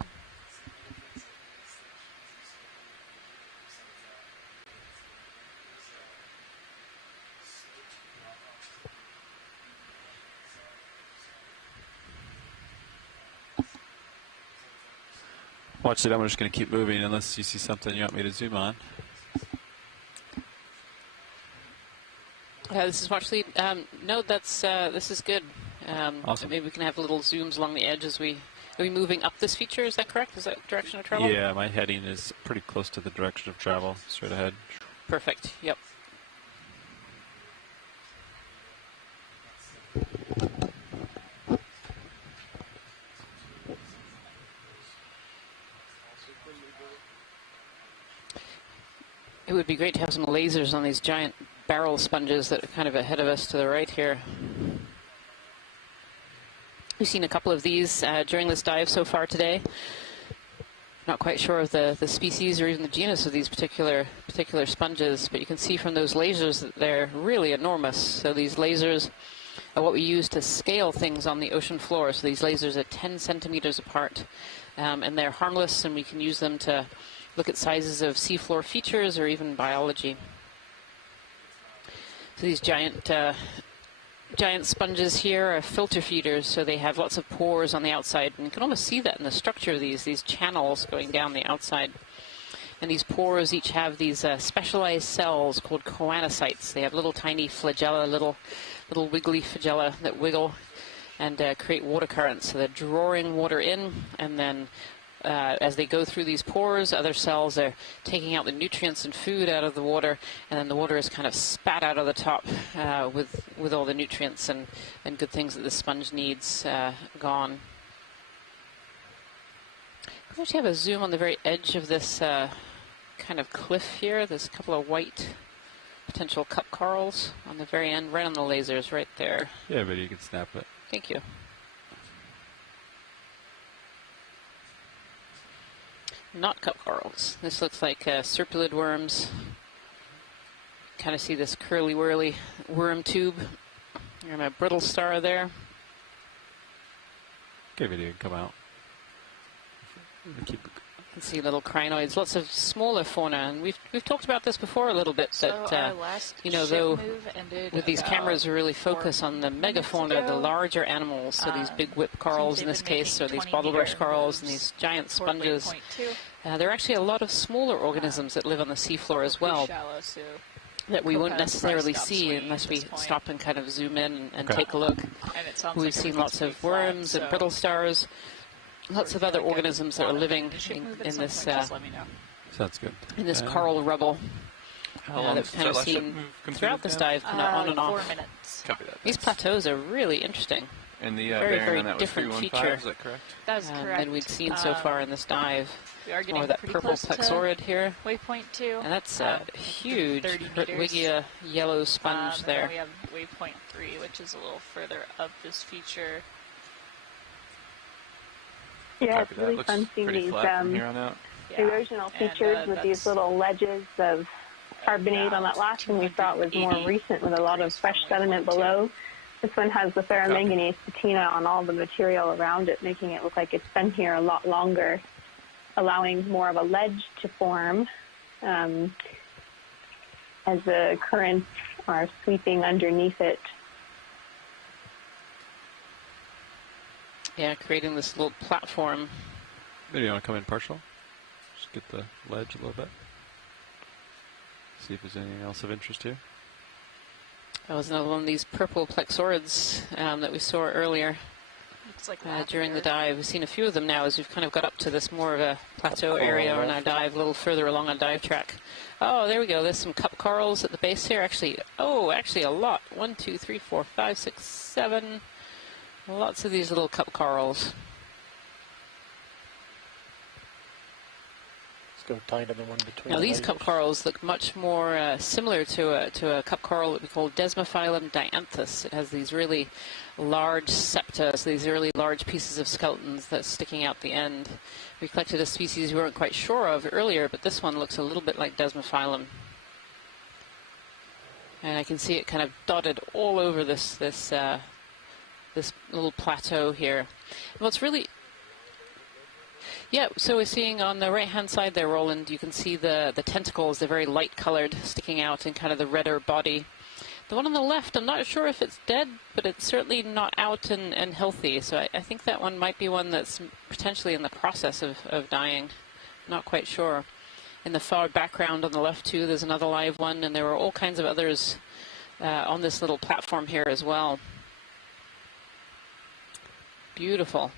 Watch it. I'm just going to keep moving unless you see something you want me to zoom on. This is Watch Lead. No, that's this is good. Awesome. Maybe we can have little zooms along the edge as we are we moving up this feature. Is that correct? Is that direction of travel? Yeah, my heading is pretty close to the direction of travel, straight ahead. Perfect. Yep. It would be great to have some lasers on these giant barrel sponges that are kind of ahead of us to the right here. We've seen a couple of these during this dive so far today. Not quite sure of the species or even the genus of these particular sponges, but you can see from those lasers that they're really enormous. So these lasers are what we use to scale things on the ocean floor. So these lasers are 10 centimeters apart, and they're harmless, and we can use them to look at sizes of seafloor features or even biology. So these giant sponges here are filter feeders, so they have lots of pores on the outside, and you can almost see that in the structure of these channels going down the outside. And these pores each have these specialized cells called choanocytes. They have little tiny flagella, little wiggly flagella that wiggle and create water currents. So they're drawing water in, and then as they go through these pores, other cells are taking out the nutrients and food out of the water, and then the water is kind of spat out of the top with all the nutrients and good things that the sponge needs gone. We actually have a zoom on the very edge of this kind of cliff here. There's a couple of white potential cup corals on the very end, right on the lasers right there. Yeah, but you can snap it. Thank you. Not cup corals. This looks like serpulid worms. Kind of see this curly-whirly worm tube. And a brittle star there. Okay, video can come out. Keep. You can see little crinoids, lots of smaller fauna, and we've talked about this before a little bit. So that you know, though with these cameras, we really focus on the megafauna, the larger animals. So these big whip corals in this case, or these bottlebrush corals, and these giant sponges. There are actually a lot of smaller organisms that live on the seafloor as well, that we wouldn't necessarily see unless we stop and kind of zoom in and take a look. We've seen lots of worms and brittle stars. Lots of other organisms that are living in this Sounds good. in this coral rubble that we've kind of seen throughout this dive, kind of on and off. 4 minutes. Copy that. These plateaus are really interesting. And the very, bearing very on that was different 315, feature. is that correct? That is correct. Than we'd seen so far in this dive. We are getting Or that pretty purple close to plexaurid here. waypoint 2. And that's a huge 30 meters. Hertwiggia yellow sponge And there. then we have waypoint 3, which is a little further up this feature. Yeah, it's really fun seeing these erosional features with these little ledges of carbonate on that last one we thought was more recent with a lot of fresh sediment below. This one has the ferromanganese patina on all the material around it, making it look like it's been here a lot longer, allowing more of a ledge to form as the currents are sweeping underneath it. Yeah, creating this little platform. Maybe you want to come in partial? Just get the ledge a little bit. See if there's anything else of interest here. That was another one of these purple plexaurids that we saw earlier. Looks like during the dive. We've seen a few of them now as we've kind of got up to this more of a plateau area on our dive, a little further along our dive track. Oh, there we go. There's some cup corals at the base here. Actually a lot. 1, 2, 3, 4, 5, 6, 7. Lots of these little cup corals. Let's go tighter than one between. Now these cup corals look much more similar to a cup coral that we call Desmophylum Dianthus. It has these really large septa, so these really large pieces of skeletons that's sticking out the end. We collected a species we weren't quite sure of earlier, but this one looks a little bit like Desmophylum. And I can see it kind of dotted all over this little plateau here. And what's really... Yeah, so we're seeing on the right-hand side there, Roland, you can see the tentacles. They're very light-colored, sticking out in kind of the redder body. The one on the left, I'm not sure if it's dead, but it's certainly not out and healthy. So I think that one might be one that's potentially in the process of dying. Not quite sure. In the far background on the left, too, there's another live one, and there were all kinds of others on this little platform here as well. Beautiful.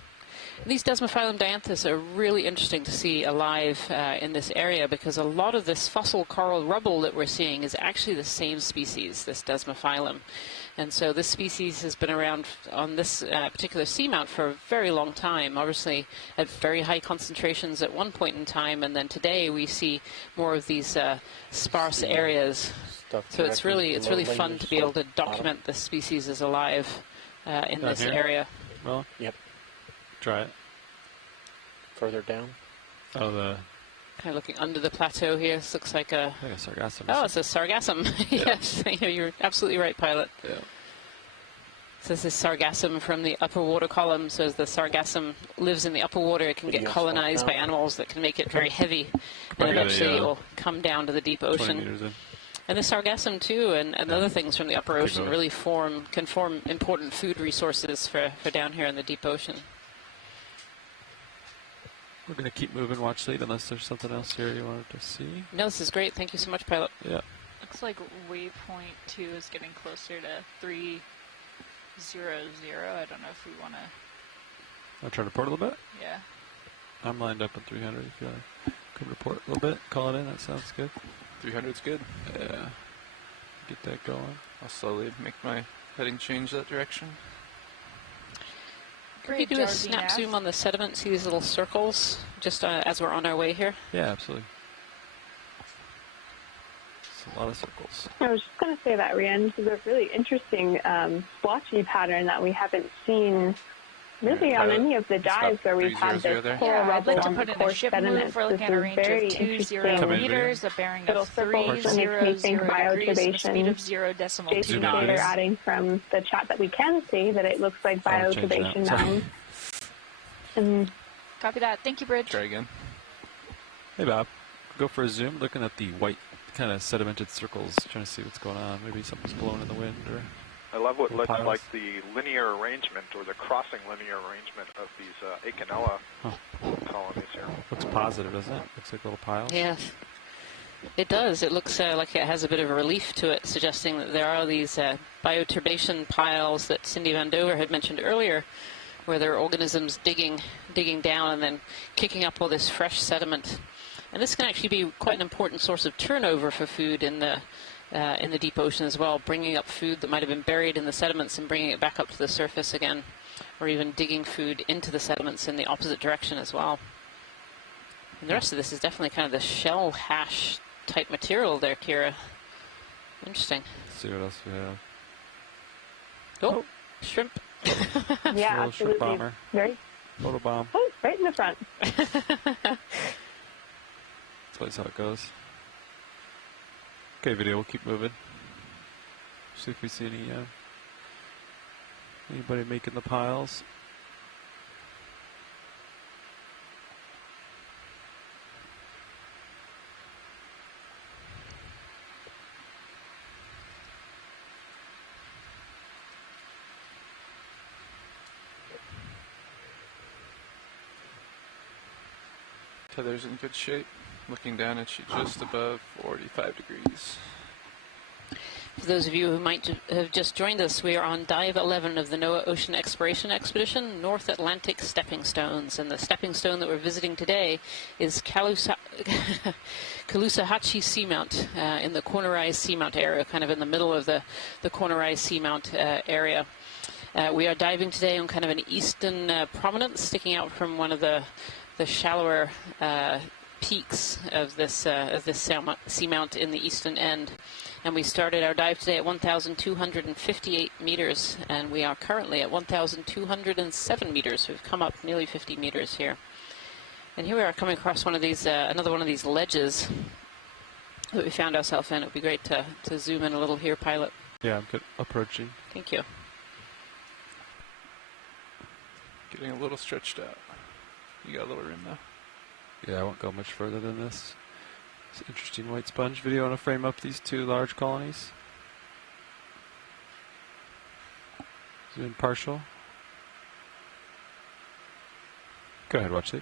These Desmophylum Dianthus are really interesting to see alive in this area, because a lot of this fossil coral rubble that we're seeing is actually the same species, this Desmophylum. And so this species has been around on this particular seamount for a very long time, obviously at very high concentrations at one point in time, and then today we see more of these sparse areas. So it's really fun to be able to document this species as alive in this area. Well, yep. Try it. Further down. Oh, the... Kind of looking under the plateau here. This looks like a... I think a sargassum. Oh, it's a sargassum. Yes, you're absolutely right, Pilot. Yeah. So this is sargassum from the upper water column. So as the sargassum lives in the upper water, it can get colonized by animals that can make it very heavy. And eventually it will come down to the deep ocean. 20 meters in. And the sargassum, too, and other things from the upper ocean really can form important food resources for down here in the deep ocean. We're going to keep moving, watch lead, unless there's something else here you wanted to see. No, this is great. Thank you so much, Pilot. Yeah. Looks like waypoint 2 is getting closer to 300. I don't know if we want to... I'll try to report a little bit? Yeah. I'm lined up on 300 if you could report a little bit. Call it in. That sounds good. 300's good. Yeah. Get that going. I'll slowly make my heading change that direction. Can you do a snap zoom on the sediment, see these little circles, just as we're on our way here? Yeah, absolutely. It's a lot of circles. I was just going to say that, Rian, this is a really interesting splotchy pattern that we haven't seen really on any of the dives where we've had this coral rubble on the coarse sediments. We're looking at a range of 20 meters, a bearing of 300 degrees, a speed of 0 decimal 2 Jason knots. Taylor adding from the chat that we can see that it looks like bioturbation mounds. Copy that. Thank you, Bridge. Try again. Hey, Bob. Go for a zoom, looking at the white kind of sedimented circles, trying to see what's going on. Maybe something's blowing in the wind or... I love what looks like the linear arrangement or the crossing linear arrangement of these Acanella colonies here. Looks positive, doesn't it? Looks like little piles. Yes, it does. It looks like it has a bit of a relief to it, suggesting that there are these bioturbation piles that Cindy Van Dover had mentioned earlier, where there are organisms digging down and then kicking up all this fresh sediment. And this can actually be quite an important source of turnover for food in the deep ocean as well, bringing up food that might have been buried in the sediments and bringing it back up to the surface again, or even digging food into the sediments in the opposite direction as well. And the rest of this is definitely kind of the shell hash type material there, Kira. Interesting. Let's see what else we have. Oh, shrimp. Yeah, little absolutely. shrimp bomber. Very. Photobomb. Oh, right in the front. That's how it goes. Okay, video, we'll keep moving. See if we see anybody making the piles. Tether's in good shape. Looking down at you just above 45 degrees. For those of you who might have just joined us, we are on Dive 11 of the NOAA Ocean Exploration Expedition, North Atlantic Stepping Stones. And the stepping stone that we're visiting today is Caloosahatchee Seamount in the Carnivorous Seamount area, kind of in the middle of the Carnivorous Seamount area. We are diving today on kind of an eastern prominence sticking out from one of the shallower peaks of this seamount in the eastern end. And we started our dive today at 1,258 meters, and we are currently at 1,207 meters. We've come up nearly 50 meters here. And here we are coming across one of these, another one of these ledges that we found ourselves in. It would be great to zoom in a little here, pilot. Yeah, I'm good. Approaching. Thank you. Getting a little stretched out. You got a little room though. Yeah, I won't go much further than this. It's an interesting white sponge video. I want to frame up these two large colonies. Zoom in partial. Go ahead, watch it.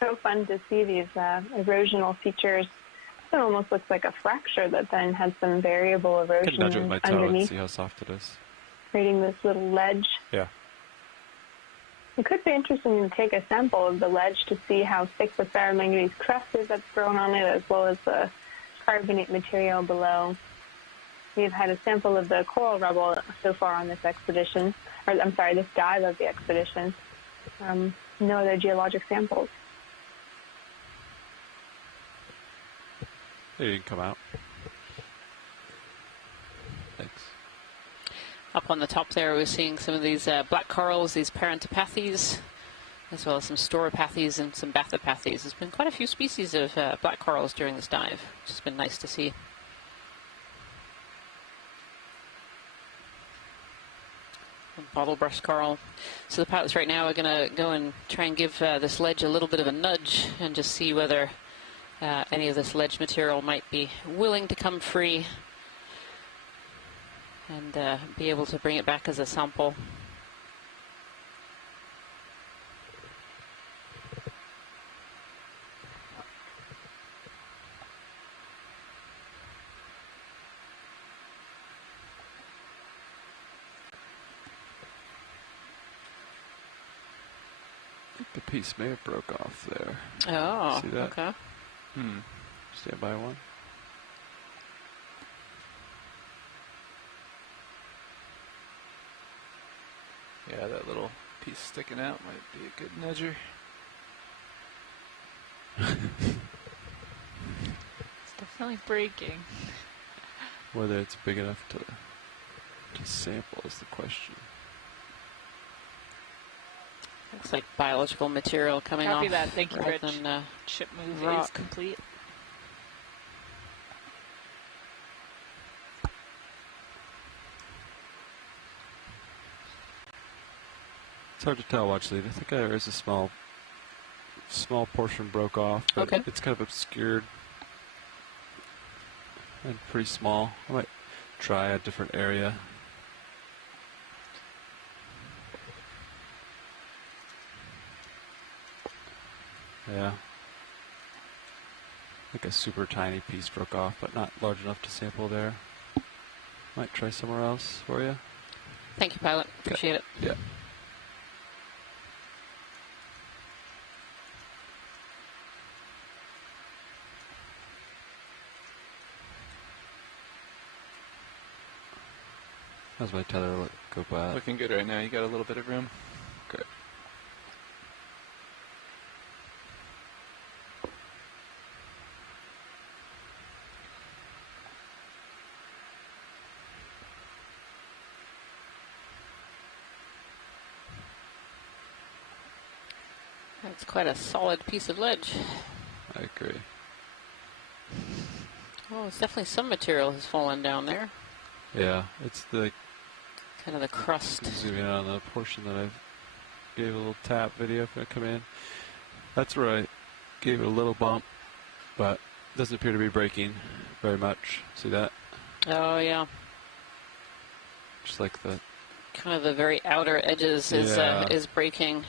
So fun to see these erosional features. It almost looks like a fracture that then has some variable I erosion can nudge it with my toe and underneath, see how soft it is. creating this little ledge. Yeah. It could be interesting to take a sample of the ledge to see how thick the ferromanganese crust is that's grown on it, as well as the carbonate material below. We've had a sample of the coral rubble so far on this expedition, or I'm sorry, this dive of the expedition. No other geologic samples. They didn't come out. Thanks. Up on the top there, we're seeing some of these black corals, these parentopathes, as well as some stauropathes and some bathopathes. There's been quite a few species of black corals during this dive, which has been nice to see. Bottle brush coral. So the pilots right now are going to go and try and give this ledge a little bit of a nudge and just see whether any of this ledge material might be willing to come free and be able to bring it back as a sample. I think the piece may have broke off there. Oh, see that? okay. Stand by one. Yeah, that little piece sticking out might be a good nudger. It's definitely breaking. Whether it's big enough to sample is the question. Looks like biological material coming off. Copy that. Thank you, rather Rich. than, Ship move is rock. complete. It's hard to tell, watch lead. I think there is a small portion broke off, but Okay. it's kind of obscured and pretty small. I might try a different area. Yeah. I think a super tiny piece broke off, but not large enough to sample there. Might try somewhere else for you. Thank you, pilot. Appreciate it. Yeah. How's my tether go by? Looking good right now. You got a little bit of room. Great. That's quite a solid piece of ledge. I agree. Oh, it's definitely some material has fallen down there. Yeah, it's the kind of the crust. Zoom in on the portion that I gave a little tap video if I come in. That's where I gave it a little bump, but it doesn't appear to be breaking very much. See that? Oh yeah. Just like the kind of the very outer edges is breaking.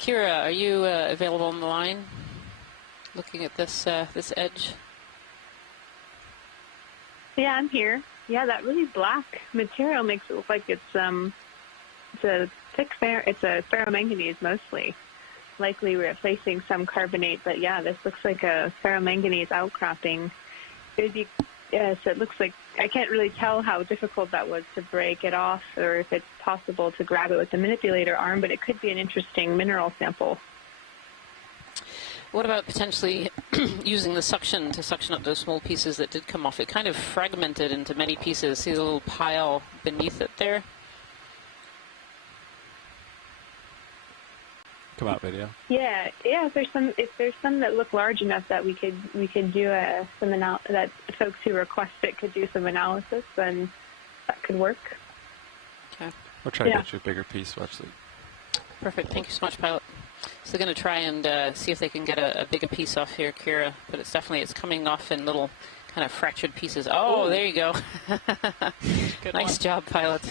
Kira, are you available on the line? Looking at this this edge. Yeah, I'm here. Yeah, that really black material makes it look like it's a thick it's a ferromanganese mostly, likely replacing some carbonate. But yeah, this looks like a ferromanganese outcropping. Yes, it looks like I can't really tell how difficult that was to break it off, or if it's possible to grab it with the manipulator arm. But it could be an interesting mineral sample. What about potentially using the suction to suction up those small pieces that did come off. It kind of fragmented into many pieces. See the little pile beneath it there? Come out video. Yeah. If there's some that look large enough that we could do that folks who request it could do some analysis, then that could work. Okay. We'll try to get you a bigger piece, actually. Perfect. Thank you so much, pilot. So they're going to try and see if they can get a bigger piece off here, Kira. But it's coming off in little kind of fractured pieces. Oh, there you go. Nice job, pilot.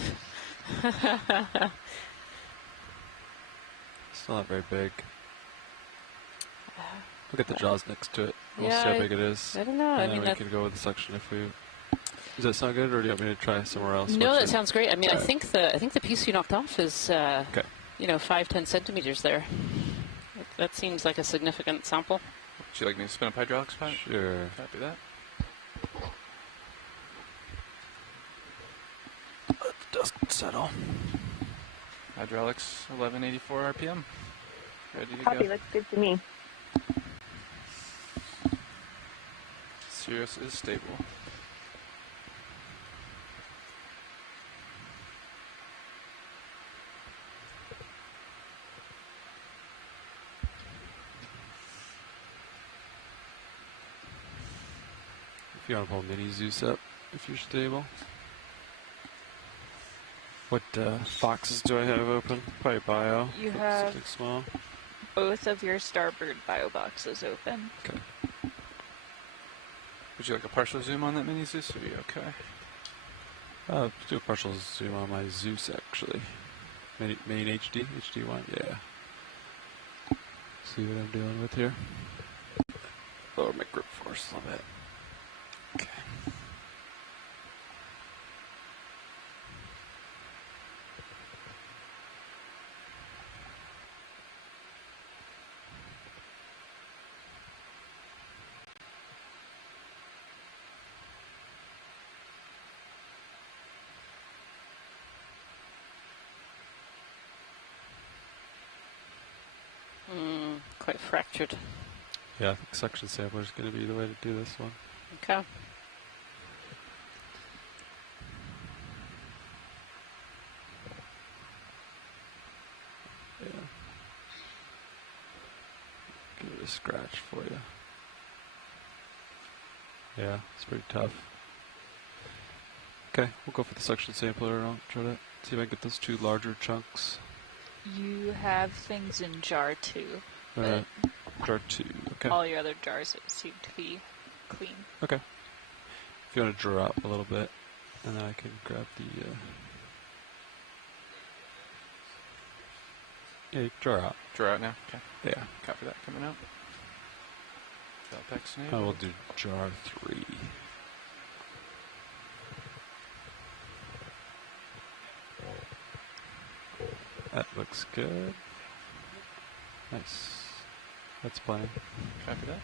Still not very big. Look at the jaws next to it. We'll Yeah, see how big it is. I don't know. And then we can go with the suction if we... Does that sound good, or do you want me to try somewhere else? No, that sounds great. I mean, I think the piece you knocked off is, 5-10 centimeters there. That seems like a significant sample. Would you like me to spin up hydraulics, Pat? Sure. Copy that. Let the dust settle. Hydraulics, 1184 RPM. Ready to Copy, go. looks good to me. Cirrus is stable. If you want to pull mini Zeus up, if you're stable. What boxes do I have open? Probably bio. You have something small. both of your starboard bio boxes open. Okay. Would you like a partial zoom on that mini Zeus, or are you okay? Let's do a partial zoom on my Zeus, actually. Main HD? HD1? Yeah. See what I'm dealing with here. Lower my grip force a little bit. Okay. Quite fractured. Yeah, I think suction sampler is going to be the way to do this one. Okay. Yeah. Give it a scratch for you. Yeah, it's pretty tough. Okay, we'll go for the suction sampler and I'll try to see if I can get those two larger chunks. You have things in jar 2. Alright, jar 2, okay. All your other jars seem to be clean. Okay. If you want to draw up a little bit, and then I can grab the... Yeah, you can draw out. Draw out now? Okay. Yeah. Copy that coming out. Valpex I will do jar 3. That looks good. Nice. That's plenty. Copy that.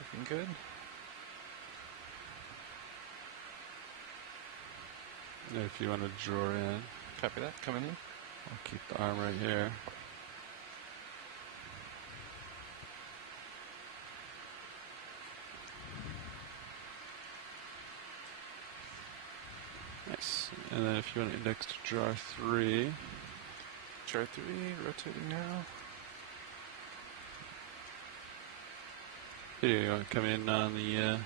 Looking good. If you want to draw in. Copy that. Coming in. I'll keep the arm right here. Nice. And then if you want to index to jar 3. Jar 3, rotating now. Here, you want to come in on the,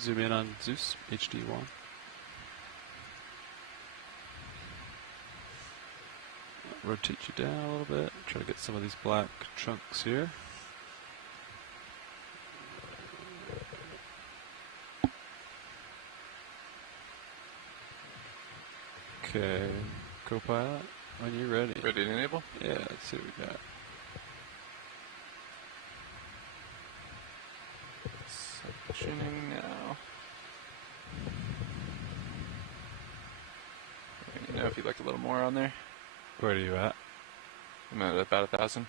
zoom in on Zeus, HD1. Rotate you down a little bit. Try to get some of these black chunks here. Okay, Copilot, when you're ready. Ready to enable? Yeah, let's see what we got. Sectioning now. Let me know if you'd like a little more on there. Where are you at? I'm at about 1,000.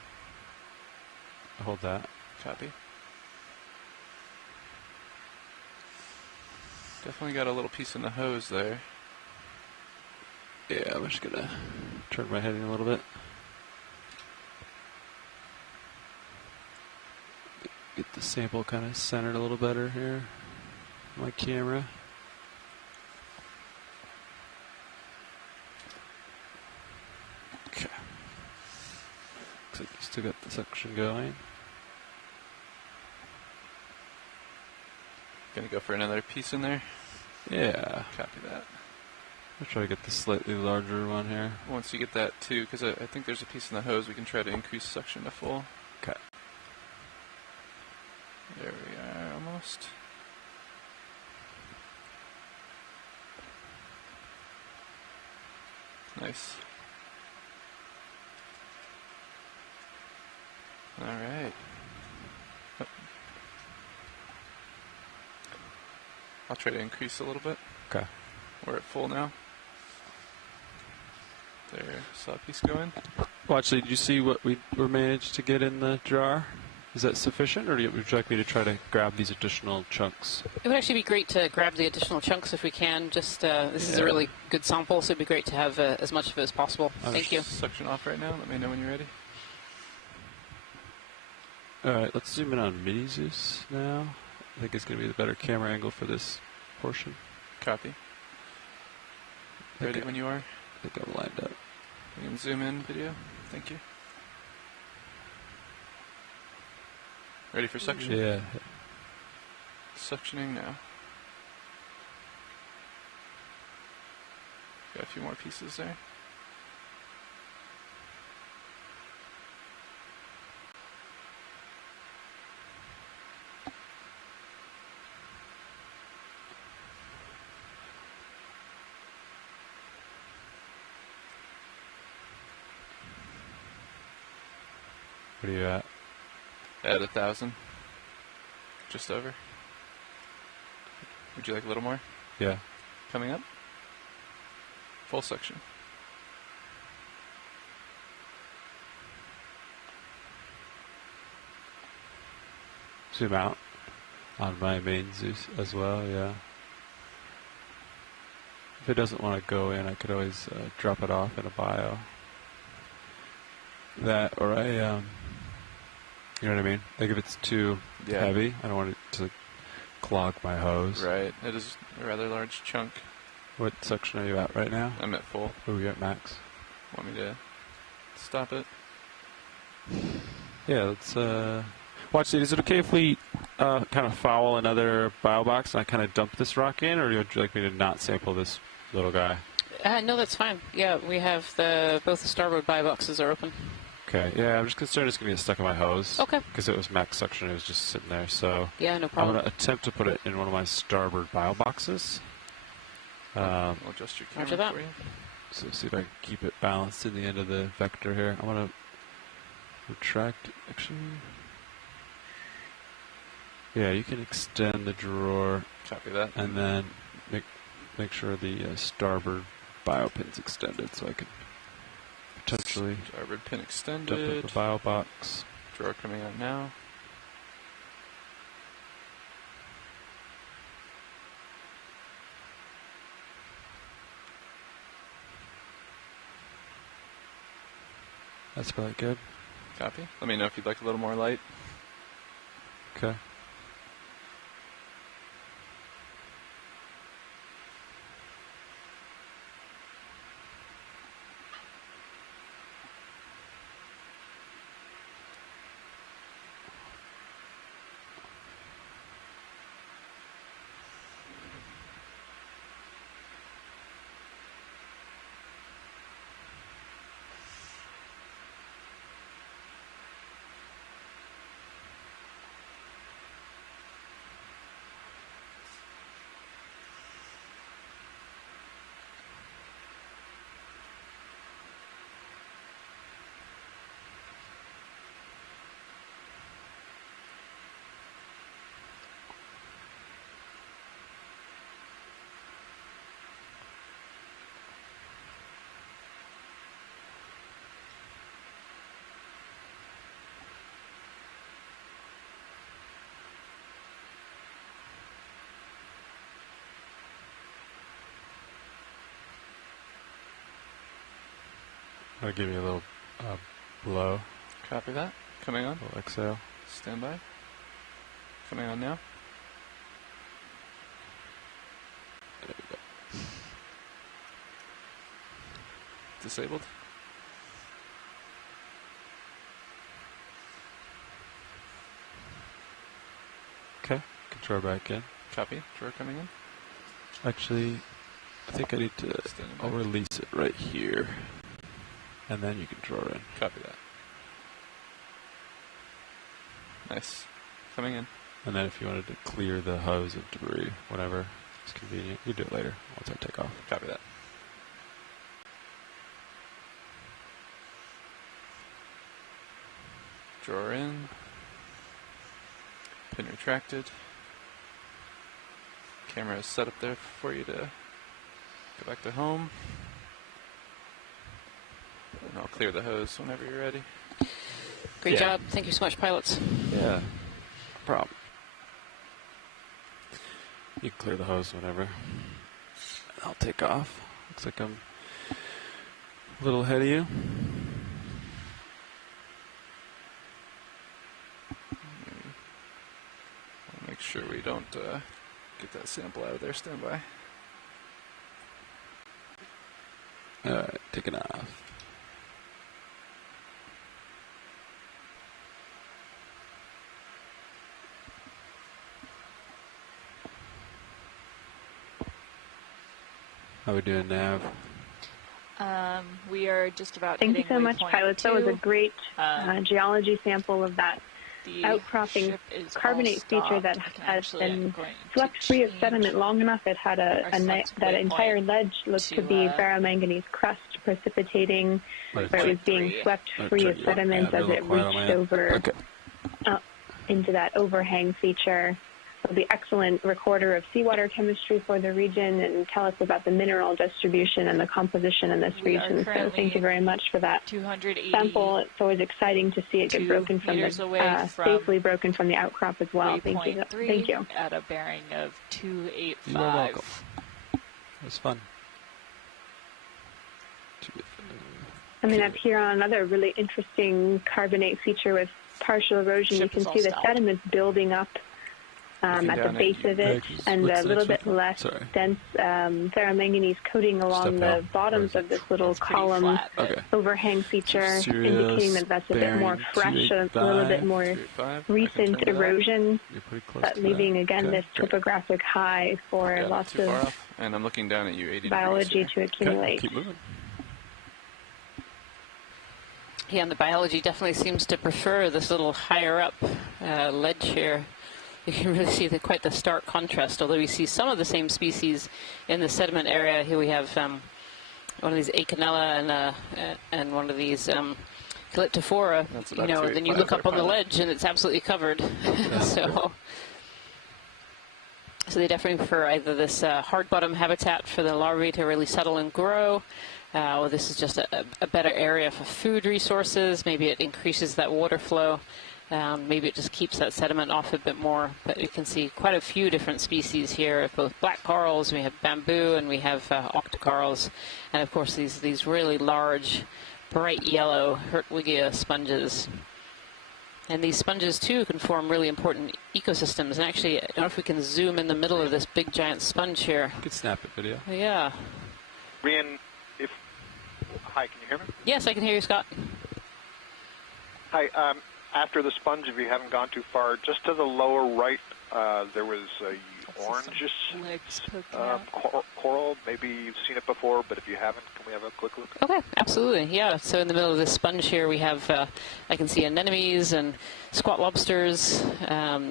Hold that. Copy. Definitely got a little piece in the hose there. Yeah, I'm just gonna turn my head in a little bit. Get the sample kind of centered a little better here on my camera. Okay. Looks like you still got the suction going. Gonna go for another piece in there. Yeah. Copy that. I'll try to get the slightly larger one here. Once you get that too, because I think there's a piece in the hose, we can try to increase suction to full. Okay. There we are, almost. Nice. All right. Oh. I'll try to increase a little bit. Okay. We're at full now. There, saw a piece go in. Well, actually, did you see what we were managed to get in the jar? Is that sufficient, or would you like me to try to grab these additional chunks? It would actually be great to grab the additional chunks if we can. Just this is a really good sample, so it'd be great to have as much of it as possible. Thank you. Suction off right now. Let me know when you're ready. All right, let's zoom in on Mini Zeus now. I think it's going to be the better camera angle for this portion. Copy. Ready when you are? I think I'm lined up. We can zoom in video. Thank you. Ready for suction? Yeah. Suctioning now. Got a few more pieces there. What are you at? At 1,000. Just over. Would you like a little more? Yeah. Coming up. Full suction. Zoom out on my main Zeus as well, yeah. If it doesn't want to go in, I could always drop it off in a bio. That, or you know what I mean? Like if it's too heavy, I don't want it to clog my hose. Right. It is a rather large chunk. What section are you at right now? I'm at full. Oh, you're at max. Want me to stop it? Yeah, let's watch it. Is it okay if we kind of foul another bio box and I kind of dump this rock in, or would you like me to not sample this little guy? No, that's fine. Yeah, we have both the starboard bio boxes are open. Okay, yeah, I'm just concerned it's going to get stuck in my hose. Okay. Because it was max suction, it was just sitting there, so... Yeah, no problem. I'm going to attempt to put it in one of my starboard bio boxes. I'll adjust your camera for you. So see if I can keep it balanced in the end of the vector here. I'm going to retract, actually... Yeah, you can extend the drawer. Copy that. And then make sure the starboard bio pin's extended so I can potentially starboard pin extended. dump up the bio box. Drawer coming out now. That's probably good. Copy. Let me know if you'd like a little more light. Okay. I'll give you a little blow. Copy that. Coming on. A little exhale. Stand by. Coming on now. There we go. Disabled. Okay. Control back in. Copy. Drawer coming in. Actually, I think I need to. I'll release it right here, and then you can draw in. Copy that. Nice. Coming in. And then if you wanted to clear the hose of debris, whenever it's convenient, you do it later once I take off. Copy that. Drawer in. Pin retracted. Camera is set up there for you to go back to home. And I'll clear the hose whenever you're ready. Great job. Thank you so much, pilots. Yeah. No problem. You can clear the hose whenever. I'll take off. Looks like I'm a little ahead of you. I'll make sure we don't get that sample out of there. Stand by. Alright, taking off. How we doing, Nav? We are just about Thank you hitting so much, waypoint pilots. That was a 2. great geology sample of that The outcropping ship is carbonate all feature stopped. that I can has actually- I'm been going to swept free of change sediment long enough. It had our select that entire waypoint ledge looked to to, be ferromanganese crust precipitating, Right. where it was being 3. swept Right, free turn of you up. sediment Yeah, as be a it little quiet on my reached end. over Okay. into that overhang feature. It'll be excellent recorder of seawater chemistry for the region and tell us about the mineral distribution and the composition in this We are region. So currently thank you very much for that 280 sample. It's always exciting to see it get 2 broken from meters the away from safely broken from the outcrop as well. Thank you. waypoint 3 Thank you. at a bearing of 285. You are welcome. It was fun. Coming up here on another really interesting carbonate feature with partial erosion, you Ship can is all see the stopped. sediments building up Looking at the down at base you. of it, Right, and what's a the little next bit one? less Sorry. dense ferromanganese coating along Step the out. Where bottoms is it? of this little It's pretty column flat, but Okay. overhang feature, Serious indicating that that's a bit more bearing fresh, a little 285. bit more 285. I can recent turn to that. erosion, You're pretty close but to leaving that. again Okay, this great. topographic high for Yeah, not lots too far of off. And I'm looking down at you, 80 biology degrees to Okay, accumulate. keep moving. Yeah, and the biology definitely seems to prefer this little higher up ledge here. You can really see quite the stark contrast, although we see some of the same species in the sediment area. Here we have one of these Acanella and one of these Calyptophora. That's You about know, then you 285 look up there, on the pilot. ledge and it's absolutely covered. So they definitely prefer either this hard bottom habitat for the larvae to really settle and grow, or this is just a better area for food resources. Maybe it increases that water flow. Maybe it just keeps that sediment off a bit more. But you can see quite a few different species here, both black corals, we have bamboo, and we have octocorals. And of course these really large, bright yellow Hertwiggia sponges. And these sponges too can form really important ecosystems. And actually, I don't know if we can zoom in the middle of this big giant sponge here. You could snap it video. Yeah. Rian, hi, can you hear me? Yes, I can hear you, Scott. Hi, after the sponge, if you haven't gone too far, just to the lower right, there was a orangish legs poking out. coral. Maybe you've seen it before, but if you haven't, can we have a quick look? Okay, absolutely. Yeah, so in the middle of this sponge here, we have, I can see anemones and squat lobsters, a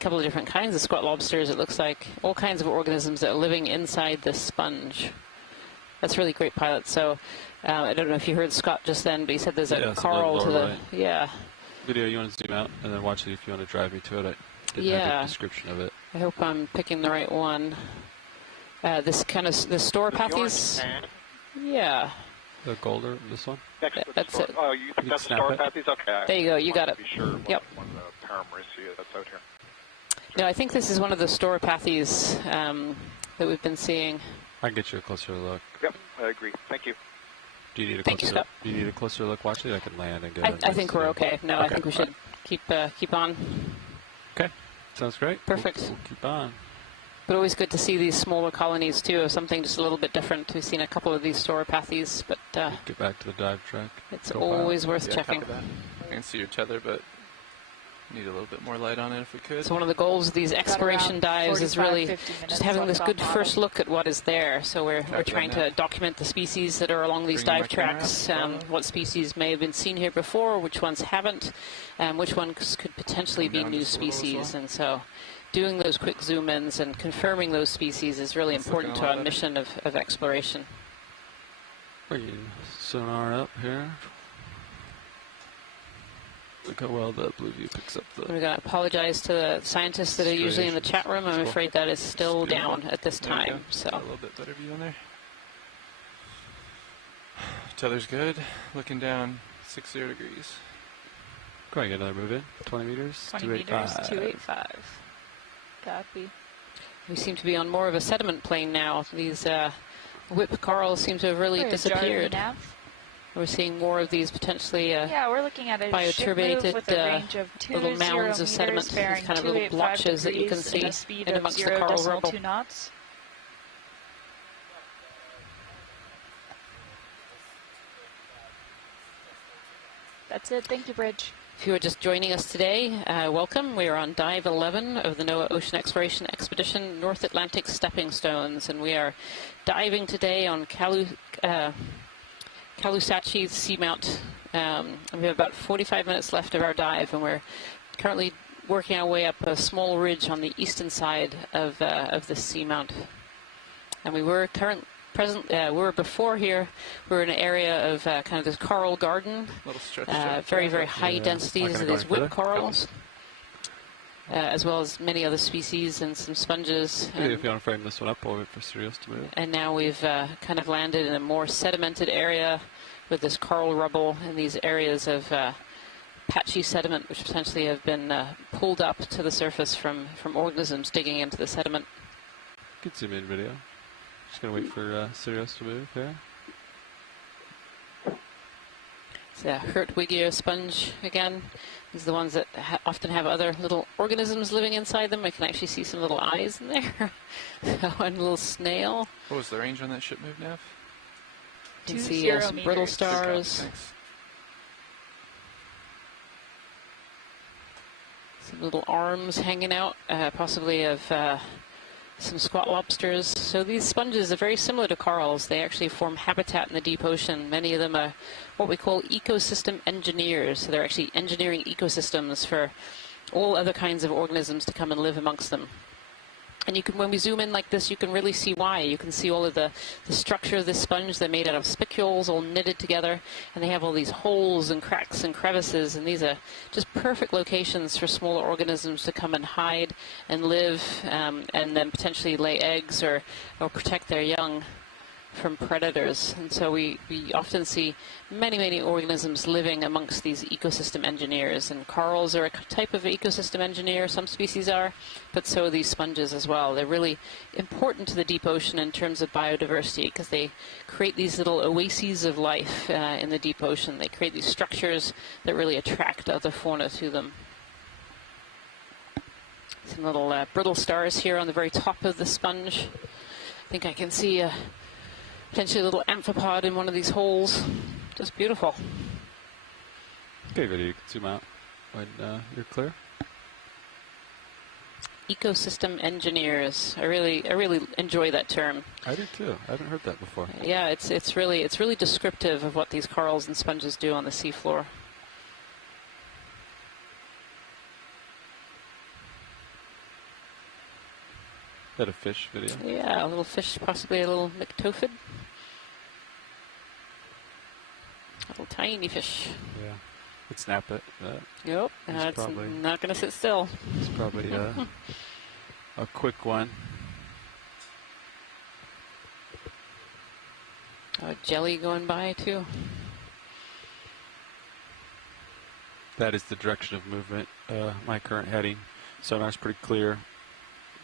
couple of different kinds of squat lobsters, it looks like, all kinds of organisms that are living inside this sponge. That's really great, pilot. So I don't know if you heard Scott just then, but he said there's a coral to the, right. yeah. Video, you want to zoom out and then watch it if you want to drive me to it. I didn't have a description of it. I hope I'm picking the right one. This kind of, the Storopathes. Yeah. The golder, this one? That's it. Oh, you think that's the snap it. Storopathes? Okay. There you go, you got it. Be sure Yep. one of the Paramerissia that's out here. No, I think this is one of the Storopathes that we've been seeing. I can get you a closer look. Yep, I agree. Thank you. Do you need a Thank you, closer? Scott. Do you need a closer look? Watch it. I can land and go. I think we're okay. No, I think we should keep on. Okay, sounds great. Perfect. We'll keep on. But always good to see these smaller colonies too, of something just a little bit different. We've seen a couple of these sauropathes, but get back to the dive track. It's always worth checking. I can see your tether, but need a little bit more light on it if we could. So one of the goals of these exploration dives is really just having this good first look at what is there. So we're trying to document the species that are along these dive tracks, what species may have been seen here before, which ones haven't, which ones could potentially be new species. And so doing those quick zoom-ins and confirming those species is really important to our mission of exploration. Bringing sonar up here. Look how well the blue view picks up the... We're going to apologize to the scientists that are usually in the chat room. I'm afraid that is still down at this time. So a little bit better view in there. Tether's good. Looking down 60 degrees. Go ahead, get another move in. 20 meters. 20 meters, 285. Copy. We seem to be on more of a sediment plane now. These whip corals seem to have really disappeared. We're seeing more of these potentially we're looking at a bioturbated with a range of little mounds of sediment, these kind of little blotches that you can see in amongst the coral rubble. 2 knots. That's it. Thank you, Bridge. If you are just joining us today, welcome. We are on Dive 11 of the NOAA Ocean Exploration Expedition North Atlantic Stepping Stones, and we are diving today on Caloosahatchee Seamount. We have about 45 minutes left of our dive, and we're currently working our way up a small ridge on the eastern side of this seamount. And we were before here, we were in an area of kind of this coral garden, very, very high densities of these whip corals, as well as many other species and some sponges. Maybe if you want to frame this one up, we'll wait for Sirius to move. And now we've kind of landed in a more sedimented area with this coral rubble and these areas of patchy sediment, which potentially have been pulled up to the surface from organisms digging into the sediment. Good zoom in video. Just going to wait for Sirius to move here. It's a Hertwiggia sponge again. These are the ones that often have other little organisms living inside them. I can actually see some little eyes in there. One little snail. What was the range on that ship move, Nav? You can see some brittle stars. Some little arms hanging out, possibly of some squat lobsters. So these sponges are very similar to corals. They actually form habitat in the deep ocean. Many of them are what we call ecosystem engineers. So they're actually engineering ecosystems for all other kinds of organisms to come and live amongst them. And you can, when we zoom in like this, you can really see why. You can see all of the structure of this sponge. They're made out of spicules, all knitted together, and they have all these holes and cracks and crevices, and these are just perfect locations for smaller organisms to come and hide and live, and then potentially lay eggs or protect their young from predators. And so we often see many, many organisms living amongst these ecosystem engineers, and corals are a type of ecosystem engineer. Some species are, but so are these sponges as well. They're really important to the deep ocean in terms of biodiversity because they create these little oases of life in the deep ocean. They create these structures that really attract other fauna to them. Some little brittle stars here on the very top of the sponge. I think I can see potentially a little amphipod in one of these holes. Just beautiful. Okay, video, you can zoom out when you're clear. Ecosystem engineers. I really enjoy that term. I do too. I haven't heard that before. Yeah, it's really descriptive of what these corals and sponges do on the seafloor. Is that a fish video? Yeah, a little fish, possibly a little myctophid. A little tiny fish. Yeah. Could snap it. Yep, it's not going to sit still. It's probably a quick one. A jelly going by too. That is the direction of movement. My current heading. Sonar's pretty clear.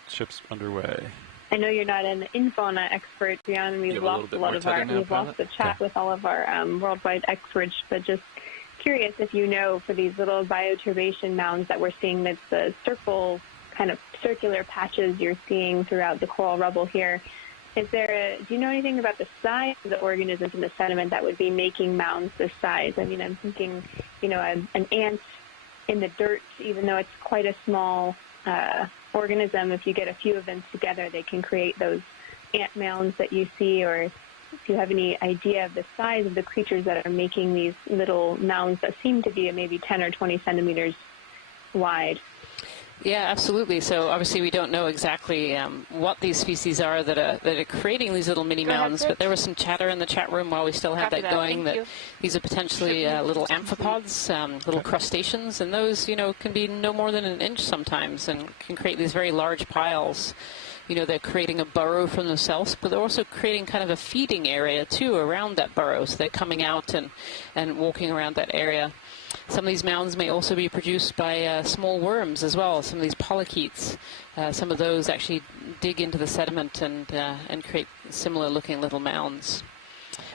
Ship's underway. I know you're not an infauna expert, John. We've lost the chat with all of our worldwide experts, but just curious if you know for these little bioturbation mounds that we're seeing, that's the kind of circular patches you're seeing throughout the coral rubble here. Do you know anything about the size of the organisms in the sediment that would be making mounds this size? I mean, I'm thinking, an ant in the dirt, even though it's quite a small organism, if you get a few of them together, they can create those ant mounds that you see. Or if you have any idea of the size of the creatures that are making these little mounds that seem to be maybe 10 or 20 centimeters wide. Yeah, absolutely. So obviously we don't know exactly what these species are that are creating these little mini mounds, but there was some chatter in the chat room while we still have that going that these are potentially little amphipods, little crustaceans, and those, can be no more than an inch sometimes and can create these very large piles. They're creating a burrow from themselves, but they're also creating kind of a feeding area too around that burrow. So they're coming out and walking around that area. Some of these mounds may also be produced by small worms as well, some of these polychaetes. Some of those actually dig into the sediment and create similar looking little mounds.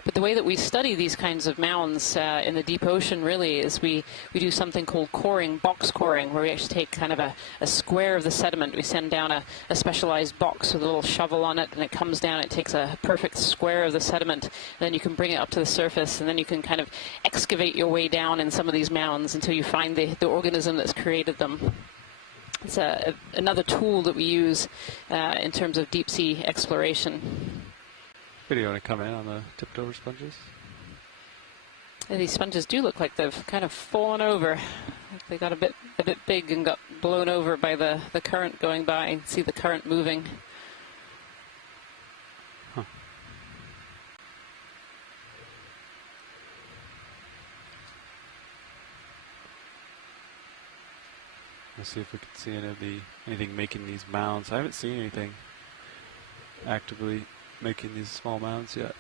But the way that we study these kinds of mounds in the deep ocean really is we do something called coring, box coring, where we actually take kind of a square of the sediment. We send down a specialized box with a little shovel on it, and it comes down, it takes a perfect square of the sediment, and then you can bring it up to the surface, and then you can kind of excavate your way down in some of these mounds until you find the organism that's created them. It's another tool that we use in terms of deep sea exploration. Do you want to come in on the tipped over sponges? And these sponges do look like they've kind of fallen over. They got a bit big and got blown over by the current going by. You can see the current moving. Huh. Let's see if we can see anything making these mounds. I haven't seen anything actively making these small mounds yet.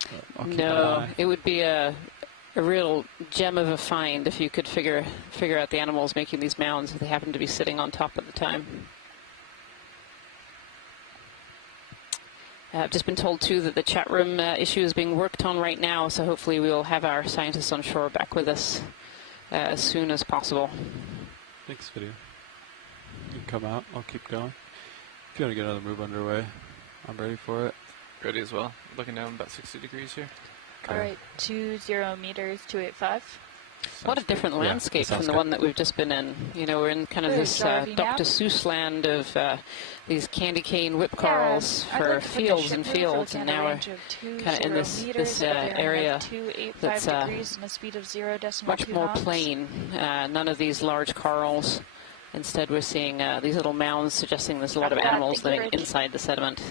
No, it would be a real gem of a find if you could figure out the animals making these mounds if they happen to be sitting on top at the time. I've just been told too that the chat room issue is being worked on right now, so hopefully we will have our scientists on shore back with us as soon as possible. Thanks, video. You can come out. I'll keep going. If you want to get another move underway, I'm ready for it. Ready as well. Looking down about 60 degrees here. Okay. All right, 20 meters, 285. What a different landscape from the one that we've just been in. We're in kind of this Dr. Seuss land of these candy cane whip corals for fields and fields, and now we're kind of in this area that's much more plain. None of these large corals. Instead, we're seeing these little mounds suggesting there's a lot of animals living inside the sediment.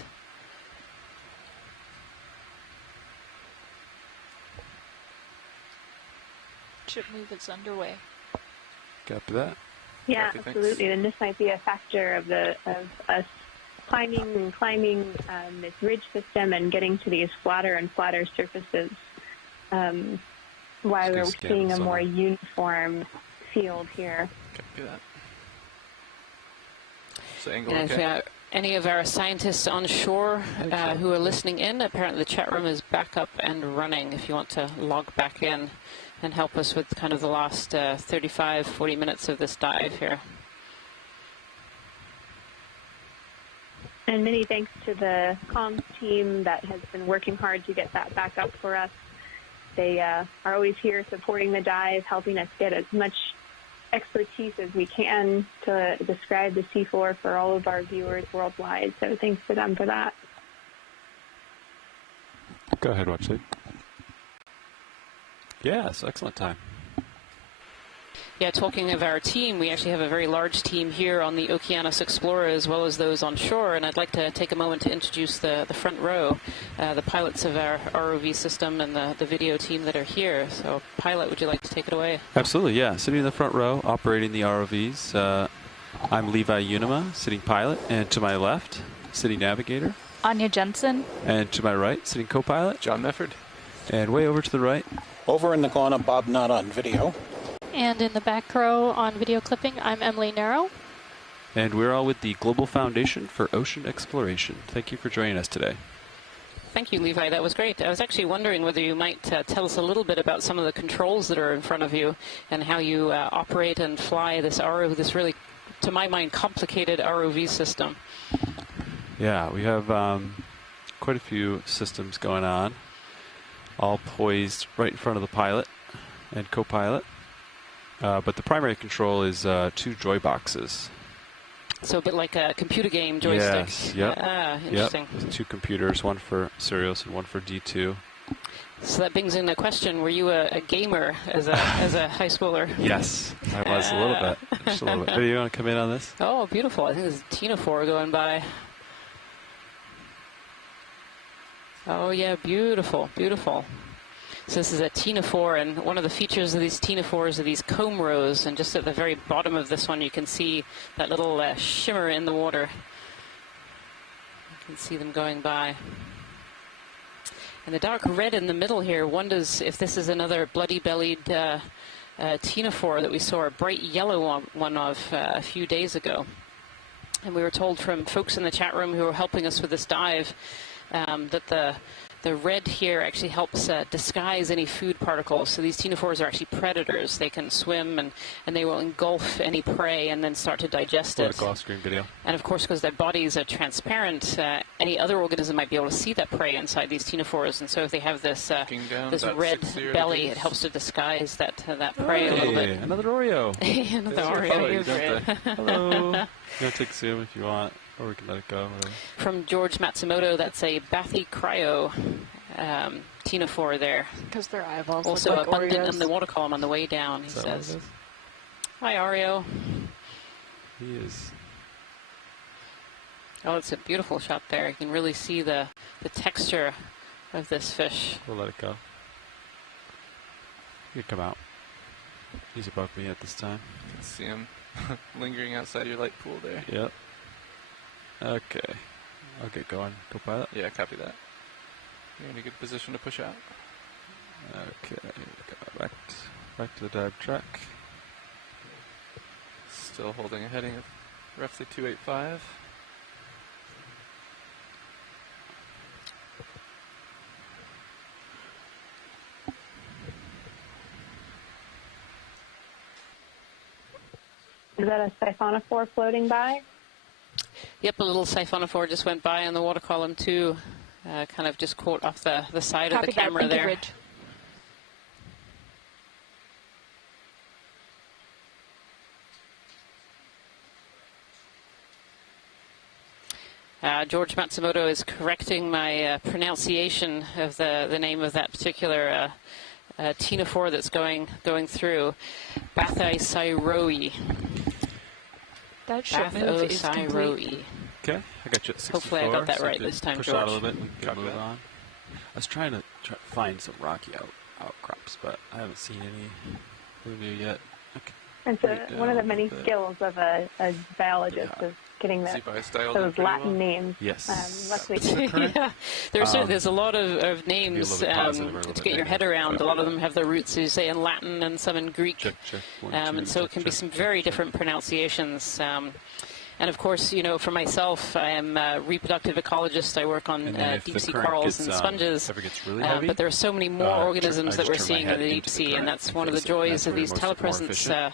Ship move is underway. Copy that. Yeah, Copy, absolutely. thanks. And this might be a factor of us climbing this ridge system and getting to these flatter and flatter surfaces. Why we're seeing a more uniform field here. Copy that. So angle And okay. if any of our scientists on shore who are listening in, apparently the chat room is back up and running if you want to log back in and help us with kind of the last 35, 40 minutes of this dive here. And many thanks to the comms team that has been working hard to get that back up for us. They are always here supporting the dive, helping us get as much expertise as we can to describe the seafloor for all of our viewers worldwide. So thanks to them for that. Go ahead, Watchley. Yes, excellent time. Yeah, talking of our team, we actually have a very large team here on the Okeanos Explorer as well as those on shore, and I'd like to take a moment to introduce the front row, the pilots of our ROV system and the video team that are here. So, pilot, would you like to take it away? Absolutely, yeah. Sitting in the front row, operating the ROVs, I'm Levi Unima, sitting pilot, and to my left, sitting navigator. Anya Jensen. And to my right, sitting co-pilot. John Mefford. And way over to the right. Over in the corner, Bob Knott on video. And in the back row on video clipping, I'm Emily Narrow. And we're all with the Global Foundation for Ocean Exploration. Thank you for joining us today. Thank you, Levi. That was great. I was actually wondering whether you might tell us a little bit about some of the controls that are in front of you and how you operate and fly this this really, to my mind, complicated ROV system. Yeah, we have quite a few systems going on, all poised right in front of the pilot and co-pilot. But the primary control is 2 joy boxes. So a bit like a computer game joystick. Yes, yep. Interesting. Yep. 2 computers, one for Sirius and one for D2. So that brings in a question: were you a gamer as a high schooler? Yes, I was a little bit. Just a little bit. Do you want to come in on this? Oh, beautiful! I think there's a Ctenophore going by. Oh yeah, beautiful, beautiful. So this is a Ctenophore, and one of the features of these Ctenophores are these comb rows, and just at the very bottom of this one you can see that little shimmer in the water. You can see them going by. And the dark red in the middle here wonders if this is another bloody-bellied Ctenophore that we saw a bright yellow one of a few days ago. And we were told from folks in the chat room who were helping us with this dive that the red here actually helps disguise any food particles. So these Ctenophores are actually predators. They can swim and they will engulf any prey and then start to digest it. Off-screen video. And of course, because their bodies are transparent, any other organism might be able to see that prey inside these Ctenophores. And so if they have this this red belly, it helps to disguise that prey a little bit. Another Oreo. Another Oreo. Hello. You want to take a zoom if you want, or we can let it go. Whatever. From George Matsumoto, that's a Bathy Cryo Ctenophore there. Because their eyeballs also look like abundant Oreos. in the water column on the way down, he says. Hi, Ario. He is. Oh, it's a beautiful shot there. You can really see the texture of this fish. We'll let it go. You can come out. He's above me at this time. You can see him lingering outside your light pool there. Yep. Okay. I'll get going. Co-pilot? Yeah, copy that. You're in a good position to push out. Okay. Go back to the dive track. Still holding a heading of roughly 285. Is that a siphonophore floating by? Yep, a little siphonophore just went by on the water column too. Kind of just caught off the side of the camera there. George Matsumoto is correcting my pronunciation of the name of that particular Ctenophore that's going through. Bathysiroi. That ship move is complete. Okay, I got you at 64. Hopefully I got that right this time, Push George. out a little bit and we can move on. I was trying to find some rocky outcrops, but I haven't seen any of you yet. Okay. It's one of the many skills of a biologist is getting those Latin names. Yes. Luckily, yeah. There's a lot of names to get your head around. A lot of them have their roots, as you say, in Latin and some in Greek. And so it can be some very different pronunciations. And of course, you know, for myself, I am a reproductive ecologist. I work on deep sea corals and sponges. But there are so many more organisms that we're seeing in the deep sea, and that's one of the joys of these telepresence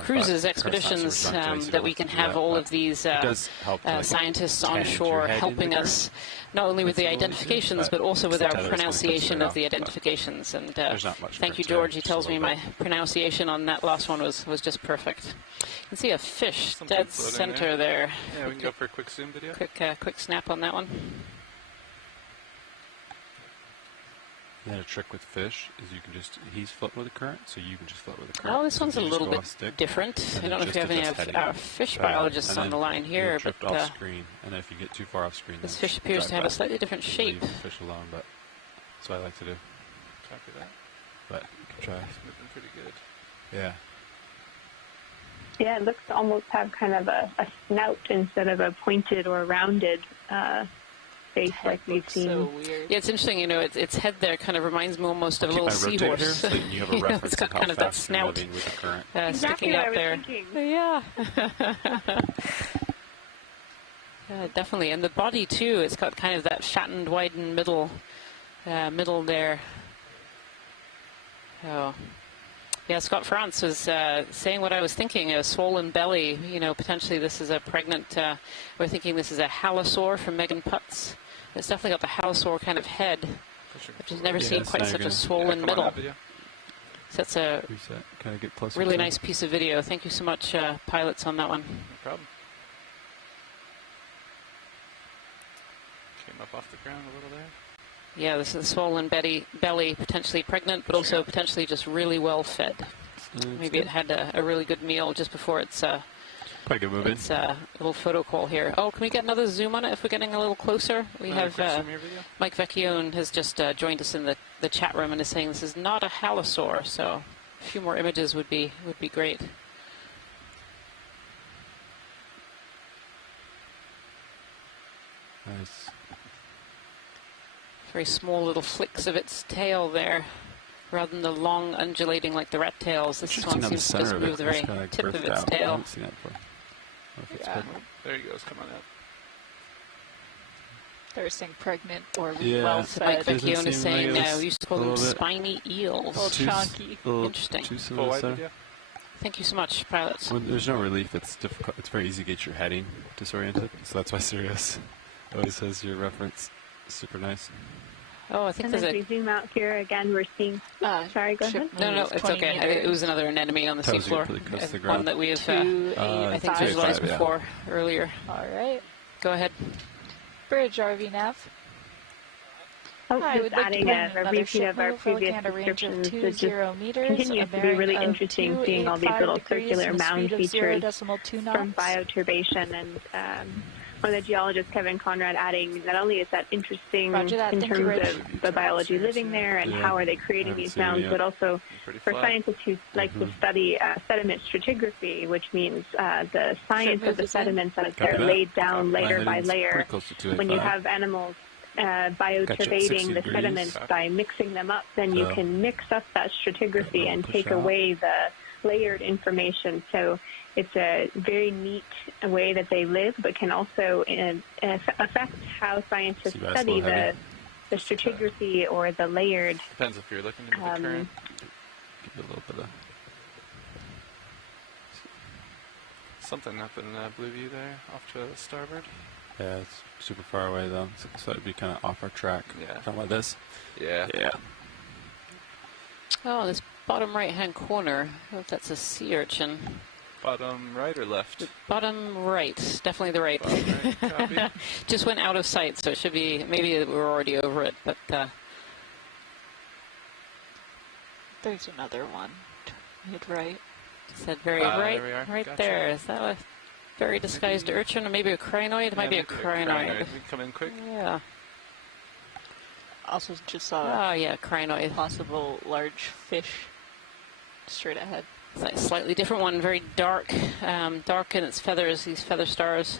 cruises, expeditions, that we can have all of these scientists on shore helping us, not only with the identifications, but also with our pronunciation of the identifications. And thank you, George. He tells me my pronunciation on that last one was just perfect. You can see a fish dead center there. Yeah, we can go for a quick zoom video. Quick snap on that one. And then a trick with fish is you can he's floating with the current, so you can just float with the current. Oh, this one's a little bit different. I don't know if you have any of our fish biologists on the line here, but off screen, and if you get too far off screen, this fish appears to have a slightly different shape. Leave the fish alone, but that's what I like to do. Copy that. But you can try. It's moving pretty good. Yeah. Yeah, it looks to almost have kind of a snout instead of a pointed or rounded face like we've seen. So weird. Yeah, it's interesting. You know, its head there kind of reminds me almost of a little Keep my rotator seahorse. so that you have a reference It's got of how kind of that fast you're snout moving with the current. Exactly sticking what out I was there. thinking. Yeah. Definitely, and the body too. It's got kind of that fattened, widened middle there. Oh. Yeah, Scott France was saying what I was thinking, a swollen belly. You know, potentially this is a pregnant, we're thinking this is a halosaur from Megan Putz. It's definitely got the halosaur kind of head, which has never seen quite such a swollen middle. So that's a Reset. Kind of get closer. really to nice piece of video. Thank you so much, pilots, on that one. No problem. Came up off the ground a little there. Yeah, this is a swollen belly, potentially pregnant, but also potentially just really well fed. Maybe it had a really good meal just before its Quite good moving. It's a little photo call here. Oh, can we get another zoom on it if we're getting a little closer? We have Mike Vecchione has just joined us in the chat room and is saying this is not a halosaur, so a few more images would be great. Nice. Very small little flicks of its tail there, rather than the long undulating like the rat tails. This one seems to just move the very tip of its tail. I haven't seen that before. Yeah. There he goes. Come on out. They were saying pregnant or Yeah. well So Mike fed. Vecchione is saying like we used to call them spiny eels. A little chunky. Interesting. Full wide video. Thank you so much, pilots. When there's no relief, it's difficult. It's very easy to get your heading disoriented. So that's why Sirius always has your reference. Super nice. Oh, I think And there's as we zoom out here again, we're seeing. Sorry, go ahead. No, it's okay. It was another anemone on the seafloor. One that we have, I think, visualized before earlier. All right. Go ahead. Bridge RV nav. Oh, Hi, just we'd like adding to a plan repeat another of our ship move, previous looking at a range of descriptions. It 20 meters, continues to be really interesting seeing all these little circular mound features from Bioturbation, and one of the geologists, Kevin Conrad, adding not only is that interesting in terms of the biology living there and how are they creating these mounds, but also for scientists who like to study sediment stratigraphy, which means the science of the sediments as they're laid down layer by layer. When you have animals bioturbating the sediments by mixing them up, then you can mix up that stratigraphy and take away the layered information. So it's a very neat way that they live, but can also affect how scientists study the stratigraphy or the layered. Depends if you're looking into the current. Give it a little bit of something up in blue view there, off to the starboard. Yeah, it's super far away though, so it'd be kind of off our track. Yeah. Something like this. Yeah. Yeah. Oh, this bottom right-hand corner. I don't know if that's a sea urchin. Bottom right or left? The bottom right, definitely the right. Bottom right, copy. Just went out of sight, so it should be, maybe we're already over it, but... There's another one. Mid right. Said very right, there we are. right Gotcha. there. Is that a very disguised urchin, or maybe a crinoid? It might be a crinoid. We come in quick. Yeah. Also just saw Oh, yeah, crinoid. possible large fish straight ahead. It's like a slightly different one, very dark, dark in its feathers, these feather stars.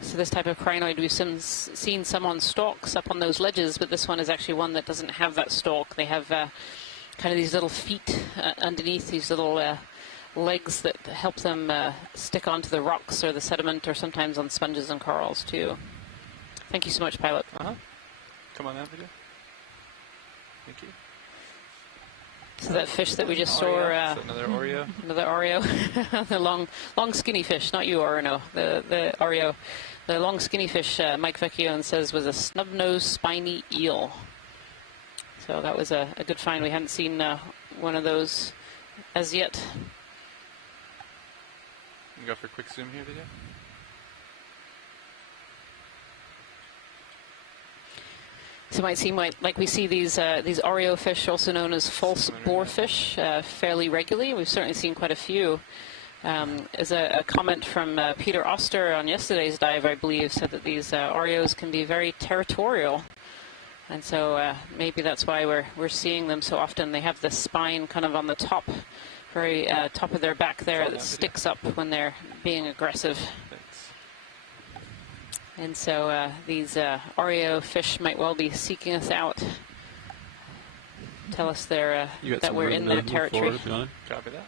So this type of crinoid, we've seen some on stalks up on those ledges, but this one is actually one that doesn't have that stalk. They have kind of these little feet underneath, these little legs that help them stick onto the rocks or the sediment, or sometimes on sponges and corals too. Thank you so much, pilot. Come on that video. Thank you. So that fish that we just saw, another Oreo. Another Oreo, the long skinny fish, not you, Oreo, the Oreo, the long skinny fish. Mike Vecchione says was a snub-nosed spiny eel. So that was a good find. We hadn't seen one of those as yet. You can go for a quick zoom here, video. So it might seem like we see these Oreo fish, also known as false boarfish, fairly regularly. We've certainly seen quite a few. As a comment from Peter Oster on yesterday's dive, I believe, said that these Oreos can be very territorial. And so maybe that's why we're seeing them so often. They have the spine kind of on the top, very top of their back there, that sticks up when they're being aggressive. Thanks. And so these REO fish might well be seeking us out. Tell us they're, that we're in their territory. Copy that.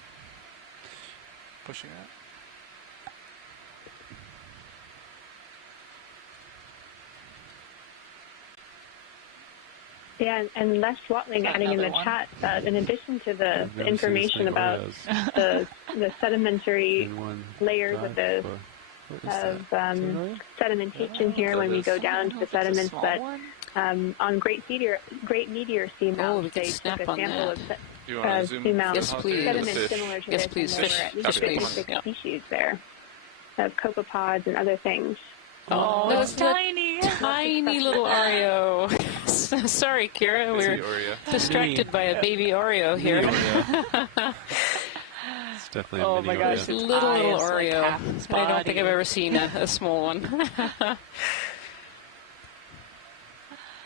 Pushing that. Yeah, and Les Watling adding in the chat, in addition to the information about the sedimentary layers of the sedimentation here when we go down to the sediments, but on Great Meteor Seamount, they took a sample of seamount sediment similar to this, and there were at least 56 species there of copepods and other things. Oh, that's tiny. Tiny little Oreo. Sorry, Kira. We're distracted by a baby Oreo here. It's definitely a mini my gosh, Oreo. little Oreo. I don't think I've ever seen a small one.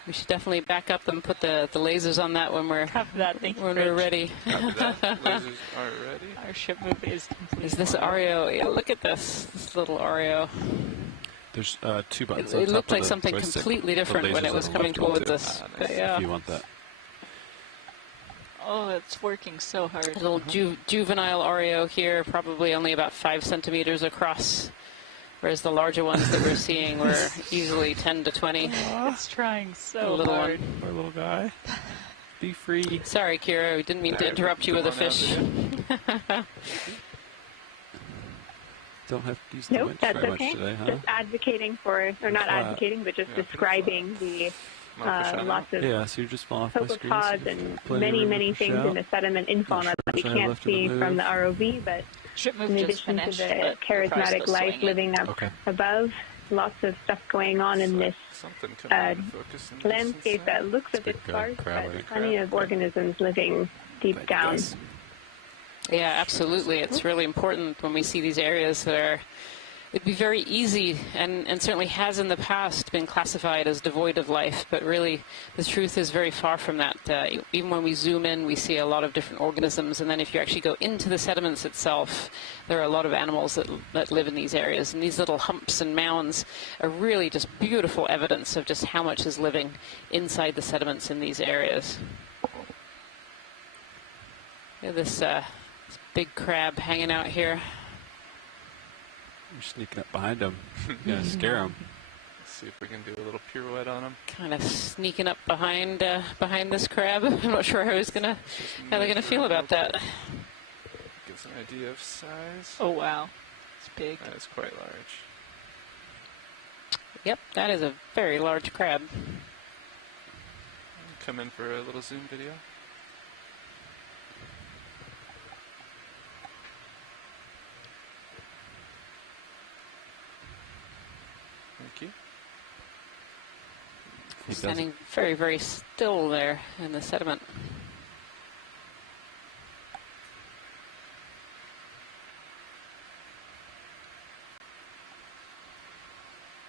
We should definitely back up and put the lasers on that when we're ready. Lasers are ready. Our ship move is complete. Is this Oreo? Yeah, look at this little Oreo. There's 2 buttons. It looked like something completely different when it was coming towards us. Nice. Yeah. If you want that. Oh, it's working so hard. A little juvenile Oreo here, probably only about 5 centimeters across, whereas the larger ones that we're seeing were easily 10 to 20. It's trying so little hard. Poor little guy. Be free. Sorry, Kira, we didn't mean to interrupt you with a fish. Don't have to use the winch that's very okay. much today, huh? Just advocating for, or not advocating, but just describing the lots of so you're just falling off my screen, copepods and many things in the sediment in fauna that we can't see from the ROV, but in addition to the charismatic life living up above, lots of stuff going on in this landscape that looks a bit sparse, but plenty of organisms living deep down. Yeah, absolutely. It's really important when we see these areas that are, it'd be very easy, and certainly has in the past been classified as devoid of life, but really the truth is very far from that. Even when we zoom in, we see a lot of different organisms, and then if you actually go into the sediments itself, there are a lot of animals that live in these areas, and these little humps and mounds are really just beautiful evidence of just how much is living inside the sediments in these areas. Yeah, this big crab hanging out here. You're sneaking up behind him. You're going to scare him. Let's see if we can do a little pirouette on him. Kind of sneaking up behind this crab. I'm not sure how they're gonna feel about that. Gives an idea of size. Oh wow, it's big. That is quite large. Yep, that is a very large crab. Come in for a little zoom video. Thank you. Standing very, very still there in the sediment.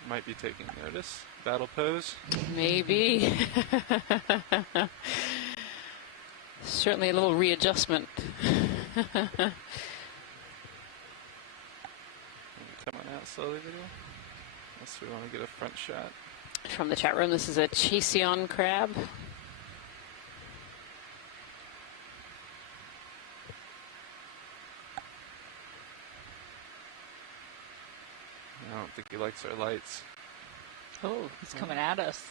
Might be taking notice. Battle pose. Maybe. Certainly a little readjustment. Come on out slowly, video. Unless we want to get a front shot. From the chat room, this is a Chaseon crab. I don't think he likes our lights. Oh, he's coming at us.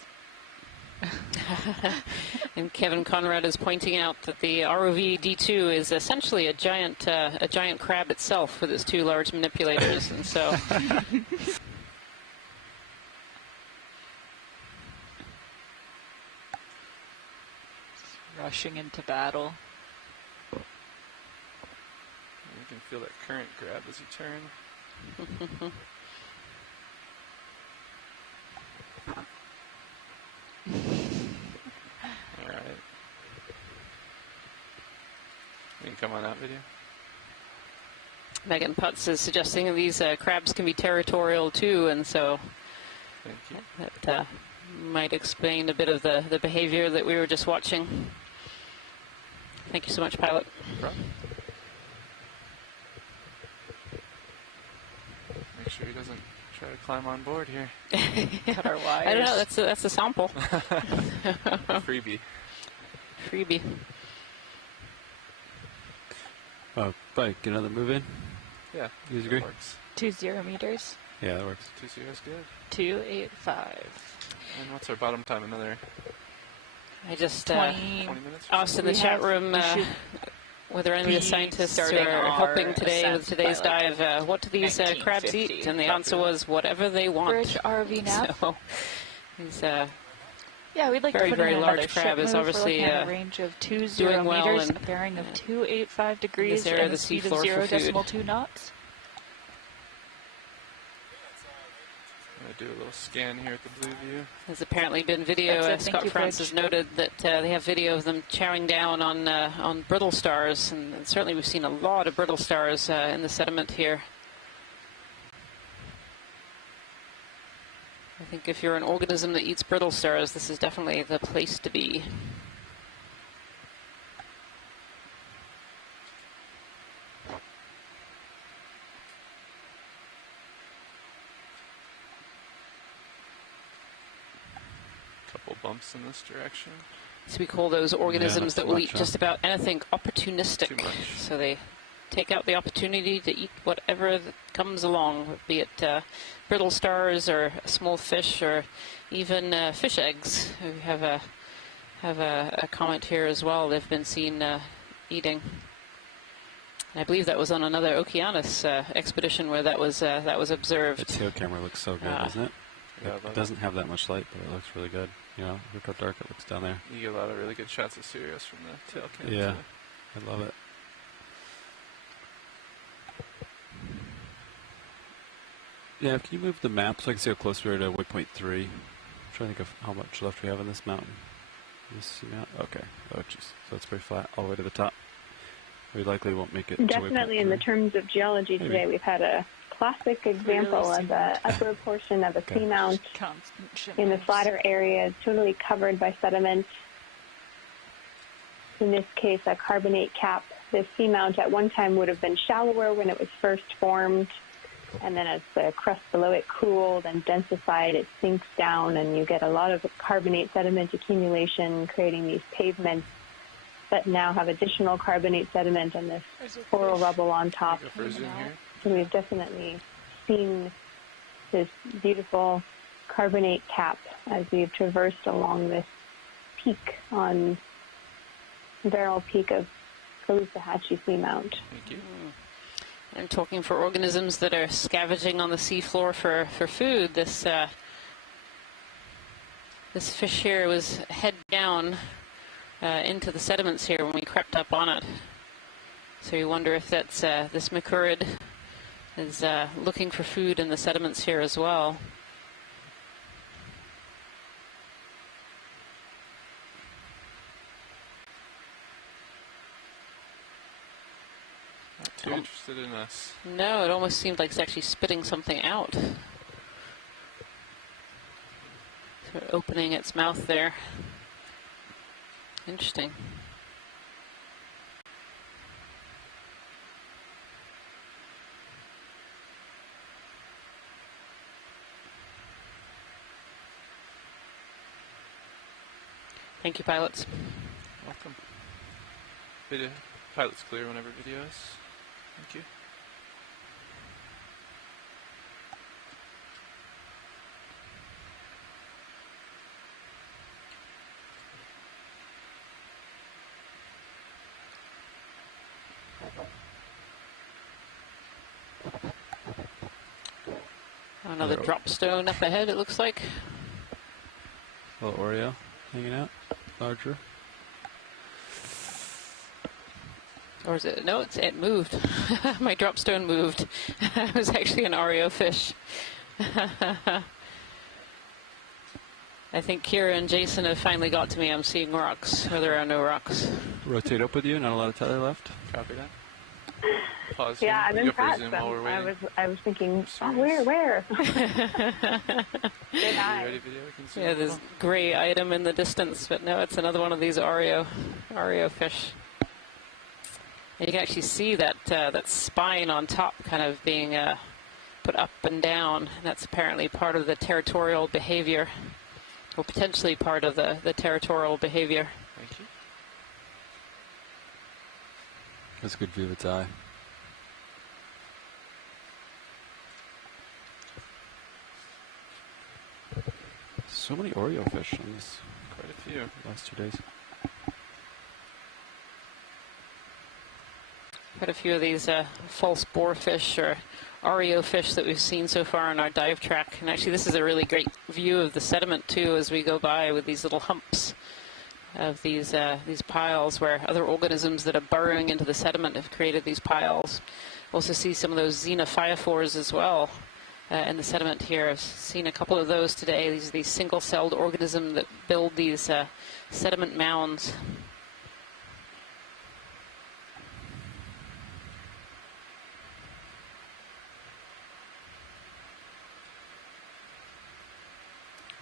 And Kevin Conrad is pointing out that the ROV D2 is essentially a giant crab itself with its 2 large manipulators, and so. Rushing into battle. You can feel that current grab as you turn. Alright. You can come on out, video. Megan Putz is suggesting that these crabs can be territorial too, and so Thank you. that might explain a bit of the behavior that we were just watching. Thank you so much, pilot. No problem. Make sure he doesn't Try to climb on board here. Cut our wires. I don't know. That's a sample. Freebie. Freebie. Oh, probably get another move in. Yeah. You guys agree? That works. 20 meters. Yeah, that works. 2-0 is good. 285. And what's our bottom time? Another I just 20 minutes? asked in the chat room whether any of the scientists are helping today with today's dive. What do these crabs eat? And the answer was whatever they want. Bridge ROV nav. So, these yeah, we'd like very, to put very in large another crab ship is move. obviously We're looking at a range of 20 doing well meters, and, a bearing of 285 degrees, area of and the a speed of seafloor for food. 0.2 knots. I'm going to do a little scan here at the blue view. There's apparently been video. That's it. Thank Scott you, Francis Bridge. noted that they have video of them chowing down on brittle stars, and certainly we've seen a lot of brittle stars in the sediment here. I think if you're an organism that eats brittle stars, this is definitely the place to be. Couple bumps in this direction. So we call those organisms not that too will much, eat just about anything opportunistic. Too much. So they take out the opportunity to eat whatever that comes along, be it brittle stars or small fish or even fish eggs. We have a comment here as well. They've been seen eating. And I believe that was on another Okeanos expedition where that was observed. The tail camera looks so good, doesn't it? Yeah, It doesn't have that much light, but it looks really good. You know, look how dark it looks down there. You get a lot of really good shots of Sirius from the tail cam. Yeah, too. I love it. Yeah, can you move the map so I can see how close we are to waypoint 3? I'm trying to think of how much left we have on this mountain. This seamount? Okay. Oh, jeez. So it's pretty flat all the way to the top. We likely won't make it. Definitely in the terms of geology today, we've had a classic example of the upper portion of a seamount in the flatter area, totally covered by sediment. In this case, a carbonate cap. This seamount at one time would have been shallower when it was first formed, and then as the crust below it cooled and densified, it sinks down, and you get a lot of carbonate sediment accumulation, creating these pavements that now have additional carbonate sediment and this coral rubble on top. So we've definitely seen this beautiful carbonate cap as we've traversed along this peak on Barrel Peak of Caloosahatchee Seamount. Thank you. And talking for organisms that are scavenging on the seafloor for food, this fish here was head down into the sediments here when we crept up on it. So you wonder if that's this Macurid is looking for food in the sediments here as well. Not too interested in us. No, it almost seemed like it's actually spitting something out. Sort of opening its mouth there. Interesting. Thank you, pilots. Welcome. Video. Pilot's clear whenever videos. Thank you. Another drop stone up ahead, it looks like. A little Oreo hanging out, larger. Or is it? No, it moved. My drop stone moved. It was actually an Oreo fish. I think Kira and Jason have finally got to me. I'm seeing rocks where there are no rocks. Rotate up with you, not a lot of tether left. Copy that. Pause Yeah, here. I'm You go for a impressed. zoom while we're waiting. I was thinking, oh, where? Good You eye. ready, video? We can zoom Yeah, a there's little. gray item in the distance, but no, it's another one of these Oreo fish. And you can actually see that that spine on top kind of being put up and down. That's apparently part of the territorial behavior, or potentially part of the territorial behavior. Thank you. That's a good view of its eye. So many Oreo fish on these Quite a few. last 2 days. Quite a few of these false boarfish or REO fish that we've seen so far on our dive track. And actually this is a really great view of the sediment too as we go by with these little humps of these piles where other organisms that are burrowing into the sediment have created these piles. Also see some of those xenophyophores as well in the sediment here. I've seen a couple of those today. These are these single-celled organisms that build these sediment mounds.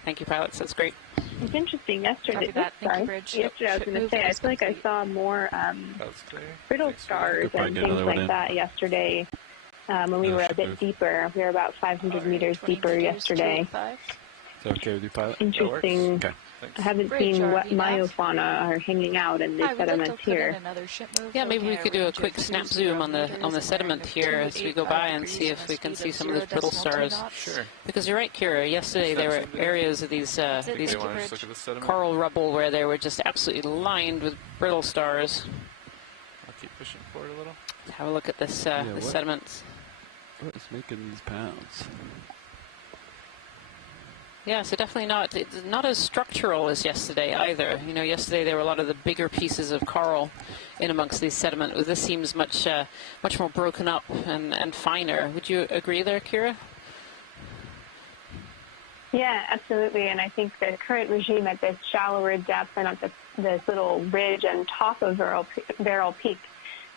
Thank you, pilots. That's great. It's interesting. Yesterday, Copy that. Thank you, Bridge. yesterday I was going to say, I feel like I saw more brittle stars and things like that yesterday when we were a bit deeper. We were about 500 meters deeper yesterday. Is that okay with you, pilot? Interesting. Okay. I haven't seen what myofauna are hanging out in the sediments here. Yeah, maybe we could do a quick snap zoom on the sediment here as we go by and see if we can see some of those brittle stars. Sure. Because you're right, Kira. Yesterday there were areas of these coral rubble where they were just absolutely lined with brittle stars. I'll keep pushing forward a little. Let's have a look at this the sediments. What is making these pounds? Yeah, so definitely not as structural as yesterday either. You know, yesterday there were a lot of the bigger pieces of coral in amongst these sediment. This seems much more broken up and finer. Would you agree there, Kira? Yeah, absolutely. And I think the current regime at this shallower depth and at this little ridge and top of Barrel Peak,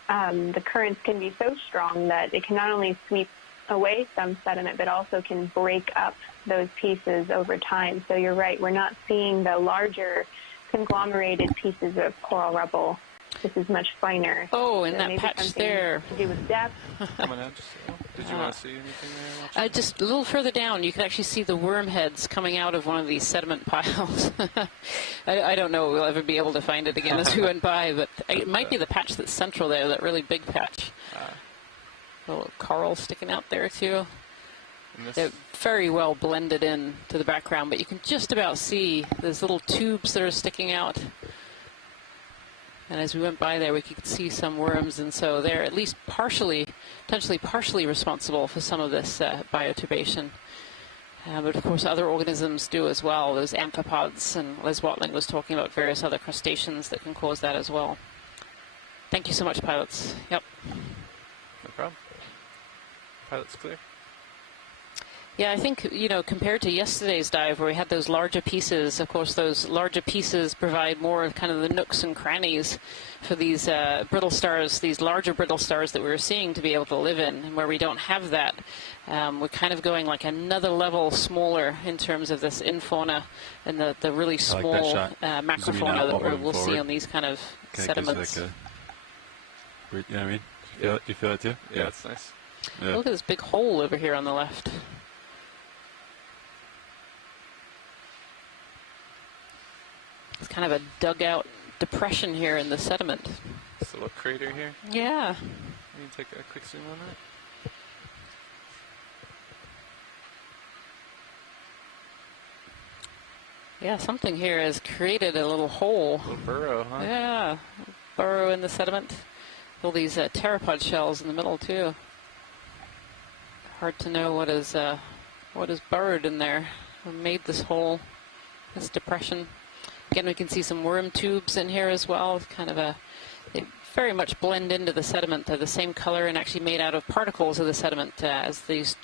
the currents can be so strong that it can not only sweep away some sediment, but also can break up those pieces over time. So you're right, we're not seeing the larger conglomerated pieces of coral rubble. This is much finer. Oh, in that patch there. To do with depth. Did you want to see anything there? Just a little further down, you can actually see the worm heads coming out of one of these sediment piles. I don't know if we'll ever be able to find it again as we went by, but it might be the patch that's central there, that really big patch. A little coral sticking out there too. They're very well blended in to the background, but you can just about see those little tubes that are sticking out. And as we went by there, we could see some worms, and so they're at least potentially partially responsible for some of this bioturbation. But of course, other organisms do as well. Those amphipods, and Liz Watling was talking about various other crustaceans that can cause that as well. Thank you so much, pilots. Yep. No problem. Pilot's clear. Yeah, I think, you know, compared to yesterday's dive where we had those larger pieces, of course, those larger pieces provide more of kind of the nooks and crannies for these brittle stars, these larger brittle stars that we were seeing to be able to live in. And where we don't have that, we're kind of going like another level smaller in terms of this infauna and the really small macrofauna that we'll see on these kind of sediments. You know what I mean? You feel it too? Yeah, it's nice. Yeah. Look at this big hole over here on the left. It's kind of a dug-out depression here in the sediment. This little crater here. Yeah. Can you take a quick zoom on that? Yeah, something here has created a little hole. A little burrow, huh? Yeah, burrow in the sediment. All these pteropod shells in the middle too. Hard to know what is burrowed in there or made this hole, this depression. Again, we can see some worm tubes in here as well. It's kind of they very much blend into the sediment. They're the same color and actually made out of particles of the sediment. As these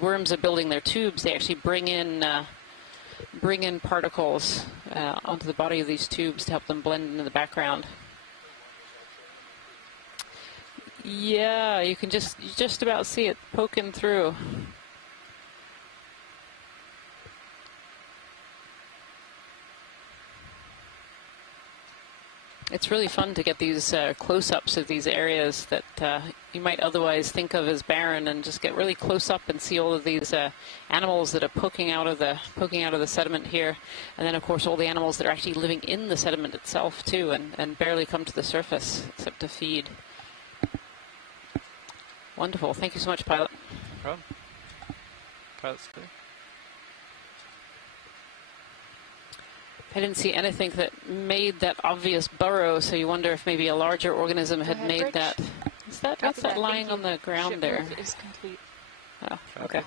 worms are building their tubes, they actually bring in particles onto the body of these tubes to help them blend into the background. Yeah, you can just about see it poking through. It's really fun to get these close-ups of these areas that you might otherwise think of as barren, and just get really close up and see all of these animals that are poking out of the sediment here, and then of course all the animals that are actually living in the sediment itself too, and barely come to the surface except to feed. Wonderful. Thank you so much, pilot. No problem. Pilot's clear. I didn't see anything that made that obvious burrow, so you wonder if maybe a larger organism had made Rich. that. Is that what's that lying on the ground Ship there? move is complete. Oh, okay.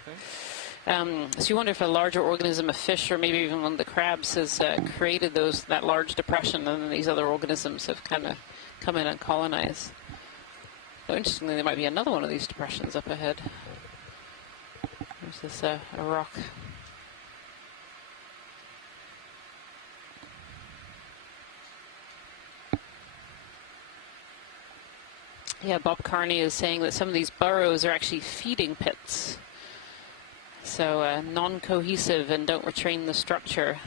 So you wonder if a larger organism, a fish, or maybe even one of the crabs, has created that large depression, and then these other organisms have kind of come in and colonized. So interestingly, there might be another one of these depressions up ahead. There's this a rock. Yeah, Bob Carney is saying that some of these burrows are actually feeding pits. So non-cohesive and don't retrain the structure.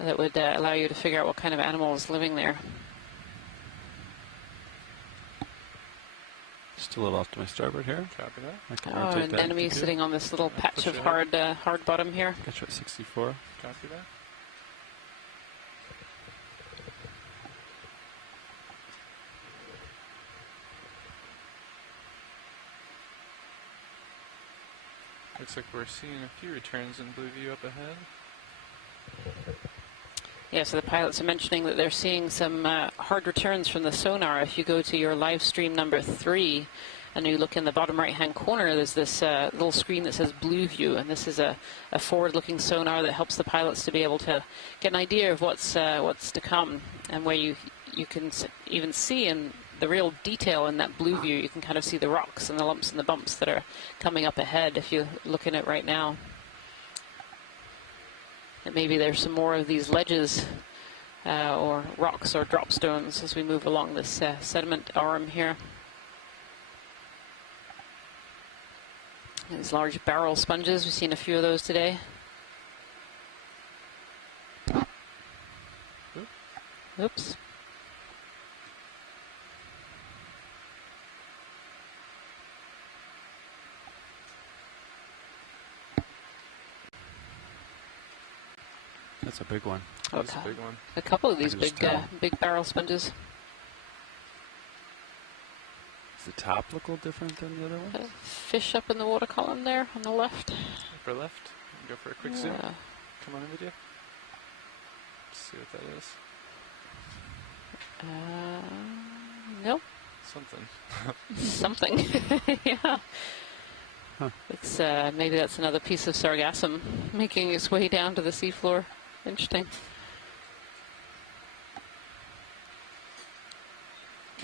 That would allow you to figure out what kind of animal is living there. Just a little off to my starboard here. Copy that. I can Oh, rotate an that enemy if you sitting on this little patch of hard bottom here. Got you at 64. Copy that. Looks like we're seeing a few returns in blue view up ahead. Yeah, so the pilots are mentioning that they're seeing some hard returns from the sonar. If you go to your live stream number 3 and you look in the bottom right-hand corner, there's this little screen that says blue view, and this is a forward-looking sonar that helps the pilots to be able to get an idea of what's to come, and where you can even see in the real detail in that blue view. You can kind of see the rocks and the lumps and the bumps that are coming up ahead if you look in it right now. And maybe there's some more of these ledges or rocks or drop stones as we move along this sediment arm here. These large barrel sponges, we've seen a few of those today. Oops. That's a big one. That's a big one. A couple of these big barrel sponges. Does the top look a little different than the other one? Fish up in the water column there on the left. Upper left. Go for a quick zoom. Come on in video. See what that is. Nope. Something. Something. Yeah. Huh. It's maybe that's another piece of sargassum making its way down to the seafloor. Interesting.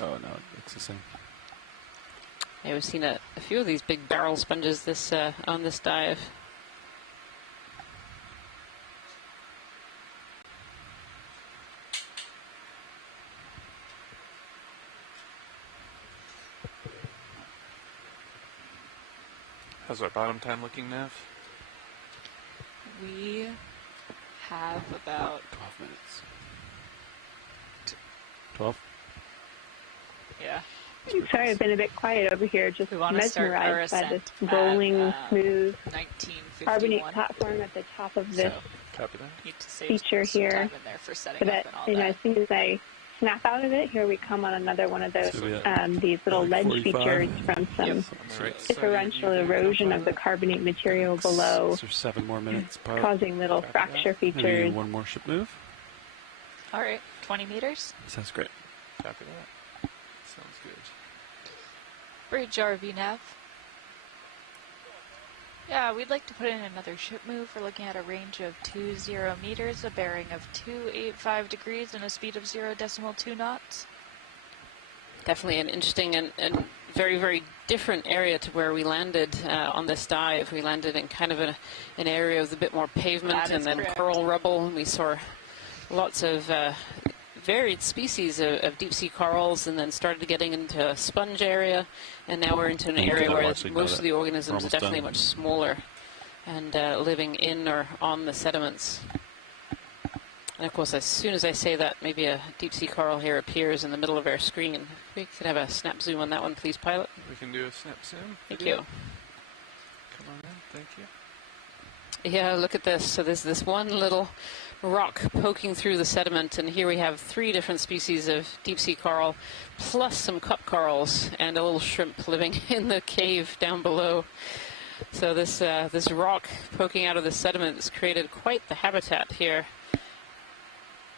Oh no, it looks the same. Yeah, we've seen a few of these big barrel sponges this on this dive. How's our bottom time looking, Nav? We have about 12 minutes. 12? Yeah. Sorry, I've been a bit quiet over here, just We want to start our mesmerized by ascent this rolling, at, smooth 1951. carbonate platform at the top of this Copy that. Need to save feature some here. time in there for setting So up that, and all you know, as that. soon as I snap out of it, here we come on another one of those So we have these little like ledge 45. features from some On the right side, differential you erosion go of the for carbonate material below, 6 or 7 more minutes, pilot. causing little Copy fracture Maybe features. one more ship move. All right, 20 meters. Sounds great. that. Copy that. Sounds good. Bridge RV nav. Yeah, we'd like to put in another ship move. We're looking at a range of 20 meters, a bearing of 285 degrees, and a speed of 0.2 knots. Definitely an interesting and very, very different area to where we landed on this dive. We landed in kind of an area with a bit more pavement That and is then correct. coral rubble. And we saw lots of varied species of deep sea corals, and then started getting into a sponge area. And now we're into an And area I'm where watching most that. of the We're organisms are almost definitely done. much smaller and living in or on the sediments. And of course, as soon as I say that, maybe a deep sea coral here appears in the middle of our screen. If we could have a snap zoom on that one, please, pilot. We can do a snap zoom. Thank video. you. Come on in. Thank you. Yeah, look at this. So there's this one little rock poking through the sediment, and here we have 3 different species of deep sea coral, plus some cup corals and a little shrimp living in the cave down below. So this this rock poking out of the sediment has created quite the habitat here.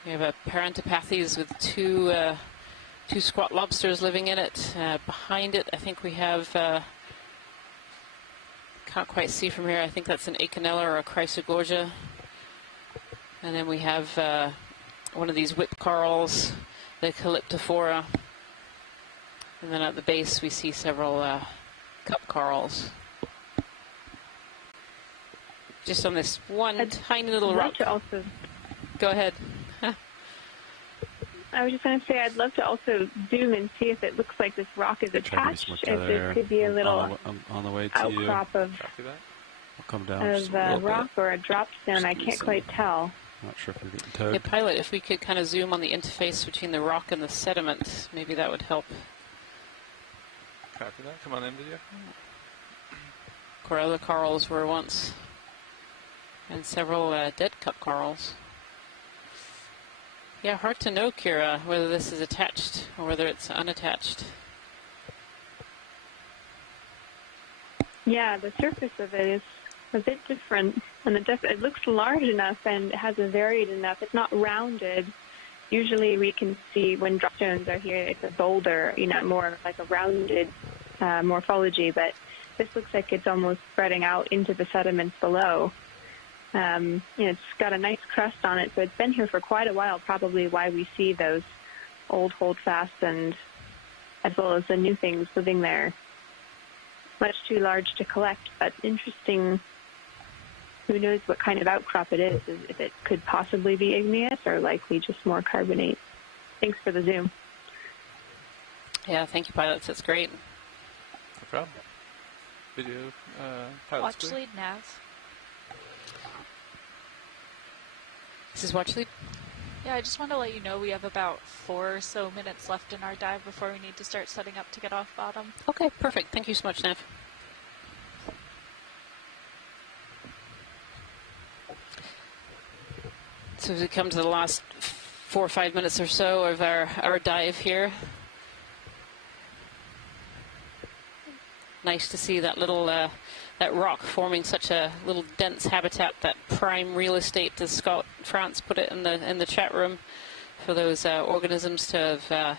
We have a Parentopathes with two squat lobsters living in it. Behind it, I think we have. Can't quite see from here. I think that's an Acanella or a Chrysogorgia. And then we have one of these whip corals, the Calyptophora. And then at the base we see several cup corals. Just on this one tiny little rock. Go ahead. I was just going to say, I'd love to also zoom and see if it looks like this rock is attached, if this could be a little on the way to outcrop you. of, I'll come down rock or a drop stone. I can't quite tell. I'm not sure if we're getting tugged. Hey, pilot, if we could kind of zoom on the interface between the rock and the sediment, maybe that would help. Copy that. Come on in, video. Corella corals were once, and several dead cup corals. Yeah, hard to know, Kira, whether this is attached or whether it's unattached. Yeah, the surface of it is a bit different, and it looks large enough and it has a varied enough. It's not rounded. Usually we can see when drop stones are here, it's a boulder, more like a rounded morphology, but this looks like it's almost spreading out into the sediments below. It's got a nice crust on it, so it's been here for quite a while, probably why we see those old holdfasts and as well as the new things living there. Much too large to collect, but interesting. Who knows what kind of outcrop it is, if it could possibly be igneous or likely just more carbonate. Thanks for the zoom. Yeah, thank you, pilots. That's great. No problem. Video, pilots. Watch lead nav. This is watch lead? Yeah, I just want to let you know we have about 4 or so minutes left in our dive before we need to start setting up to get off bottom. Okay, perfect. Thank you so much, Nav. So as we come to the last 4 or 5 minutes or so of our dive here. Nice to see that little that rock forming such a little dense habitat, that prime real estate, as Scott France put it in the chat room, for those organisms to have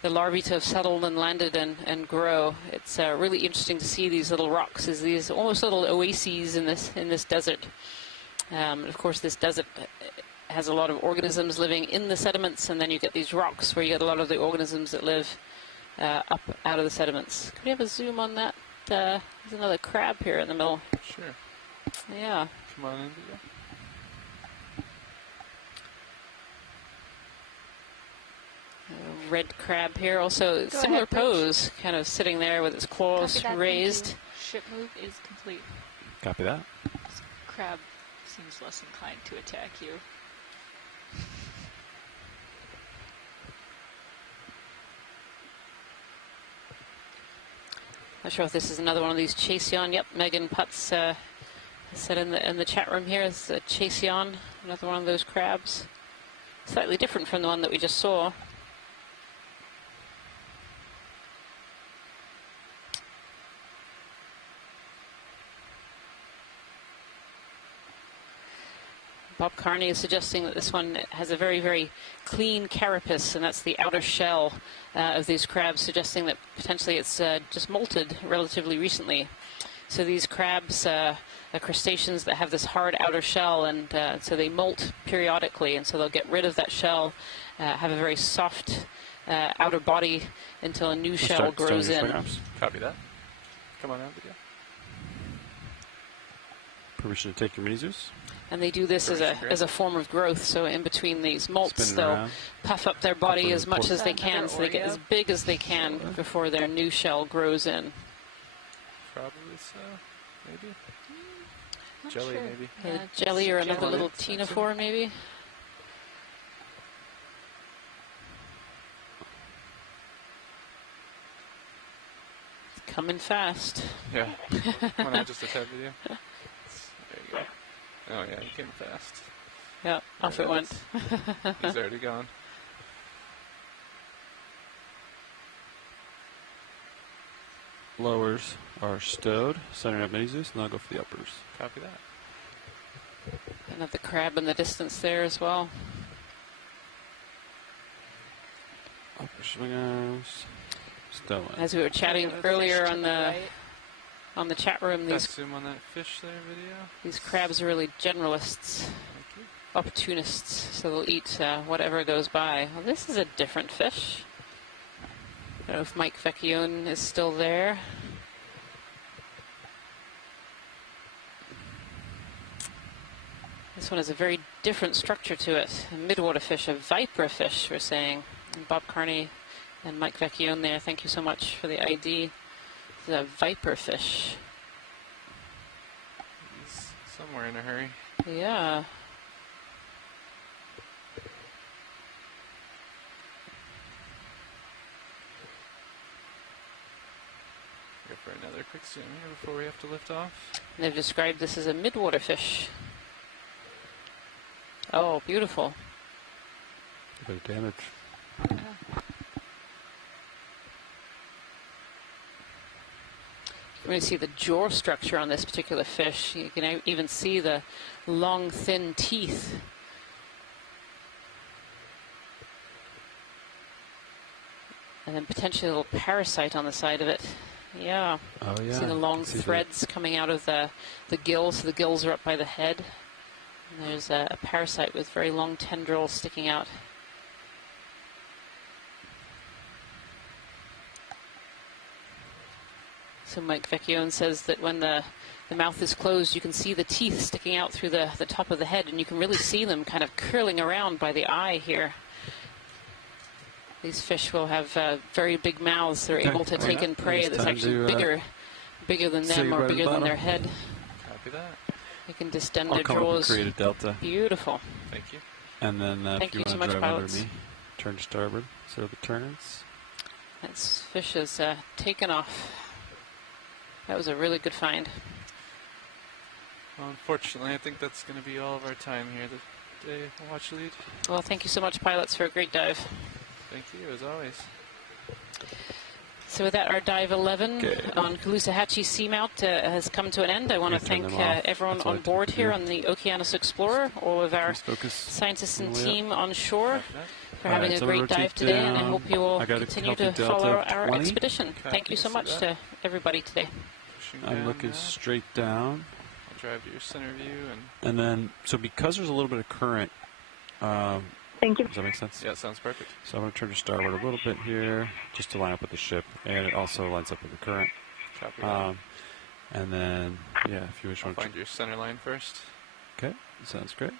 the larvae to have settled and landed and grow. It's really interesting to see these little rocks as these almost little oases in this desert. Of course, this desert has a lot of organisms living in the sediments, and then you get these rocks where you get a lot of the organisms that live up out of the sediments. Could we have a zoom on that? There's another crab here in the middle. Sure. Yeah. Come on in, video. Red crab here, also Go similar ahead, Rich. pose, kind of sitting there with its claws Copy that, raised. thank you. Ship move is complete. Copy that. This crab seems less inclined to attack you. Not sure if this is another one of these Chaseon. Yep, Megan Putz said in the chat room here is a Chaseon, another one of those crabs. Slightly different from the one that we just saw. Bob Carney is suggesting that this one has a very, very clean carapace, and that's the outer shell of these crabs, suggesting that potentially it's just molted relatively recently. So these crabs are crustaceans that have this hard outer shell, and so they molt periodically, and so they'll get rid of that shell, have a very soft outer body until a new shell grows in. Copy that. Come on out, video. Permission to take your mini-zoos. And they do this as a form of growth. So in between these molts, they'll puff up their body as much as they can, so they get as big as they can before their new shell grows in. Probably so. Maybe. Jelly, sure. maybe. Jelly or another little ctenophore, maybe. Coming fast. Yeah. Why not just a tap video? There you go. Oh yeah, he came fast. Yeah, off it went. He's already gone. Lowers are stowed, centering up Mini Zeus, and I'll go for the uppers. Copy that. Another crab in the distance there as well. Upper swingers, stowing. As we were chatting earlier on the chat room, these zoom on that fish there video. These crabs are really generalists, opportunists, so they'll eat whatever goes by. Well, this is a different fish. I don't know if Mike Vecchione is still there. This one has a very different structure to it. A midwater fish, a viper fish, we're saying. And Bob Carney and Mike Vecchione there, thank you so much for the ID. This is a viper fish. He's somewhere in a hurry. Yeah. Go for another quick zoom here before we have to lift off. And they've described this as a midwater fish. Oh, beautiful. A bit of damage. Yeah. You can really see the jaw structure on this particular fish. You can even see the long, thin teeth. And then potentially a little parasite on the side of it. Yeah. Oh, yeah. See the long threads coming out of the gills. So the gills are up by the head. And there's a parasite with very long tendrils sticking out. So Mike Vecchione says that when the mouth is closed, you can see the teeth sticking out through the top of the head, and you can really see them kind of curling around by the eye here. These fish will have very big mouths. They're able to take in prey that's actually bigger than them or bigger than their head. Copy that. They can distend I'll their come up jaws. and create a delta. Beautiful. Thank you. And then Thank if you you so want to much, drive pilots. under me, turn to starboard. So the turns. This fish has taken off. That was a really good find. Well, unfortunately, I think that's going to be all of our time here today. Watch lead. Well, thank you so much, pilots, for a great dive. Thank you, as always. So with that, our dive 11 on Caloosahatchee Seamount has come to an end. I want to thank everyone on board here on the Okeanos Explorer, all of our scientists and team on shore for having a great dive today, and I hope you will continue to follow our expedition. Thank you so much to everybody today. I'm looking straight down. I'll drive to your center view. And then, so because there's a little bit of current, thank you. Does that make sense? Yeah, it sounds perfect. So I'm going to turn to starboard a little bit here, just to line up with the ship, and it also lines up with the current. Copy that. And then, yeah, if you wish, I'll find your center line first. Okay, sounds great.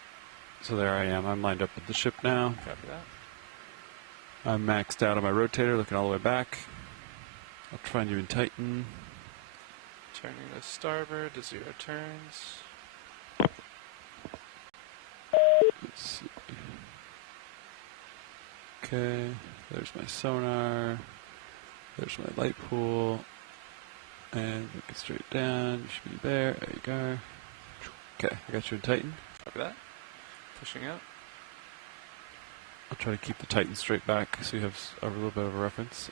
So there I am. I'm lined up with the ship now. Copy that. I'm maxed out on my rotator, looking all the way back. I'll find you in Titan. Turning to starboard to 0 turns. Let's see. Okay, there's my sonar. There's my light pool. And look it straight down. You should be there. There you go. Okay, I got you in Titan. Copy that. Pushing out. I'll try to keep the Titan straight back so you have a little bit of a reference.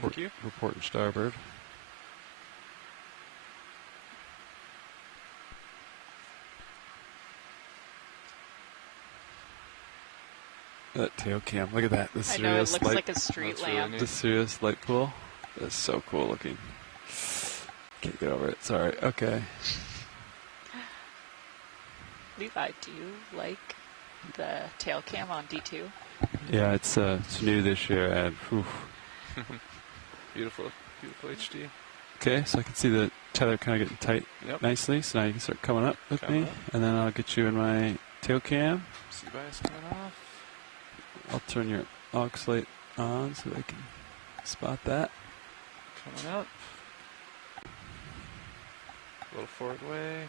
Thank you. Report and starboard. That tail cam, look at that. The I know, it serious looks light, like a street lamp. the serious light pool. That's so cool looking. Can't get over it. Sorry. Okay. Levi, do you like the tail cam on D2? Yeah, it's new this year, and oof. Beautiful, beautiful HD. Okay, so I can see the tether kind of getting tight nicely. So now you can start coming up with me, and then I'll get you in my tail cam. See bias coming off. I'll turn your aux light on so I can spot that. Coming up. A little forward way.